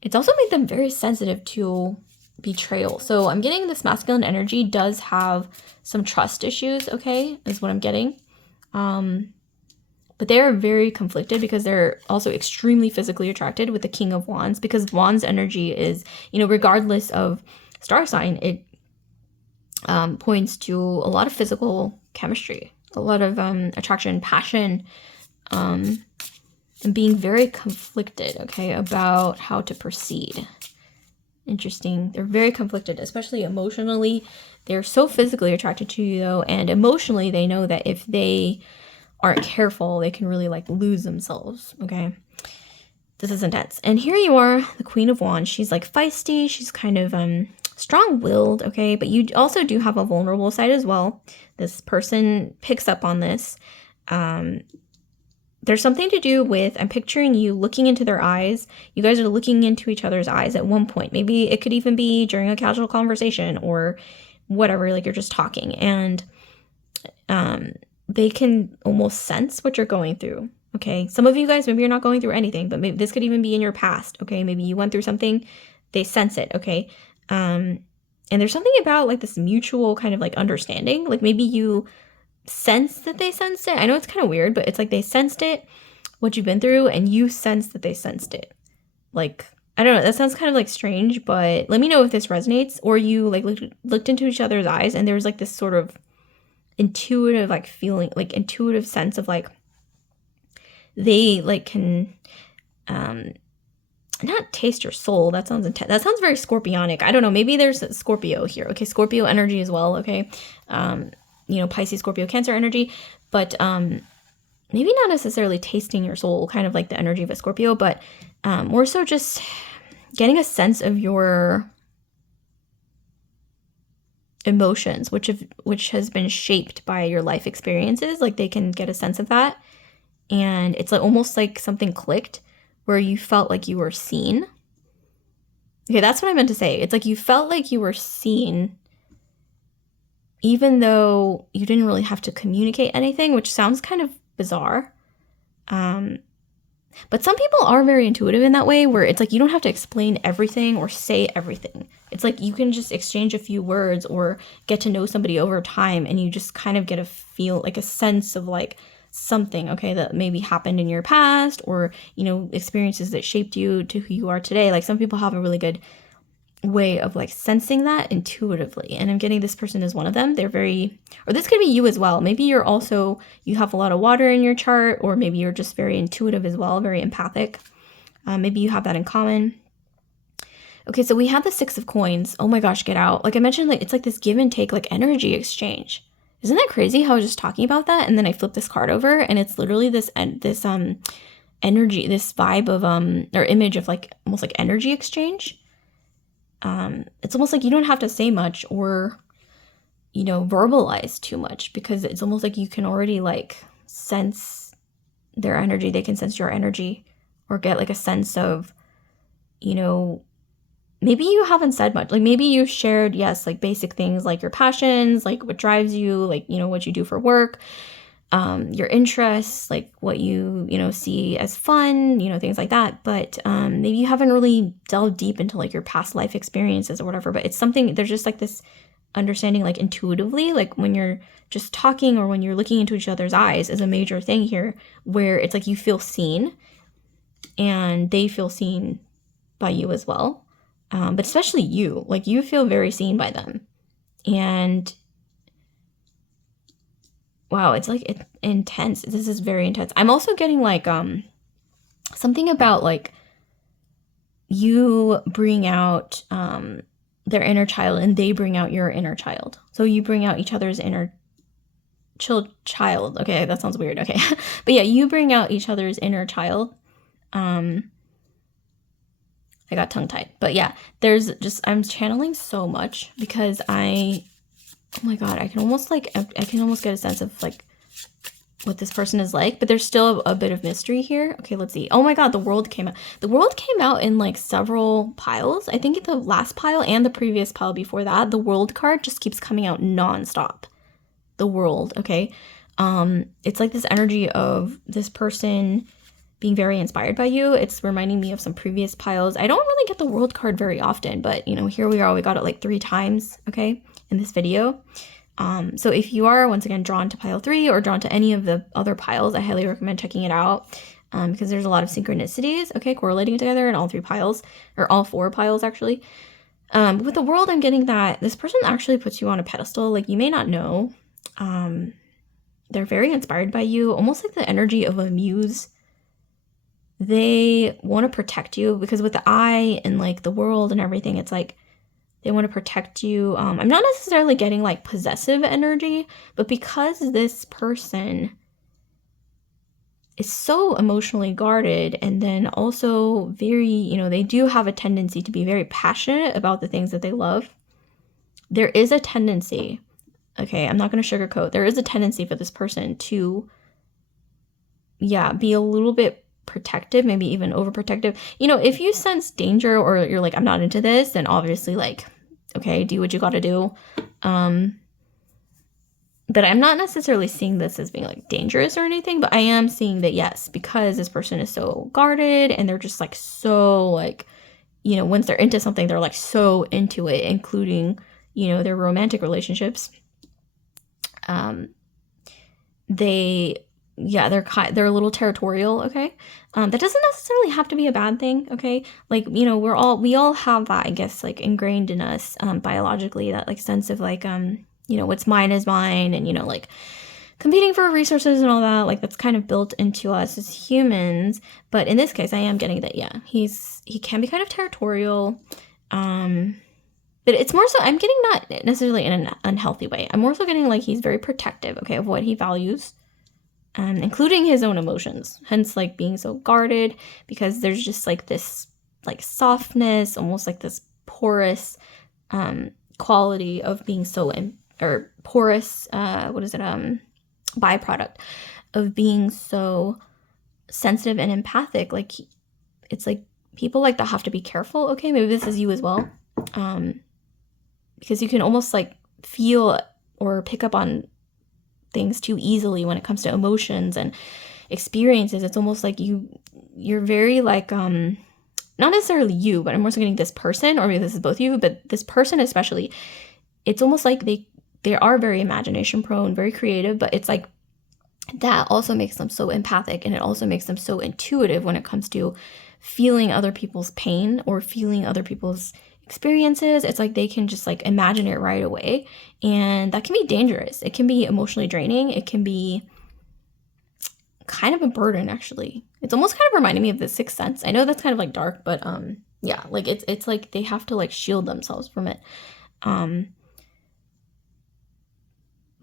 It's also made them very sensitive to betrayal. So I'm getting this masculine energy does have some trust issues, okay, is what I'm getting. But they're very conflicted because they're also extremely physically attracted with the King of Wands, because Wands energy is, regardless of star sign, it points to a lot of physical chemistry, a lot of attraction, passion, and being very conflicted, okay, about how to proceed. Interesting. They're very conflicted, especially emotionally. They're so physically attracted to you, though, and emotionally they know that if they aren't careful, they can really lose themselves, okay? This is intense. And here you are, the Queen of Wands. She's feisty. She's kind of strong-willed, okay? But you also do have a vulnerable side as well. This person picks up on this. There's something to do with, I'm picturing you looking into their eyes. You guys are looking into each other's eyes at one point. Maybe it could even be during a casual conversation or whatever, you're just talking. And they can almost sense what you're going through, okay? Some of you guys, maybe you're not going through anything, but maybe this could even be in your past, okay? Maybe you went through something, they sense it, okay? And there's something about this mutual kind of understanding. Maybe you sense that they sensed it. I know it's kind of weird, but it's they sensed it, what you've been through, and you sense that they sensed it. I don't know, that sounds kind of strange, but let me know if this resonates, or you looked into each other's eyes and there was this sort of intuitive feeling, intuitive sense of they can not taste your soul. That sounds intense. That sounds very scorpionic. I don't know, maybe there's a Scorpio here, okay? Scorpio energy as well, okay? Pisces, Scorpio, Cancer energy, but maybe not necessarily tasting your soul, kind of the energy of a Scorpio, but more so just getting a sense of your emotions, which has been shaped by your life experiences. They can get a sense of that, and it's almost something clicked where you felt like you were seen. Okay, that's what I meant to say. It's you felt like you were seen, even though you didn't really have to communicate anything, which sounds kind of bizarre. But some people are very intuitive in that way, where it's you don't have to explain everything or say everything. It's you can just exchange a few words or get to know somebody over time, and you just kind of get a feel, a sense of something, okay, that maybe happened in your past, or, experiences that shaped you to who you are today. Some people have a really good way of sensing that intuitively, and I'm getting this person is one of them. They're very, or this could be you as well. Maybe you have a lot of water in your chart, or maybe you're just very intuitive as well, very empathic. Maybe you have that in common. Okay, so we have the Six of Coins. Oh my gosh, get out. I mentioned, it's this give and take, energy exchange. Isn't that crazy how I was just talking about that, and then I flipped this card over, and it's literally this energy, this vibe of or image of almost energy exchange. It's almost you don't have to say much or, verbalize too much, because it's almost you can already sense their energy. They can sense your energy, or get a sense of, maybe you haven't said much. Maybe you shared, yes, basic things your passions, what drives you, what you do for work, your interests, what you, see as fun, things like that. But maybe you haven't really delved deep into your past life experiences or whatever, but it's something, there's just this understanding intuitively, when you're just talking or when you're looking into each other's eyes is a major thing here, where it's you feel seen and they feel seen by you as well. But especially you, you feel very seen by them. And wow, it's it's intense. This is very intense. I'm also getting something about you bring out their inner child, and they bring out your inner child. So you bring out each other's inner child. Okay, that sounds weird. Okay. But yeah, you bring out each other's inner child. I got tongue-tied. But yeah, there's just, I'm channeling so much because oh my God, I can almost get a sense of what this person is like, but there's still a bit of mystery here. Okay, let's see. Oh my God, the World came out. The World came out in several piles. I think the last pile and the previous pile before that, the World card just keeps coming out nonstop. The World, okay? It's like this energy of this person being very inspired by you. It's reminding me of some previous piles. I don't really get the world card very often, but you know, here we are, we got it like 3 times, okay, in this video. So if you are once again drawn to pile 3 or drawn to any of the other piles, I highly recommend checking it out, because there's a lot of synchronicities, okay, correlating together in all 3 piles, or all 4 piles actually. With the world, I'm getting that this person actually puts you on a pedestal. Like, you may not know, they're very inspired by you, almost like the energy of a muse. They want to protect you, because with the eye and like the world and everything, it's like they want to protect you. I'm not necessarily getting like possessive energy, but because this person is so emotionally guarded, and then also very, you know, they do have a tendency to be very passionate about the things that they love. There is a tendency, okay, I'm not going to sugarcoat, there is a tendency for this person to, yeah, be a little bit protective, maybe even overprotective. You know, if you sense danger or you're like, I'm not into this, then obviously, like, okay, do what you gotta do. But I'm not necessarily seeing this as being like dangerous or anything, but I am seeing that, yes, because this person is so guarded and they're just like so like, you know, once they're into something, they're like so into it, including, you know, their romantic relationships. They're a little territorial, okay? That doesn't necessarily have to be a bad thing, okay? Like, you know, we all have that, I guess, like ingrained in us, biologically, that like sense of like, you know, what's mine is mine, and, you know, like competing for resources and all that, like that's kind of built into us as humans. But in this case, I am getting that, yeah, he can be kind of territorial, but it's more so, I'm getting not necessarily in an unhealthy way. I'm more so getting like he's very protective, okay, of what he values, including his own emotions, hence like being so guarded, because there's just like this like softness, almost like this porous quality of being so or porous byproduct of being so sensitive and empathic. Like, it's like people like that have to be careful, okay? Maybe this is you as well, because you can almost like feel or pick up on things too easily when it comes to emotions and experiences. It's almost like you're very like, not necessarily you, but I'm also getting this person, or maybe this is both of you, but this person especially, it's almost like they are very imagination prone, very creative, but it's like that also makes them so empathic, and it also makes them so intuitive when it comes to feeling other people's pain or feeling other people's experiences. It's like they can just like imagine it right away, and that can be dangerous. It can be emotionally draining. It can be kind of a burden, actually. It's almost kind of reminding me of The Sixth Sense. I know that's kind of like dark, but yeah, like it's like they have to like shield themselves from it.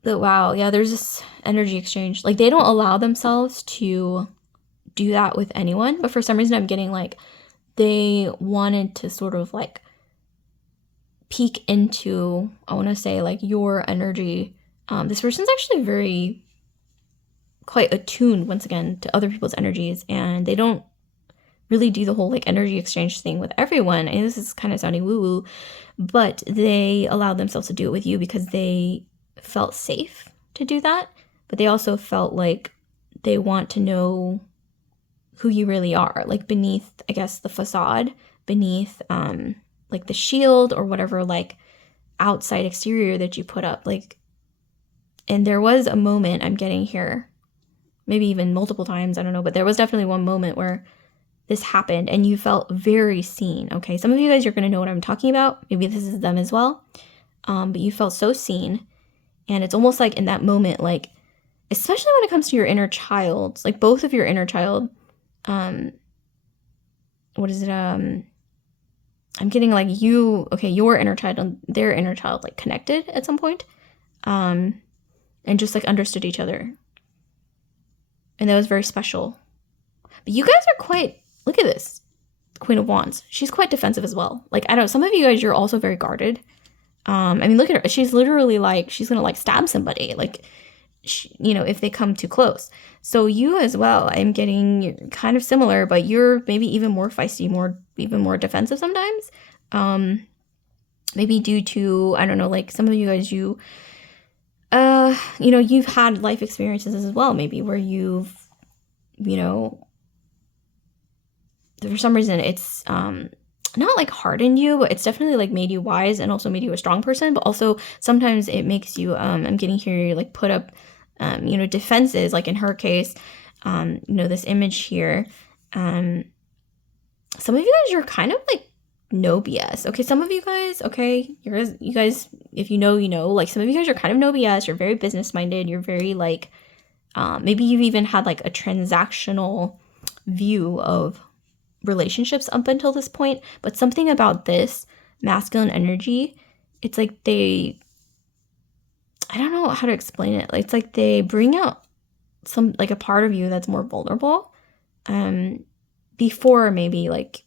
But wow, yeah, there's this energy exchange. Like, they don't allow themselves to do that with anyone, but for some reason I'm getting like they wanted to sort of like peek into, I want to say, like your energy. This person's actually quite attuned, once again, to other people's energies, and they don't really do the whole like energy exchange thing with everyone. And this is kind of sounding woo-woo, but they allowed themselves to do it with you because they felt safe to do that, but they also felt like they want to know who you really are, like beneath, I guess, the facade, beneath like the shield or whatever like outside exterior that you put up. Like, and there was a moment I'm getting here, maybe even multiple times, I don't know, but there was definitely one moment where this happened and you felt very seen, okay? Some of you guys, you're going to know what I'm talking about. Maybe this is them as well, but you felt so seen. And it's almost like in that moment, like, especially when it comes to your inner child, like both of your inner child, what is it? I'm getting like you, okay, your inner child and their inner child, like connected at some point, and just like understood each other. And that was very special. But you guys are quite, look at this, Queen of Wands. She's quite defensive as well. Like, I don't know, some of you guys, you're also very guarded. I mean, look at her. She's literally like, she's going to like stab somebody, like, you know, if they come too close. So you as well, I'm getting kind of similar, but you're maybe even more feisty, even more defensive sometimes. Maybe due to, I don't know, like some of you guys, you've had life experiences as well, maybe where you've, for some reason it's not like hardened you, but it's definitely like made you wise and also made you a strong person. But also sometimes it makes you, I'm getting here, like put up, defenses, like in her case, this image here. Some of you guys, you're kind of like no BS. Okay, some of you guys, okay, you guys, if you know, like some of you guys are kind of no BS. You're very business minded. You're very like, maybe you've even had like a transactional view of relationships up until this point. But something about this masculine energy, it's like I don't know how to explain it. It's like they bring out some, like a part of you that's more vulnerable. Before maybe like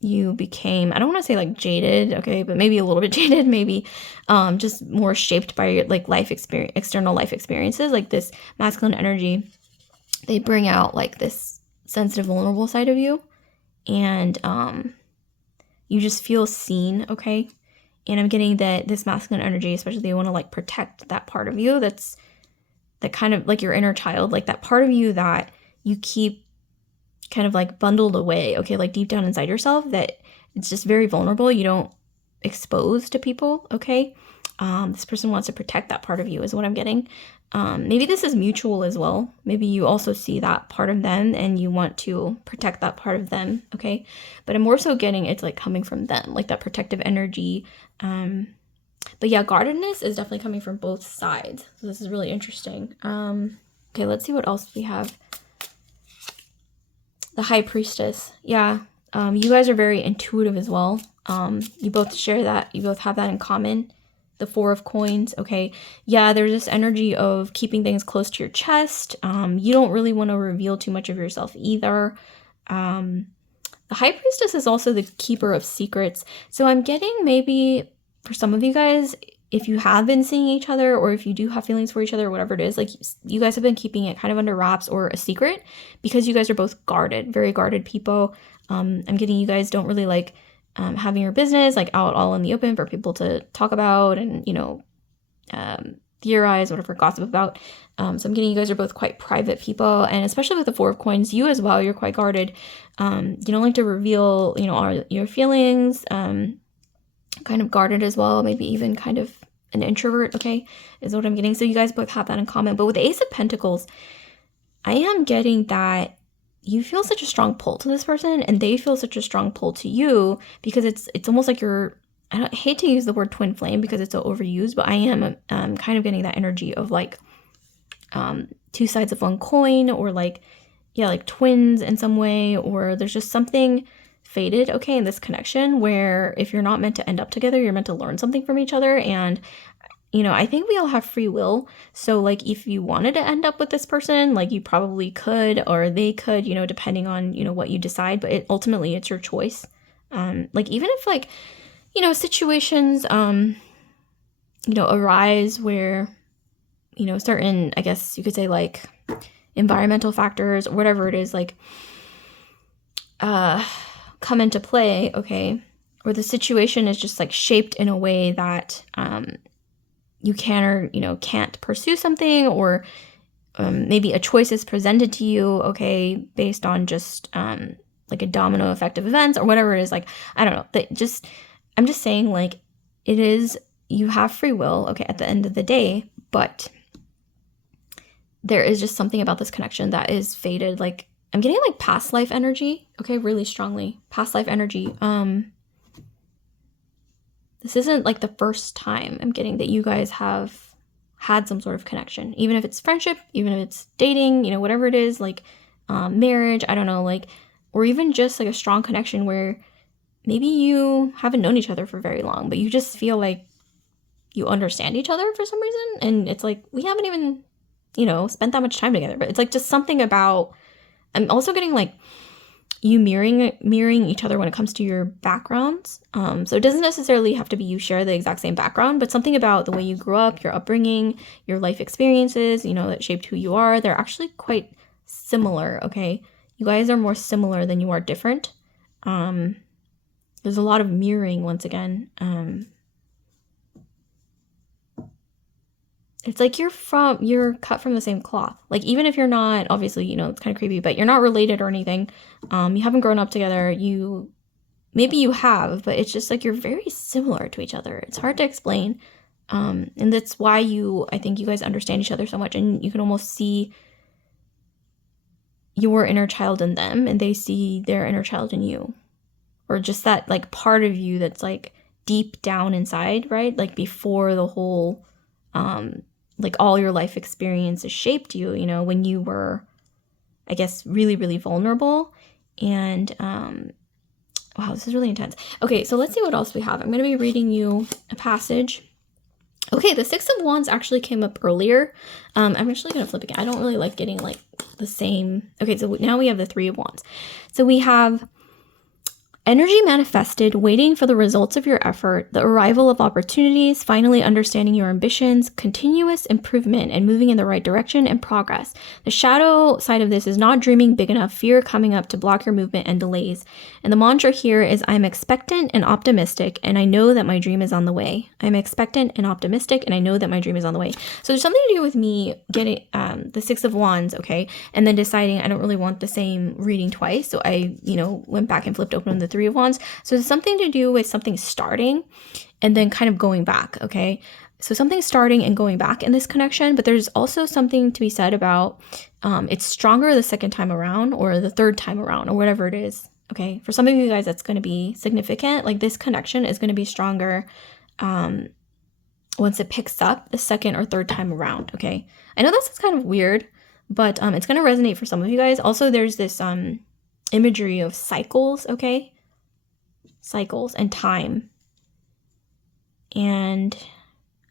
you became, I don't want to say like jaded, okay, but maybe a little bit jaded, maybe just more shaped by your like life experience, external life experiences. Like this masculine energy, they bring out like this sensitive, vulnerable side of you, and you just feel seen, okay? And I'm getting that this masculine energy, especially, they want to like protect that part of you that kind of like your inner child, like that part of you that you keep kind of like bundled away, okay, like deep down inside yourself, that it's just very vulnerable, you don't expose to people, okay? This person wants to protect that part of you is what I'm getting. Maybe this is mutual as well. Maybe you also see that part of them and you want to protect that part of them, okay? But I'm more so getting it's like coming from them, like that protective energy. But yeah, guardedness is definitely coming from both sides. So this is really interesting. Okay, let's see what else we have. The High Priestess. Yeah, you guys are very intuitive as well. You both share that. You both have that in common. The Four of Coins. Okay, yeah, there's this energy of keeping things close to your chest. You don't really want to reveal too much of yourself either. The High Priestess is also the keeper of secrets. So I'm getting maybe for some of you guys, if you have been seeing each other or if you do have feelings for each other, whatever it is, like you guys have been keeping it kind of under wraps or a secret because you guys are both guarded, very guarded people. I'm getting you guys don't really like having your business like out all in the open for people to talk about and, theorize, whatever, gossip about. So I'm getting you guys are both quite private people, and especially with the Four of Coins, you as well, you're quite guarded. You don't like to reveal, your feelings, kind of guarded as well, maybe even kind of an introvert, okay, is what I'm getting. So you guys both have that in common. But with the Ace of Pentacles, I am getting that you feel such a strong pull to this person and they feel such a strong pull to you because it's almost like you're, I hate to use the word twin flame because it's so overused, but I am kind of getting that energy of like two sides of one coin, or like, yeah, like twins in some way, or there's just something fated, okay, in this connection where if you're not meant to end up together, you're meant to learn something from each other. And I think we all have free will. So like if you wanted to end up with this person, like you probably could, or they could, depending on, what you decide, but ultimately it's your choice. Like even if like, situations, arise where, certain, I guess you could say like environmental factors or whatever it is, like, come into play, okay, or the situation is just like shaped in a way that you can or can't pursue something, or maybe a choice is presented to you, okay, based on just like a domino effect of events or whatever it is, like I don't know, I'm just saying like it is, you have free will, okay, at the end of the day, but there is just something about this connection that is fated. Like I'm getting like past life energy, okay, really strongly. Past life energy. This isn't like the first time I'm getting that you guys have had some sort of connection, even if it's friendship, even if it's dating, whatever it is, like marriage, I don't know, like, or even just like a strong connection where maybe you haven't known each other for very long, but you just feel like you understand each other for some reason. And it's like, we haven't even, spent that much time together, but it's like just something about, I'm also getting like you mirroring each other when it comes to your backgrounds. So it doesn't necessarily have to be you share the exact same background, but something about the way you grew up, your upbringing, your life experiences, that shaped who you are. They're actually quite similar, okay? You guys are more similar than you are different. There's a lot of mirroring once again. it's like you're cut from the same cloth. Like, even if you're not, obviously, you know, it's kind of creepy, but you're not related or anything. You haven't grown up together. Maybe you have, but it's just like you're very similar to each other. It's hard to explain. And that's why I think you guys understand each other so much, and you can almost see your inner child in them, and they see their inner child in you. Or just that, like, part of you that's, like, deep down inside, right? Like, before the whole, like, all your life experiences shaped you, you know, when you were, I guess, really, really vulnerable. And, wow, this is really intense. Okay, so let's see what else we have. I'm going to be reading you a passage. Okay, the Six of Wands actually came up earlier. I'm actually going to flip again. I don't really like getting, like, the same. Okay, so now we have the Three of Wands. So we have energy manifested, waiting for the results of your effort, the arrival of opportunities, finally understanding your ambitions, continuous improvement and moving in the right direction, and progress. The shadow side of this is not dreaming big enough, fear coming up to block your movement, and delays. And the mantra here is, I'm expectant and optimistic, and I know that my dream is on the way. I'm expectant and optimistic, and I know that my dream is on the way. So there's something to do with me getting the Six of Wands, okay, and then deciding I don't really want the same reading twice. So I, you know, went back and flipped open the Three of Wands. So it's something to do with something starting and then kind of going back, okay? So something starting and going back in this connection, but there's also something to be said about it's stronger the second time around or the third time around or whatever it is, okay? For some of you guys, that's going to be significant. Like, this connection is going to be stronger once it picks up the second or third time around, okay? I know this is kind of weird, but it's going to resonate for some of you guys. Also, there's this imagery of cycles, okay? Cycles and time and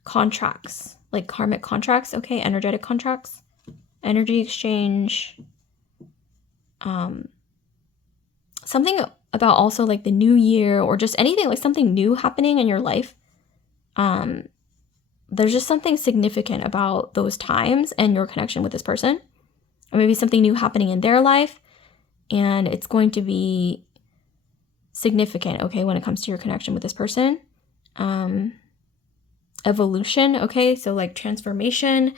contracts, like karmic contracts, okay? Energetic contracts, energy exchange. Something about also like the new year or just anything, like something new happening in your life. There's just something significant about those times and your connection with this person. Or maybe something new happening in their life, and it's going to be significant, okay, when it comes to your connection with this person. Evolution, okay, so like transformation.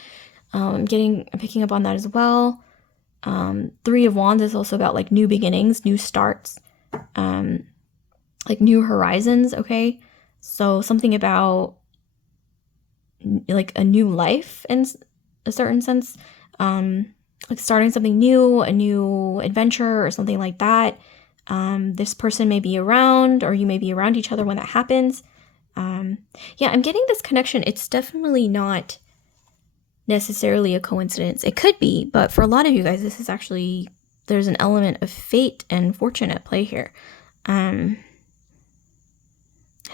I'm picking up on that as well. Three of Wands is also about like new beginnings, new starts, like new horizons, okay? So something about like a new life in a certain sense, like starting something new, a new adventure or something like that. This person may be around, or you may be around each other when that happens. Yeah, I'm getting this connection. It's definitely not necessarily a coincidence. It could be, but for a lot of you guys, this is actually, there's an element of fate and fortune at play here. I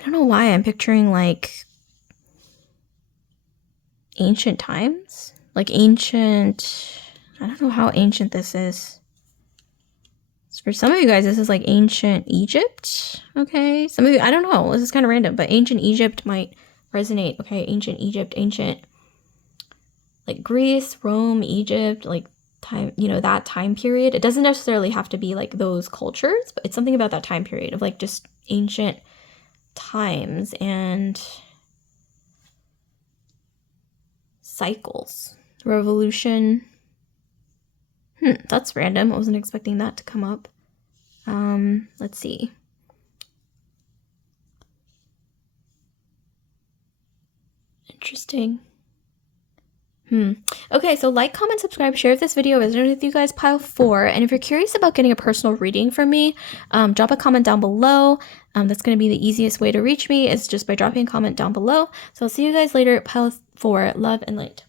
don't know why I'm picturing like ancient times, like ancient, I don't know how ancient this is. For some of you guys, this is like ancient Egypt, okay? Some of you, I don't know, this is kind of random, but ancient Egypt might resonate, okay? Ancient Egypt, ancient, like Greece, Rome, Egypt, like time, you know, that time period. It doesn't necessarily have to be like those cultures, but it's something about that time period of like just ancient times and cycles, revolution. That's random. I wasn't expecting that to come up. Let's see. Interesting. Okay, so like, comment, subscribe, share if this video resonated with you guys, pile 4. And if you're curious about getting a personal reading from me, drop a comment down below. That's going to be the easiest way to reach me, is just by dropping a comment down below. So I'll see you guys later, pile 4. Love and light.